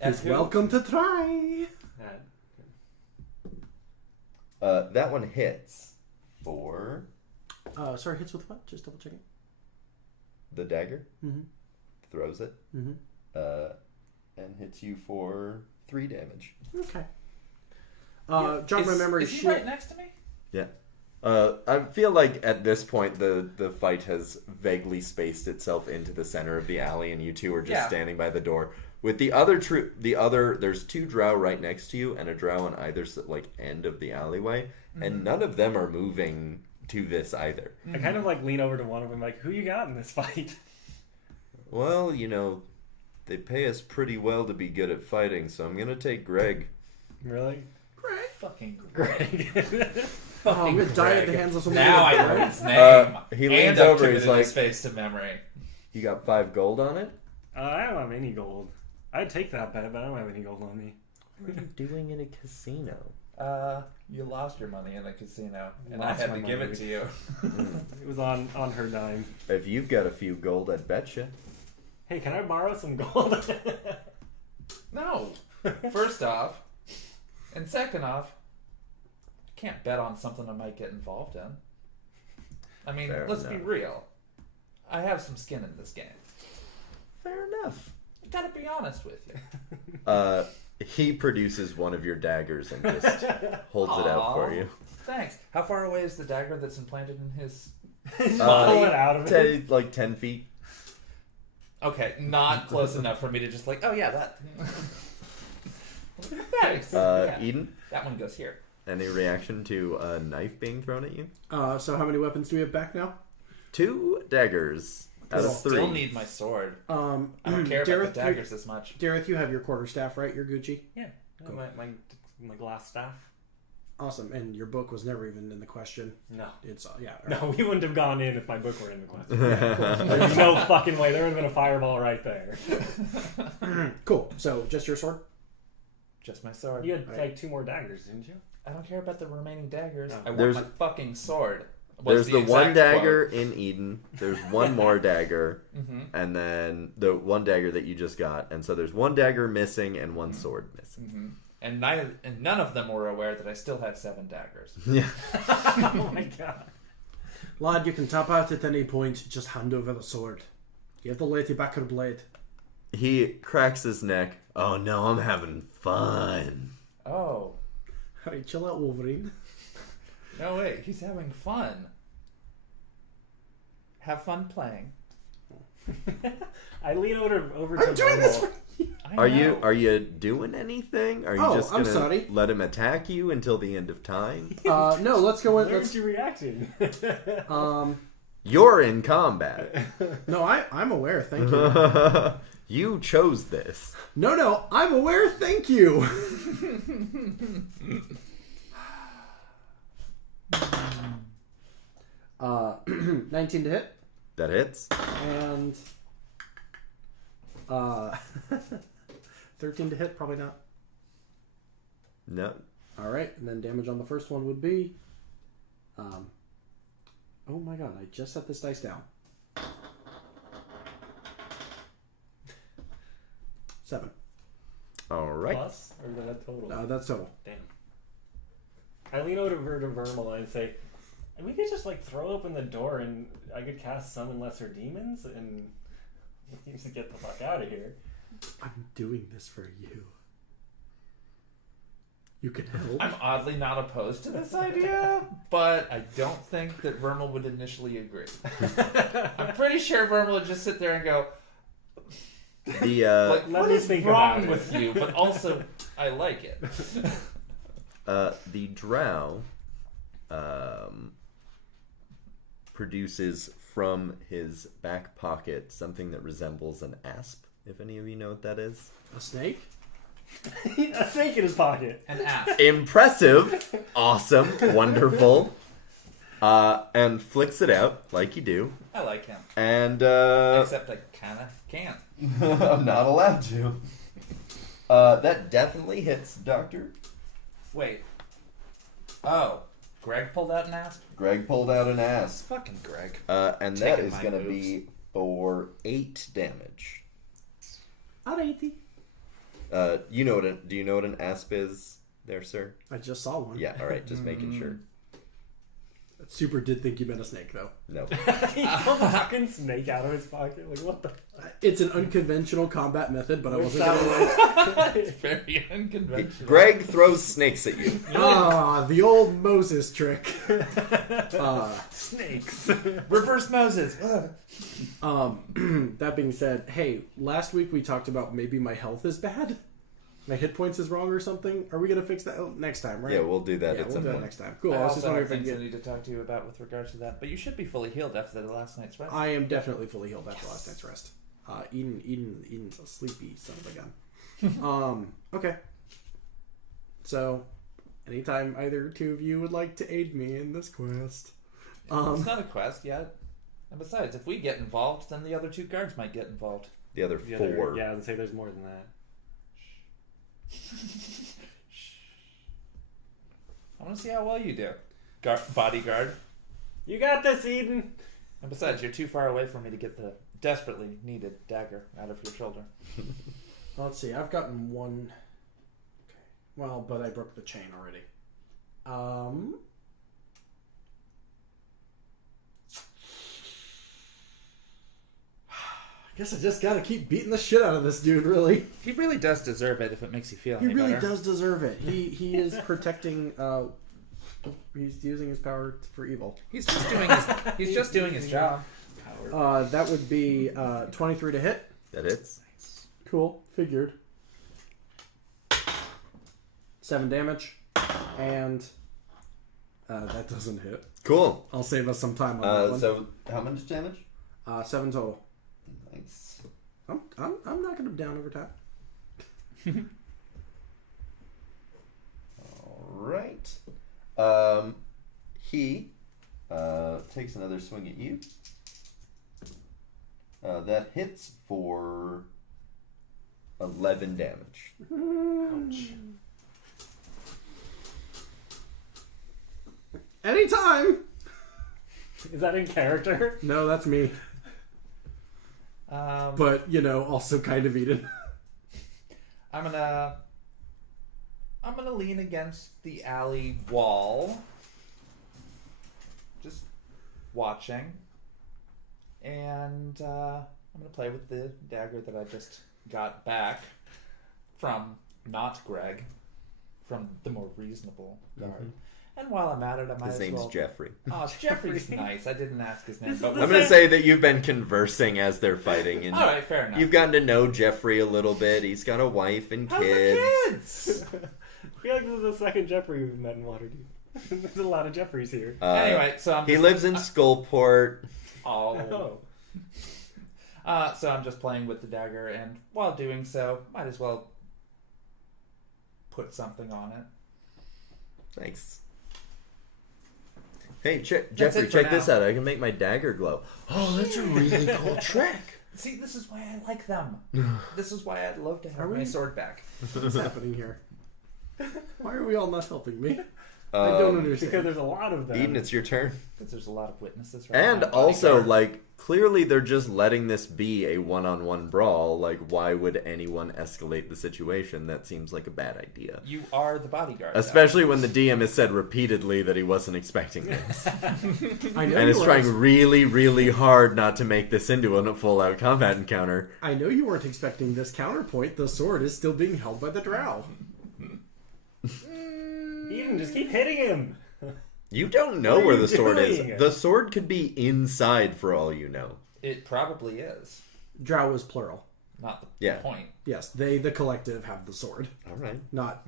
At He's who? welcome to try. That one hits for Sorry, hits with what? Just double checking. the dagger. Mm-hmm. Throws it. Mm-hmm. And hits you for 3 damage. Okay. Jog my memory. Is he shield. right next to me? Yeah. I feel like at this point the fight has vaguely spaced itself into the center of the alley, and you two are just standing by the door. With the other there's 2 drow right next to you, and a drow on either end of the alleyway, and none of them are moving to this either. I kind of like lean over to one of them, like, who you got in this fight? Well, they pay us pretty well to be good at fighting, so I'm gonna take Greg. Really? Greg. Fucking Greg. Oh, I'm gonna die at the hands of someone. Now I named know Greg. his name. He leans and I've over, he's committed like- his face to memory. You got 5 gold on it? I don't have any gold. I'd take that bet, but I don't have any gold on me. What are you doing in a casino? You lost your money in the casino, and Lost I had my to give money. it to you. It was on her dime. If you've got a few gold, I'd betcha. Hey, can I borrow some gold? No. First off, and second off, I can't bet on something I might get involved in. I mean, Fair let's be enough. real. I have some skin in this game. Fair enough. I gotta be honest with you. He produces one of your daggers and just holds it out for Aw. you. Thanks. How far away is the dagger that's implanted in his... Just pull it out of it. 10 feet. Okay, not close enough for me to just oh yeah, that... Thanks. Yeah. Eden, That one goes here. any reaction to a knife being thrown at you? So how many weapons do we have back now? 2 daggers out of 3. Still need my sword. I don't care about the daggers as much. Dareth, you have your quarterstaff, right? You're Gucci. Yeah. Cool. My glass staff. Awesome. And your book was never even in the question. No. It's yeah. all No, right. we wouldn't have gone in if my book were in the question. Yeah, cool. There's no fucking way. There would have been a fireball right there. Cool. So just your sword. Just my sword. You had Right. like 2 more daggers, didn't you? I don't care about the remaining daggers. No. I want There's- my fucking sword. There's the one exact dagger in Eden. There's one more dagger, Mm-hmm. and then the one dagger that you just got. And so there's one dagger missing and one sword missing. Mm-hmm. And none of them were aware that I still had 7 daggers. Yeah. Oh my god. Lad, you can tap out at any point. Just hand over the sword. Give the lady back her blade. He cracks his neck. Oh no, I'm having fun. Oh. Alright, chill out, Wolverine. No, wait. He's having fun. Have fun playing. I lean over to I'm doing this for I know. Are you doing anything? Are you Oh, just I'm gonna sorry. let him attack you until the end of time? No, let's go in. Where's your reaction? You're in combat. No, I'm aware. Thank you. You chose this. No, I'm aware. Thank you. 19 to hit, That hits. and 13 to hit. Probably not. No. All right, and then damage on the first one would be. Oh my god! I just set this dice down. 7. All right. Plus? Or is that total? That's total. Damn. I lean over to Vermal and say, we could just like throw open the door and I could cast Summon Lesser Demons and we can just get the fuck out of here. I'm doing this for you. You can help. I'm oddly not opposed to this idea, but I don't think that Vermal would initially agree. I'm pretty sure Vermal would just sit there and go, The what is wrong with you? But also, I like it. the drow produces from his back pocket something that resembles an asp. If any of you know what that is. A snake? A snake in his pocket. An ass. Impressive, awesome, wonderful, and flicks it out like you do. I like him. And Except I kind of can't. I'm not allowed to. That definitely hits, Doctor. Wait. Oh. Greg pulled out an ass? Greg pulled out an asp. Fucking Greg. And that Taking is my going to moves. be for 8 damage. Alrighty. Do you know what an asp is, there, sir? I just saw one. Yeah. All right. Just making sure. Super did think you meant a snake, though. No. He pulled a fucking snake out of his pocket. Like, what the? It's an unconventional combat method, but I wasn't That gonna. It's very unconventional. Greg throws snakes at you. Ah, the old Moses trick. Snakes. Reverse Moses. That being said, hey, last week we talked about maybe my health is bad. My hit points is wrong or something. Are we gonna fix that next time, right? Yeah, we'll do that Yeah, at we'll some do that point. next time. Cool. I I was just also wondering have if I things I can need to talk to you about with regards to that. But you should be fully healed after the last night's rest. I am definitely fully healed after last night's rest. Eden's a sleepy son of a gun. Okay. So, anytime either two of you would like to aid me in this quest, It's not a quest yet. And besides, if we get involved, then the other 2 guards might get involved. The other 4. Yeah, I'd say there's more than that. I want to see how well you do. Bodyguard. You got this, Eden. And besides, you're too far away for me to get the desperately needed dagger out of your shoulder. let's see. I've gotten one. Okay. Well, but I broke the chain already. I guess I just gotta keep beating the shit out of this dude, really. He really does deserve it if it makes you feel He any really better. does deserve it. He is protecting, he's using his power for evil. He's just doing his job. That would be 23 to hit. That hits. Cool. Figured. 7 damage. And that doesn't hit. Cool. I'll save us some time on that one. So how much damage? 7 total. Nice. I'm knocking him down over time. All right. He takes another swing at you. That hits for 11 damage. Ouch. Anytime! Is that in character? No, that's me. But, also kind of Eden. I'm gonna lean against the alley wall, just watching, and I'm gonna play with the dagger that I just got back from not Greg, from the more reasonable guard. Mm-hmm. And while I'm at it, I might His as name's well. Jeffrey. Oh, Jeffrey's nice. I didn't ask his name, This is but the I'm going to say that you've been conversing as they're fighting, and all right, fair enough. you've gotten to know Jeffrey a little bit. He's got a wife and How's kids. the kids? I feel like this is the second Jeffrey we've met in Waterdeep. There's a lot of Jeffreys here. Anyway, so I'm he just, lives in Skullport. Oh. So I'm just playing with the dagger, and while doing so, might as well put something on it. Thanks. Hey, Jeffrey, it for check this now. out. I can make my dagger glow. Oh, that's a really cool trick. See, this is why I like them. This is why I'd love to have Are my we- sword back. What's happening here? Why are we all not helping me? I don't understand. Because there's a lot of them. Eden, it's your turn. Because there's a lot of witnesses right And now. also, Bodyguard. clearly they're just letting this be a one-on-one brawl. Why would anyone escalate the situation? That seems like a bad idea. You are the bodyguard. Especially when the DM has said repeatedly that he wasn't expecting this. I know And you is were trying really, really hard not to make this into a full-out combat encounter. I know you weren't expecting this counterpoint. The sword is still being held by the drow. Eden, just keep hitting him. You don't know What are where you the sword doing? is. The sword could be inside for all you know. It probably is. Drow is plural. Not the Yeah. point. Yes, they, the collective, have the sword. All right. Not.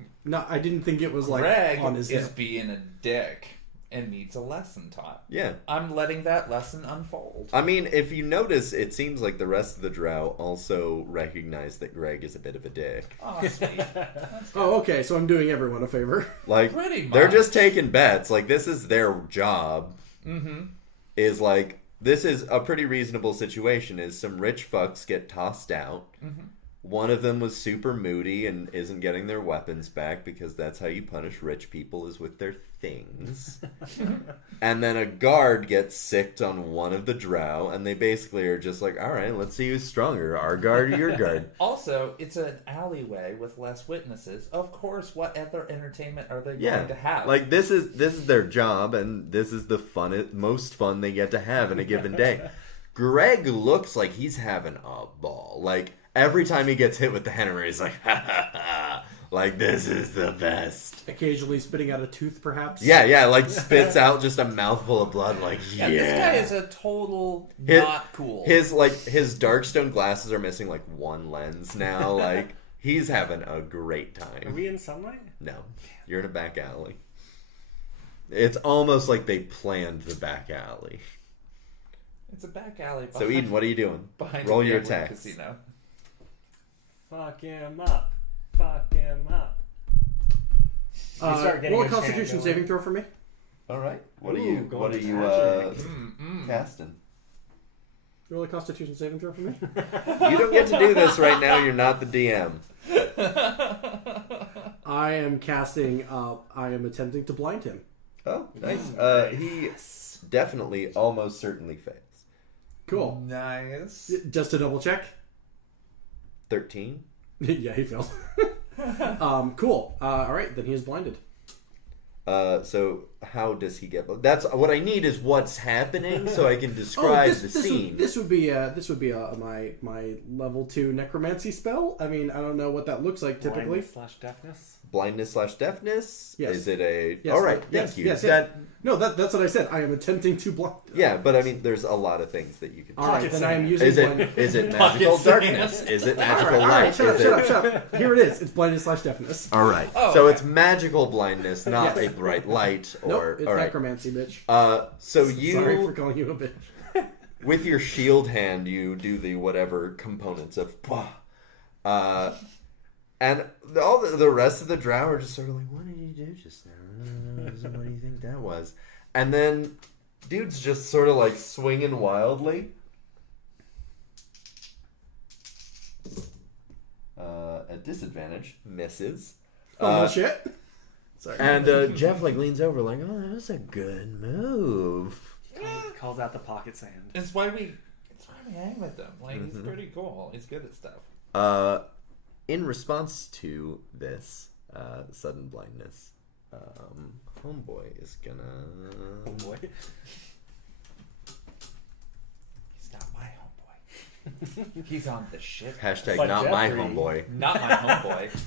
I didn't think it was like Greg on his is hip. being a dick and needs a lesson taught. Yeah. I'm letting that lesson unfold. I mean, if you notice, it seems like the rest of the drow also recognize that Greg is a bit of a dick. Oh, sweet. That's good. Oh, okay. So I'm doing everyone a favor. Like, Pretty much. they're just taking bets. Like, this is their job. Mm-hmm. Is like, this is a pretty reasonable situation. Is some rich fucks get tossed out. Mm-hmm. One of them was super moody and isn't getting their weapons back because that's how you punish rich people, is with their things. And then a guard gets sicked on one of the drow, and they basically are just like, all right, let's see who's stronger, our guard or your guard. Also, it's an alleyway with less witnesses. Of course, what other entertainment are they going to have? Like, this is their job, and this is the most fun they get to have in a given day. Greg looks like he's having a ball. Like, every time he gets hit with the hammer, he's like, ha ha ha. Like, this is the best. Occasionally spitting out a tooth, perhaps. Yeah, like spits out just a mouthful of blood. Like, yeah. This guy is a total His- not cool. His darkstone glasses are missing like one lens now. Like, he's having a great Are time. we in sunlight? No, you're in a back alley. It's almost like they planned the back alley. It's a back alley. So Eden, what are you doing? behind Roll a your gambling attacks. casino. Fuck him up. Fuck him up. You start getting Roll a a chant Constitution going. saving throw for me. All right. What Ooh, are you? going What are to you magic. casting? Roll a Constitution saving throw for me. You don't get to do this right now. You're not the DM. I am casting. I am attempting to blind him. Oh, nice. He definitely, almost certainly fails. Cool. Nice. Just to double check. 13. Yeah, he failed. Cool. All right, then he is blinded. So how does he get? That's what I need, is what's happening so I can describe the scene. This would be my level 2 necromancy spell. I mean, I don't know what that looks like typically. Blindness/deafness. Blindness/deafness. Yes. Is it a? Yes, All right. yes, Thank you. yes, yes. That, No, that's what I said. I am attempting to blind. yeah, but I mean, there's a lot of things that you can. All right, Pocket then I am sand. using Is it blind. is it Pocket magical sand. darkness? Is it All magical right, light? shut Is it- up. Here it is. It's blindness/deafness. All right. Oh, So okay. it's magical blindness, not Yes. a bright light. Nope, Or it's all right. necromancy, bitch. So Sorry for you, calling you a bitch. with your shield hand, you do the whatever components of. And all the rest of the drow are just sort of like, what did you do just now? What do you think that was? And then, dude's just sort of like swinging wildly. At disadvantage, misses. Oh, no shit. Sorry. And Jeff like leans over like, oh, that was a good move. Calls out the pocket sand. It's why we hang with him. Like, he's pretty cool. He's good at stuff. In response to this sudden blindness, homeboy is gonna. Oh boy. He's not my homeboy. He's on the shit. Hashtag But not my Jeffrey- homeboy. Not my homeboy.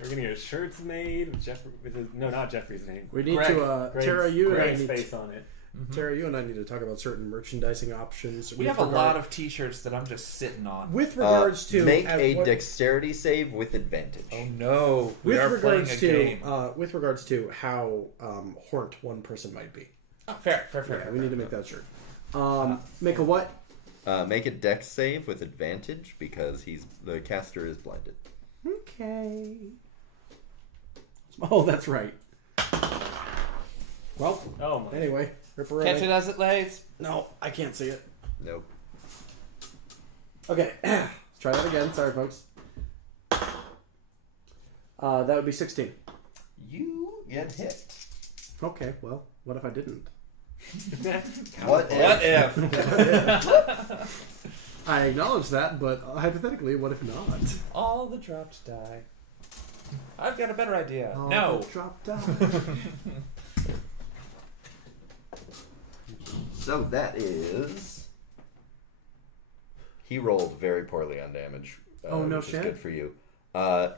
We're gonna get shirts made with Jeffrey. No, not Jeffrey's name. We need Greg. to Greg's, Tara. You and I Greg's need face on it. Tara. You and I need to talk about certain merchandising options. We have a lot of t-shirts that I'm just sitting on. with regards to make at a what- dexterity save with advantage. Oh no. We with are playing regards a to game. with regards to how horned one person might be. Oh, fair. Yeah, we need to make that shirt. Make a what? Make a dex save with advantage because the caster is blinded. Okay. Oh, that's right. Well, Oh my. anyway, ripperoni. Catch it as it lays. No, I can't see it. Nope. Okay, let's try that again. Sorry, folks. That would be 16. You get hit. Okay, well, what if I didn't? What What if? I acknowledge that, but hypothetically, what if not? All the dropped die. I've got a better idea. Oh, No. drop down. So that is. He rolled very poorly on damage. Oh, no which is shit. good for you.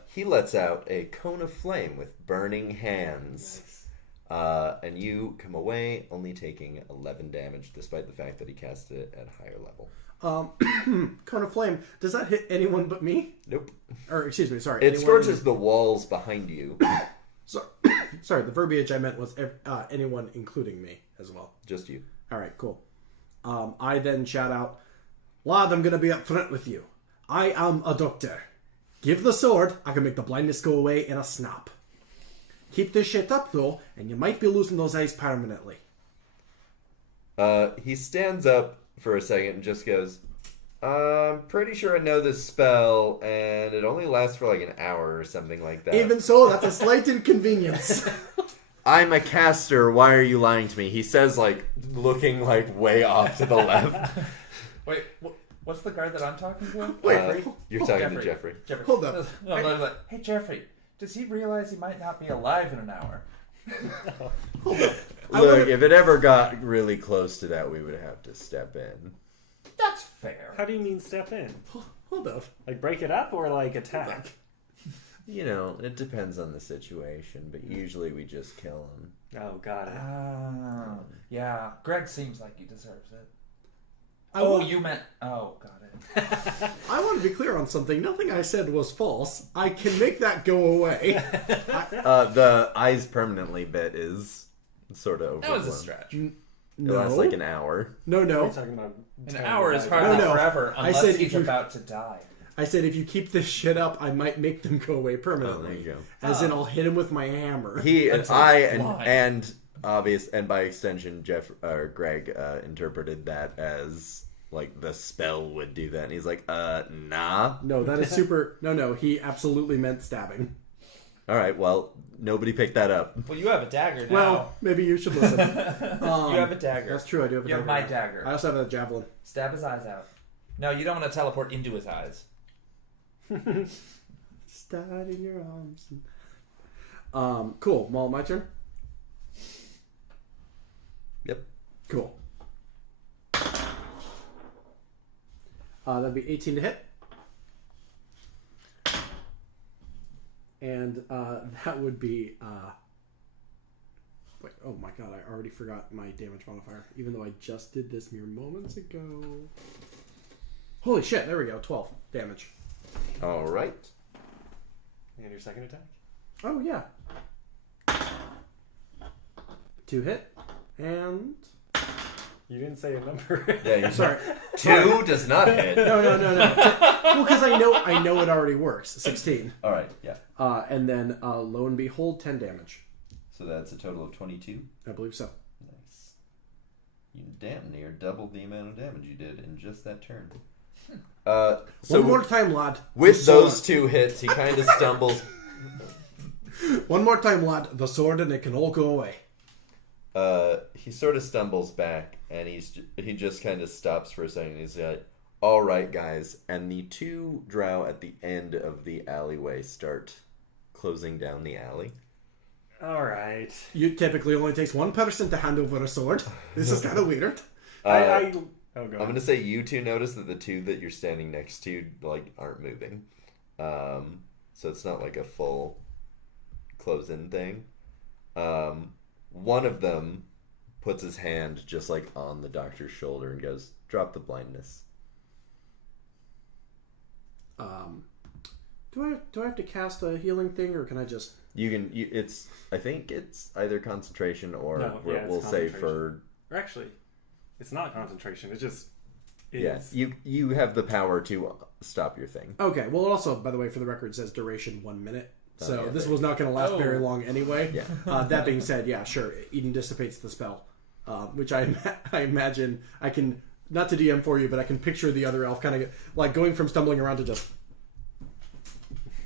He lets out a cone of flame with burning hands. Nice. And you come away only taking 11 damage, despite the fact that he casted it at a higher level. Cone of flame. Does that hit anyone but me? Nope. Or excuse me, sorry. It anyone scorches the walls behind you. Sorry, the verbiage I meant was anyone, including me as well. Just you. All right, cool. I then shout out, "Lad, I'm going to be up front with you. I am a doctor. Give the sword, I can make the blindness go away in a snap. Keep this shit up, though, and you might be losing those eyes permanently." He stands up for a second and just goes, "I'm pretty sure I know this spell, and it only lasts for like an hour or something like that." Even so, that's a slight inconvenience. I'm a caster. Why are you lying to me? He says, like, looking like way off to the left. Wait, what's the guard that I'm talking to? You're talking to Jeffrey. Hold up. No, I was like, hey, Jeffrey, does he realize he might not be alive in an hour? Look, if it ever got really close to that, we would have to step in. That's fair. How do you mean step in? Hold up. Like break it up or like attack? You know, it depends on the situation, but usually we just kill him. Oh, got it. Yeah. Greg seems like he deserves it. You meant... Oh, got it. I want to be clear on something. Nothing I said was false. I can make that go away. The eyes permanently bit is sort of overblown. That was a stretch. It No. lasts like an hour. No. What are you talking about? An hour is hardly No. forever I unless said he's if you- about to die. I said if you keep this shit up, I might make them go away permanently. Oh, there you go. As in, I'll hit him with my hammer. He and Until I it's and blind. and obvious and by extension, Greg interpreted that as like the spell would do that, and he's like, nah. No, that is super. No. He absolutely meant stabbing. All right, well, nobody picked that up. Well, you have a dagger now. Well, maybe you should listen. You have a dagger. That's true. I do have a You dagger. have my dagger. I also have a javelin. Stab his eyes out. No, you don't want to teleport into his eyes. Start in your arms. Cool. Maul, my turn. Yep. Cool. That'd be 18 to hit. And that would be... Wait, oh my god, I already forgot my damage modifier. Even though I just did this mere moments ago. Holy shit, there we go. 12 damage. All right. And your second attack? Oh, yeah. 2 hit. And... You didn't say a number. Yeah, you Sorry. 2 does not hit. No. Well, because I know it already works. 16. All right, yeah. And then, lo and behold, 10 damage. So that's a total of 22. I believe so. Nice. You damn near doubled the amount of damage you did in just that turn. So One more time, lad. with The those sword. 2 hits, he kind of stumbles. One more time, lad. The sword, and it can all go away. He sort of stumbles back, and he just kind of stops for a second. He's like, "All right, guys," and the 2 drow at the end of the alleyway start closing down the alley. All right. You typically only takes one person to hand over a sword. This is kind of weird. Oh, go I'm on. gonna say you 2 notice that the 2 that you're standing next to like aren't moving, so it's not like a full close-in thing. One of them puts his hand just like on the doctor's shoulder and goes, "Drop the blindness." Do I have to cast a healing thing, or can I just... It's I think it's either concentration or No, yeah, it's we'll say concentration. for Or actually, it's not concentration. It just is. yeah. You have the power to stop your thing. Okay, well, it also, by the way, for the record, says duration 1 minute. So yeah, this there was not going to last Oh. very long anyway. Yeah. That being said, yeah, sure. Eden dissipates the spell. Which I imagine I can... Not to DM for you, but I can picture the other elf kind of like going from stumbling around to just...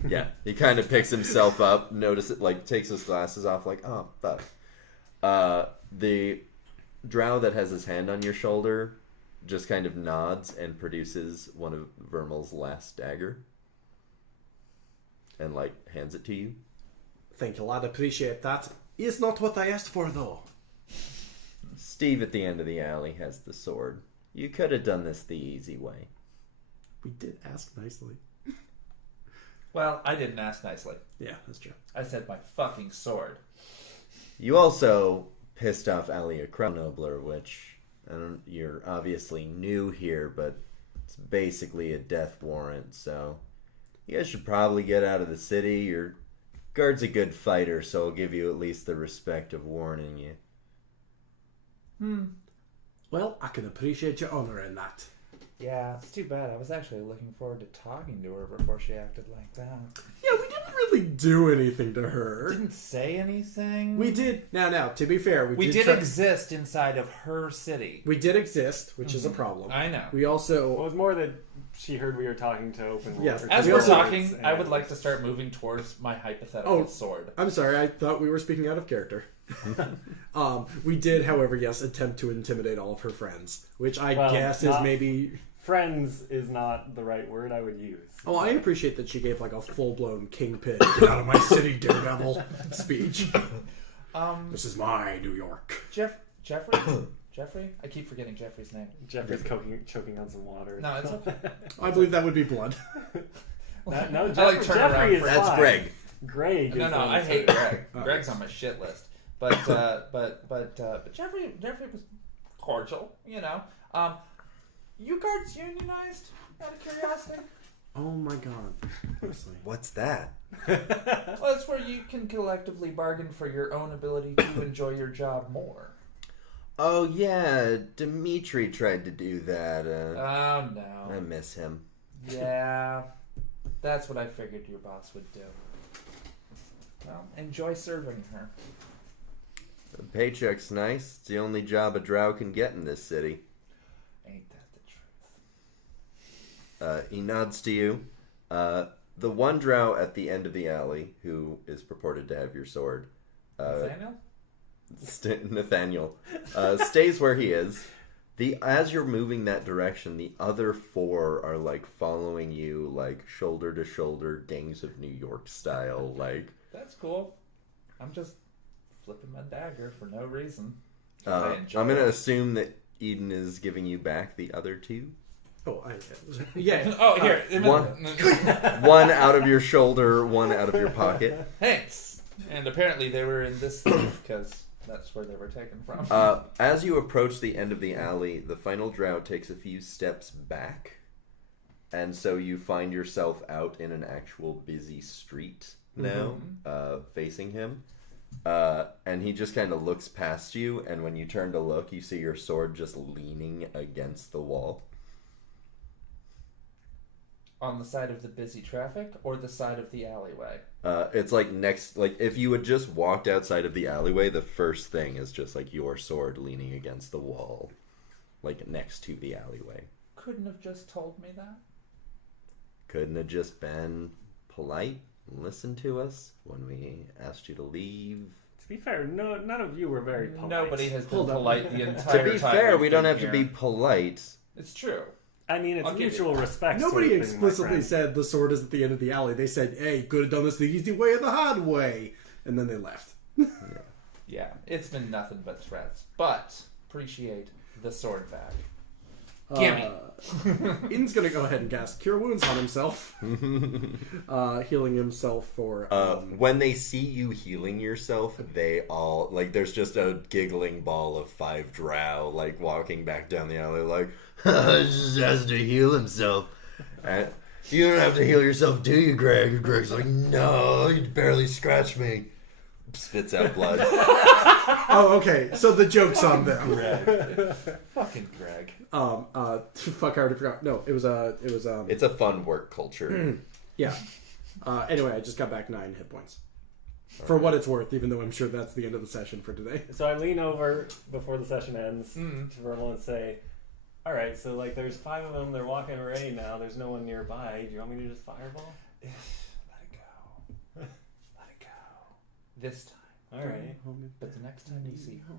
Yeah, he kind of picks himself up, notice it, like takes his glasses off, like, oh fuck. The drow that has his hand on your shoulder just kind of nods and produces one of Vermal's last dagger, and like hands it to you. Thank you, lad. Appreciate that. It's not what I asked for, though. Steve at the end of the alley has the sword. You could have done this the easy way. We did ask nicely. Well, I didn't ask nicely. Yeah, that's true. I said my fucking sword. You also pissed off Alia Tumblr, which you're obviously new here, but it's basically a death warrant, so you guys should probably get out of the city. Your guard's a good fighter, so I'll give you at least the respect of warning you. Well, I can appreciate your honor in that. Yeah, it's too bad. I was actually looking forward to talking to her before she acted like that. Yeah, we didn't really do anything to her. Didn't say anything. We did. Now, to be fair, We did exist inside of her city. We did exist, which is a problem. I know. We also... Well, it was more that she heard we were talking to open Yes. water. As We we're also- talking, I would like to start moving towards my hypothetical sword. I'm sorry, I thought we were speaking out of character. We did, however, yes, attempt to intimidate all of her friends, which I guess is maybe... Friends is not the right word I would use. Oh, I appreciate that she gave like a full-blown kingpin, get out of my city, daredevil speech. This is my New York. Jeffrey? I keep forgetting Jeffrey's name. Jeffrey's choking on some water. No, it's okay. I believe that would be blood. No, I like turn around Jeffrey is for- That's fine. Greg. Greg. No, is I the- hate Greg. Oh. Greg's on my shit list. But Jeffrey was cordial, you know. You guards unionized, out of curiosity? Oh my god. Honestly. What's that? Well, it's where you can collectively bargain for your own ability to enjoy your job more. Oh, yeah, Dimitri tried to do that. Oh, no. I miss him. Yeah, that's what I figured your boss would do. Well, enjoy serving her. The paycheck's nice. It's the only job a drow can get in this city. Ain't that the truth? He nods to you. The one drow at the end of the alley, who is purported to have your sword, Nathaniel? Nathaniel, stays where he is. As you're moving that direction, the other four are like following you, like shoulder to shoulder, Gangs of New York style. Like That's cool. I'm just flipping my dagger for no reason. I'm gonna assume that Eden is giving you back the other two. Oh, yeah. Oh, here. One out of your shoulder, one out of your pocket. Thanks. And apparently they were in this thief, because that's where they were taken from. As you approach the end of the alley, the final drow takes a few steps back. And so you find yourself out in an actual busy street now, facing him. And he just kind of looks past you, and when you turn to look, you see your sword just leaning against the wall. On the side of the busy traffic or the side of the alleyway? It's like if you had just walked outside of the alleyway, the first thing is just like your sword leaning against the wall, like next to the alleyway. Couldn't have just told me that? Couldn't have just been polite and listened to us when we asked you to leave. To be fair, none of you were very polite. Nobody has been Hold on. polite the entire time. To be fair, we've we don't been have to here. be polite. It's true. I mean, it's I'll give mutual you that. respect. Nobody sort of thing, my explicitly friend. said the sword is at the end of the alley. They said, hey, could have done this the easy way or the hard way. And then they left. Yeah, it's been nothing but threats. But appreciate the sword back. Gimme. Eden's going to go ahead and cast Cure Wounds on himself. Healing himself for... When they see you healing yourself, they all, like, there's just a giggling ball of 5 drow, like, walking back down the alley, like, just has to heal himself. And you don't have to heal yourself, do you, Greg? And Greg's like, no, you barely scratched me. Spits out blood. Oh, okay. So the joke's on them. Fucking Greg. Fuck, I already forgot. No, it was It's a fun work culture. yeah. Anyway, I just got back 9 hit points. For what it's worth, even though I'm sure that's the end of the session for today. So I lean over before the session ends to Vermal and say, all right, so like there's 5 of them, they're walking away now, there's no one nearby. Do you want me to just fireball? Let it go. Let it go. This time. All right. But the next time you see her...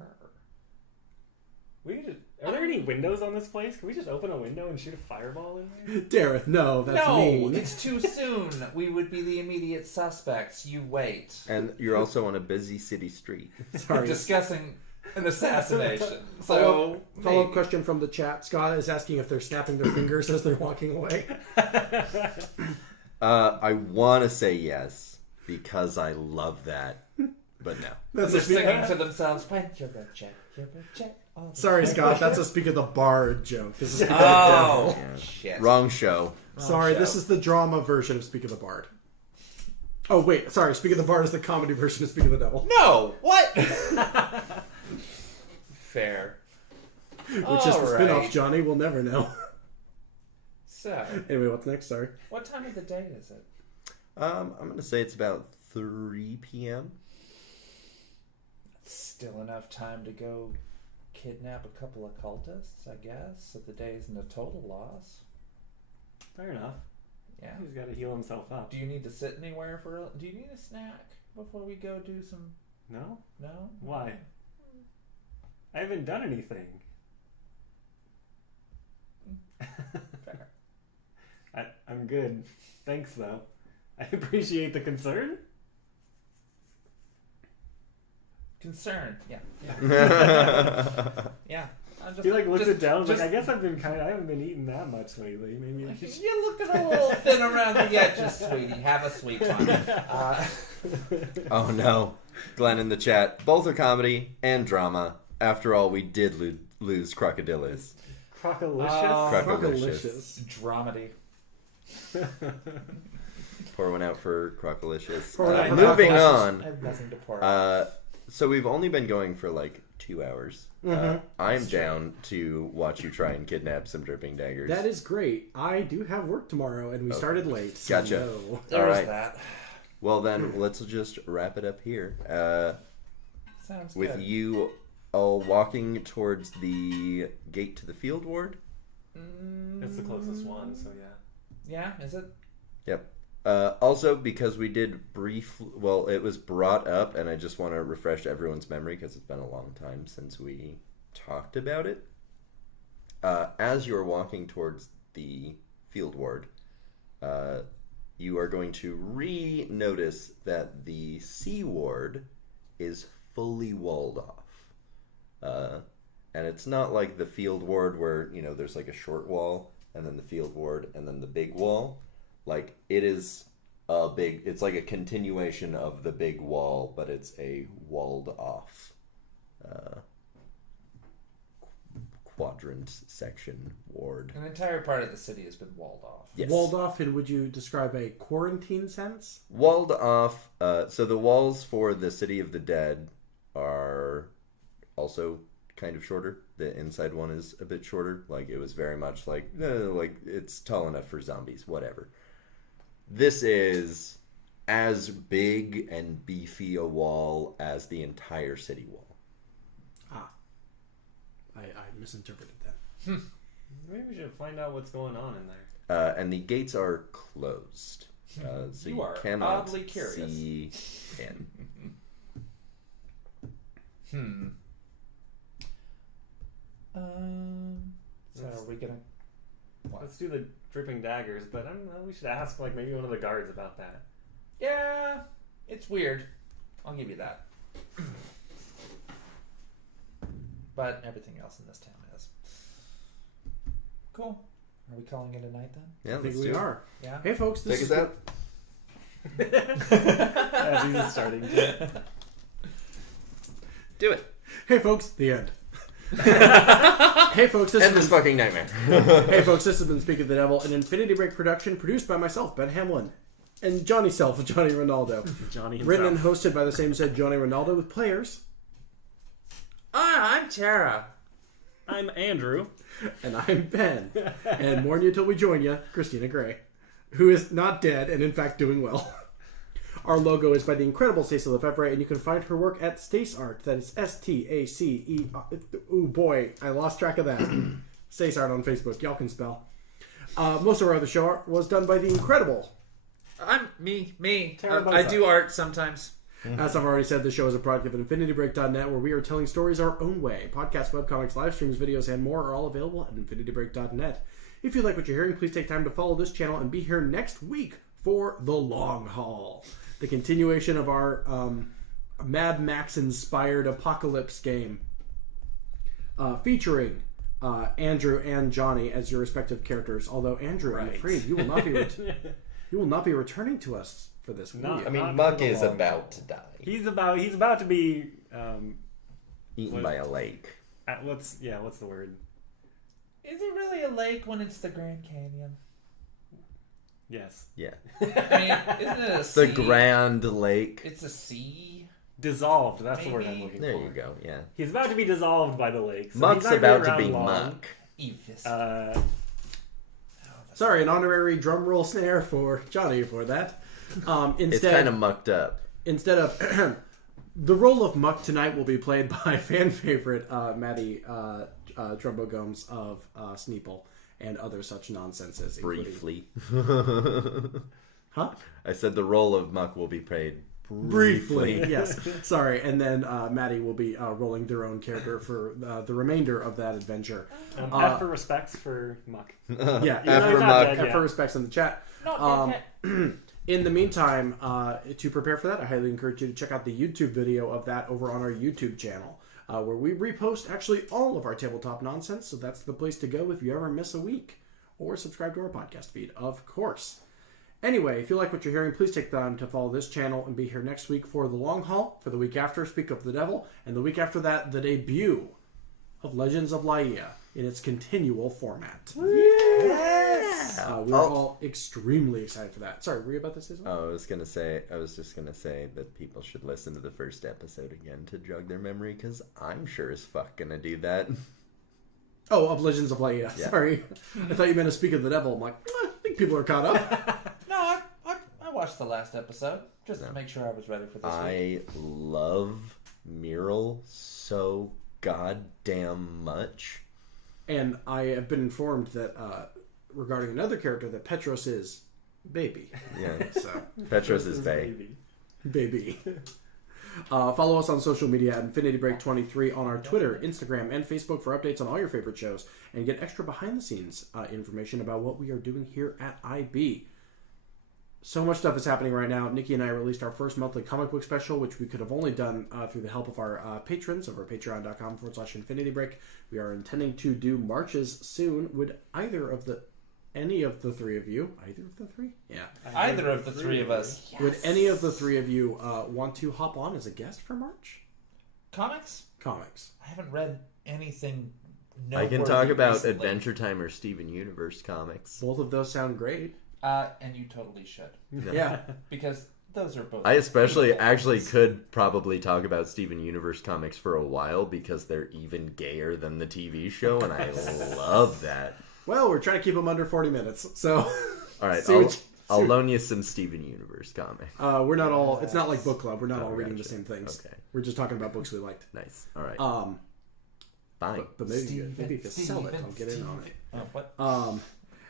Are there any windows on this place? Can we just open a window and shoot a fireball in there? Dareth, no, that's no, mean. it's too soon. We would be the immediate suspects. You wait. And you're also on a busy city street. Sorry. Discussing an assassination. Follow-up question from the chat. Scott is asking if they're snapping their fingers as they're walking away. I want to say yes because I love that, but no. They're singing to themselves. When you're a jet, Sorry, Scott. That's a Speak of the Bard joke. This is Speak of the Oh, Devil. Yeah. shit. Wrong show. Sorry, show. this is the drama version of Speak of the Bard. Oh, wait. Sorry, Speak of the Bard is the comedy version of Speak of the Devil. No! What? Fair. Which is the spin-off, Johnny. We'll never know. So, Anyway, what's next? Sorry. what time of the day is it? I'm going to say it's about 3 p.m. Still enough time to go kidnap a couple of cultists, I guess, so the day isn't a total loss. Fair enough. Yeah. He's got to heal himself up. Do you need to sit anywhere do you need a snack before we go do some... No? No? Why? I haven't done anything. Fair. I'm good. Thanks, though. I appreciate the concern. Concern. Yeah. Yeah. He looks it down. Like, I guess I haven't been eating that much lately. Maybe I should. You're looking a little thin around the edges, sweetie. Have a sweet one. Oh no. Glenn in the chat. Both are comedy and drama. After all, we did lose Crocodilus. Crocalicious? Crocalicious. Dramedy. Pour one out for Crocalicious. Pour one out for Moving Crocalicious. on. I have nothing to pour out. So we've only been going for like 2 hours. I'm down to watch you try and kidnap some dripping daggers. That is great. I do have work tomorrow, and we started late. So Gotcha. no. There was right. that. Well then, let's just wrap it up here. Sounds With good. you all walking towards the gate to the field ward. It's the closest one, so yeah. Yeah, is it? Yep. Also, because we did it was brought up, and I just want to refresh everyone's memory because it's been a long time since we talked about it. As you're walking towards the field ward, you are going to notice that the C ward is fully walled off. And it's not like the field ward where, there's like a short wall, and then the field ward, and then the big wall. Like, it is it's like a continuation of the big wall, but it's a walled off quadrant section ward. An entire part of the city has been walled off. Yes. Walled off, and would you describe a quarantine sense? Walled off, so the walls for the City of the Dead are also kind of shorter. The inside one is a bit shorter. Like, it was very much like it's tall enough for zombies, whatever. This is as big and beefy a wall as the entire city wall. Ah. I misinterpreted that. Maybe we should find out what's going on in there. And the gates are closed. So you are cannot oddly curious. see in. So are we gonna... Let's do the dripping daggers, but we should ask maybe one of the guards about that. Yeah, it's weird. I'll give you that. But everything else in this town is. Cool. Are we calling it a night then? Yeah, I think let's we do it. are. Yeah. Hey, folks. This Take is us out. As he's starting to. Do it. Hey, folks. The end. Hey, folks. This End has this been... fucking nightmare. Hey, folks. This has been Speak of the Devil, an Infinity Break production produced by myself, Ben Hamlin, and Johnny Self, Johnny Rinaldo. Johnny himself. Written and hosted by the same said Johnny Rinaldo, with players. I'm Tara. I'm Andrew. And I'm Ben. And more you till we join you, Christina Gray, who is not dead and in fact doing well. Our logo is by the incredible Stacey Lefebvre, and you can find her work at Stace Art. That is STACE. Oh boy, I lost track of that. Stace Art on Facebook. Y'all can spell. Most of our other show art was done by the incredible. I'm me. Tara I Bosa. do art sometimes. As I've already said, the show is a product of InfinityBreak.net, where we are telling stories our own way. Podcasts, webcomics, live streams, videos, and more are all available at InfinityBreak.net. If you like what you're hearing, please take time to follow this channel and be here next week for The Long Haul, the continuation of our Mad Max-inspired apocalypse game, featuring Andrew and Johnny as your respective characters. Although Andrew, I'm Right. afraid you will not be You will not be returning to us for this. Will Not- you? I mean, Not Muck for the is long about to die. He's about to be Eaten what- by a lake. what's the word? Is it really a lake when it's the Grand Canyon? Yes. Yeah. I mean, isn't it a The sea? Grand Lake. It's a sea. Dissolved. That's the word I'm Maybe. looking There for. you go, yeah. He's about to be dissolved by the lake. So Muck's he's not gonna about to be around long. Muck. Evis. Sorry, an honorary drum roll snare for Johnny for that. It's Instead, kind of mucked up. instead of the role of Muck tonight will be played by fan favorite Maddie Trumbo Gomes of Sneeple and other such nonsenses. including- Briefly. Huh? I said the role of Muck will be played Briefly, yes. Sorry, and then Maddie will be rolling their own character for the remainder of that adventure. F for respects for Muck. Yeah, F for not Muck. dead. F for respects in the chat. In the meantime, to prepare for that, I highly encourage you to check out the YouTube video of that over on our YouTube channel, where we repost actually all of our tabletop nonsense. So that's the place to go if you ever miss a week, or subscribe to our podcast feed, of course. Anyway, if you like what you're hearing, please take the time to follow this channel and be here next week for the long haul. For the week after, Speak of the Devil, and the week after that, the debut of Legends of Laia in its continual format. Yes! We're all extremely excited for that. Sorry, were you about to say something? I was just gonna say that people should listen to the first episode again to jog their memory, because I'm sure as fuck gonna do that. Oh, of Legends of Laia. Yeah. Sorry. I thought you meant to Speak of the Devil. I'm like, I think people are caught up. No, I watched the last episode just to make sure I was ready for this week. I love Mural so goddamn much. And I have been informed that regarding another character that Petros is baby. Yeah. So, Petros is Bay. baby. Follow us on social media at InfinityBreak23 on our Twitter, Instagram, and Facebook for updates on all your favorite shows and get extra behind-the-scenes information about what we are doing here at IB. So much stuff is happening right now. Nikki and I released our first monthly comic book special, which we could have only done through the help of our patrons over at patreon.com/InfinityBreak. We are intending to do marches soon. Would any of the three of you, either of the three? Yeah. Either of the three of us. Yes. Would any of the three of you want to hop on as a guest for March? Comics? Comics. I haven't read anything I noteworthy can talk about recently. Adventure Time or Steven Universe comics. Both of those sound great. And you totally should. Yeah. Because those are both... I especially beautiful actually ones. could probably talk about Steven Universe comics for a while because they're even gayer than the TV show, and I love that. Well, we're trying to keep them under 40 minutes, so... All right, See what I'll you- loan you some Steven Universe comics. we're not all... It's not like book club. We're not Oh, all reading gotcha. the same things. Okay. We're just talking about books we liked. Nice. All right. Fine. But maybe if you sell it, I'll get in on it. Oh, what?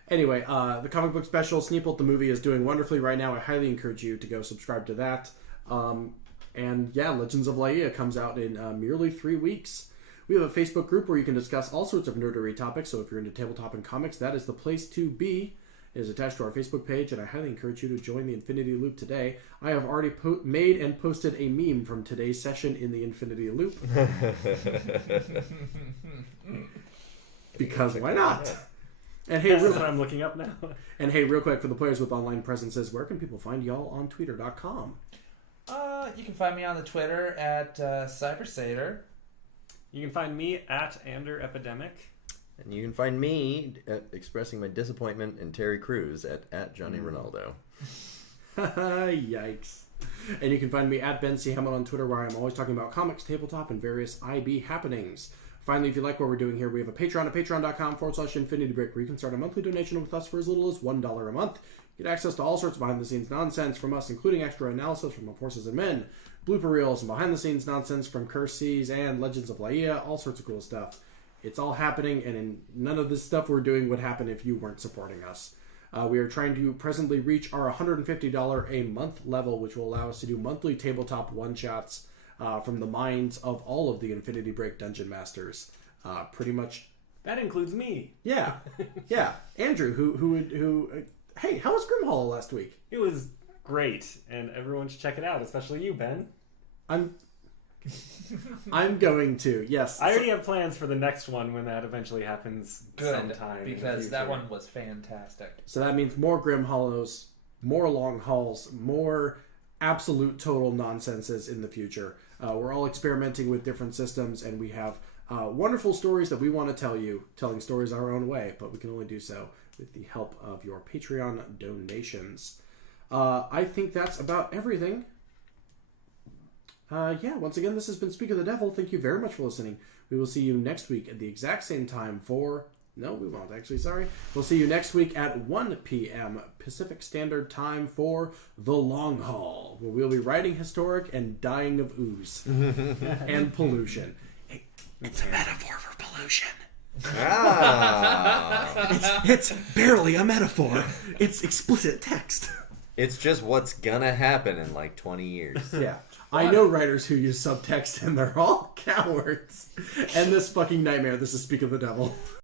Anyway, the comic book special, Sneeple the movie, is doing wonderfully right now. I highly encourage you to go subscribe to that. And yeah, Legends of Laia comes out in merely 3 weeks. We have a Facebook group where you can discuss all sorts of nerdery topics, so if you're into tabletop and comics, that is the place to be. It is attached to our Facebook page, and I highly encourage you to join the Infinity Loop today. I have already made and posted a meme from today's session in the Infinity Loop. Because why not? And hey, That's real, what I'm looking up now. and hey, real quick, for the players with online presences, where can people find y'all on Twitter.com? You can find me on the Twitter at CyberSatyr. You can find me at Ander Epidemic. And you can find me expressing my disappointment in Terry Crews at Johnny Rinaldo. Yikes. And you can find me at Ben C. Hammond on Twitter, where I'm always talking about comics, tabletop, and various IB happenings. Finally, if you like what we're doing here, we have a Patreon at patreon.com/InfinityBreak, where you can start a monthly donation with us for as little as $1 a month. You get access to all sorts of behind-the-scenes nonsense from us, including extra analysis from Of Horses and Men, blooper reels, and behind-the-scenes nonsense from Curse Seas and Legends of Laia, all sorts of cool stuff. It's all happening, and none of this stuff we're doing would happen if you weren't supporting us. We are trying to presently reach our $150 a month level, which will allow us to do monthly tabletop one-shots from the minds of all of the Infinity Break Dungeon Masters. Pretty much. That includes me. Yeah. Yeah. Andrew, who hey, how was Grim Hollow last week? It was great, and everyone should check it out, especially you, Ben. I'm going to, yes. I already have plans for the next one when that eventually happens Good, sometime. in the because that future. one was fantastic. So that means more Grim Hollows more long hauls, more absolute total nonsenses in the future. We're all experimenting with different systems, and we have wonderful stories that we want to tell you, telling stories our own way, but we can only do so with the help of your Patreon donations. I think that's about everything. Once again, this has been Speak of the Devil. Thank you very much for listening. We will see you next week at the exact same time for... No, we won't, actually, sorry. We'll see you next week at 1 p.m. Pacific Standard Time for The Long Haul, where we'll be writing historic and dying of ooze and pollution. Hey, it's a metaphor for pollution. Ah. It's barely a metaphor. It's explicit text. It's just what's gonna happen in like 20 years. Yeah. I know writers who use subtext and they're all cowards. And this fucking nightmare. This is Speak of the Devil.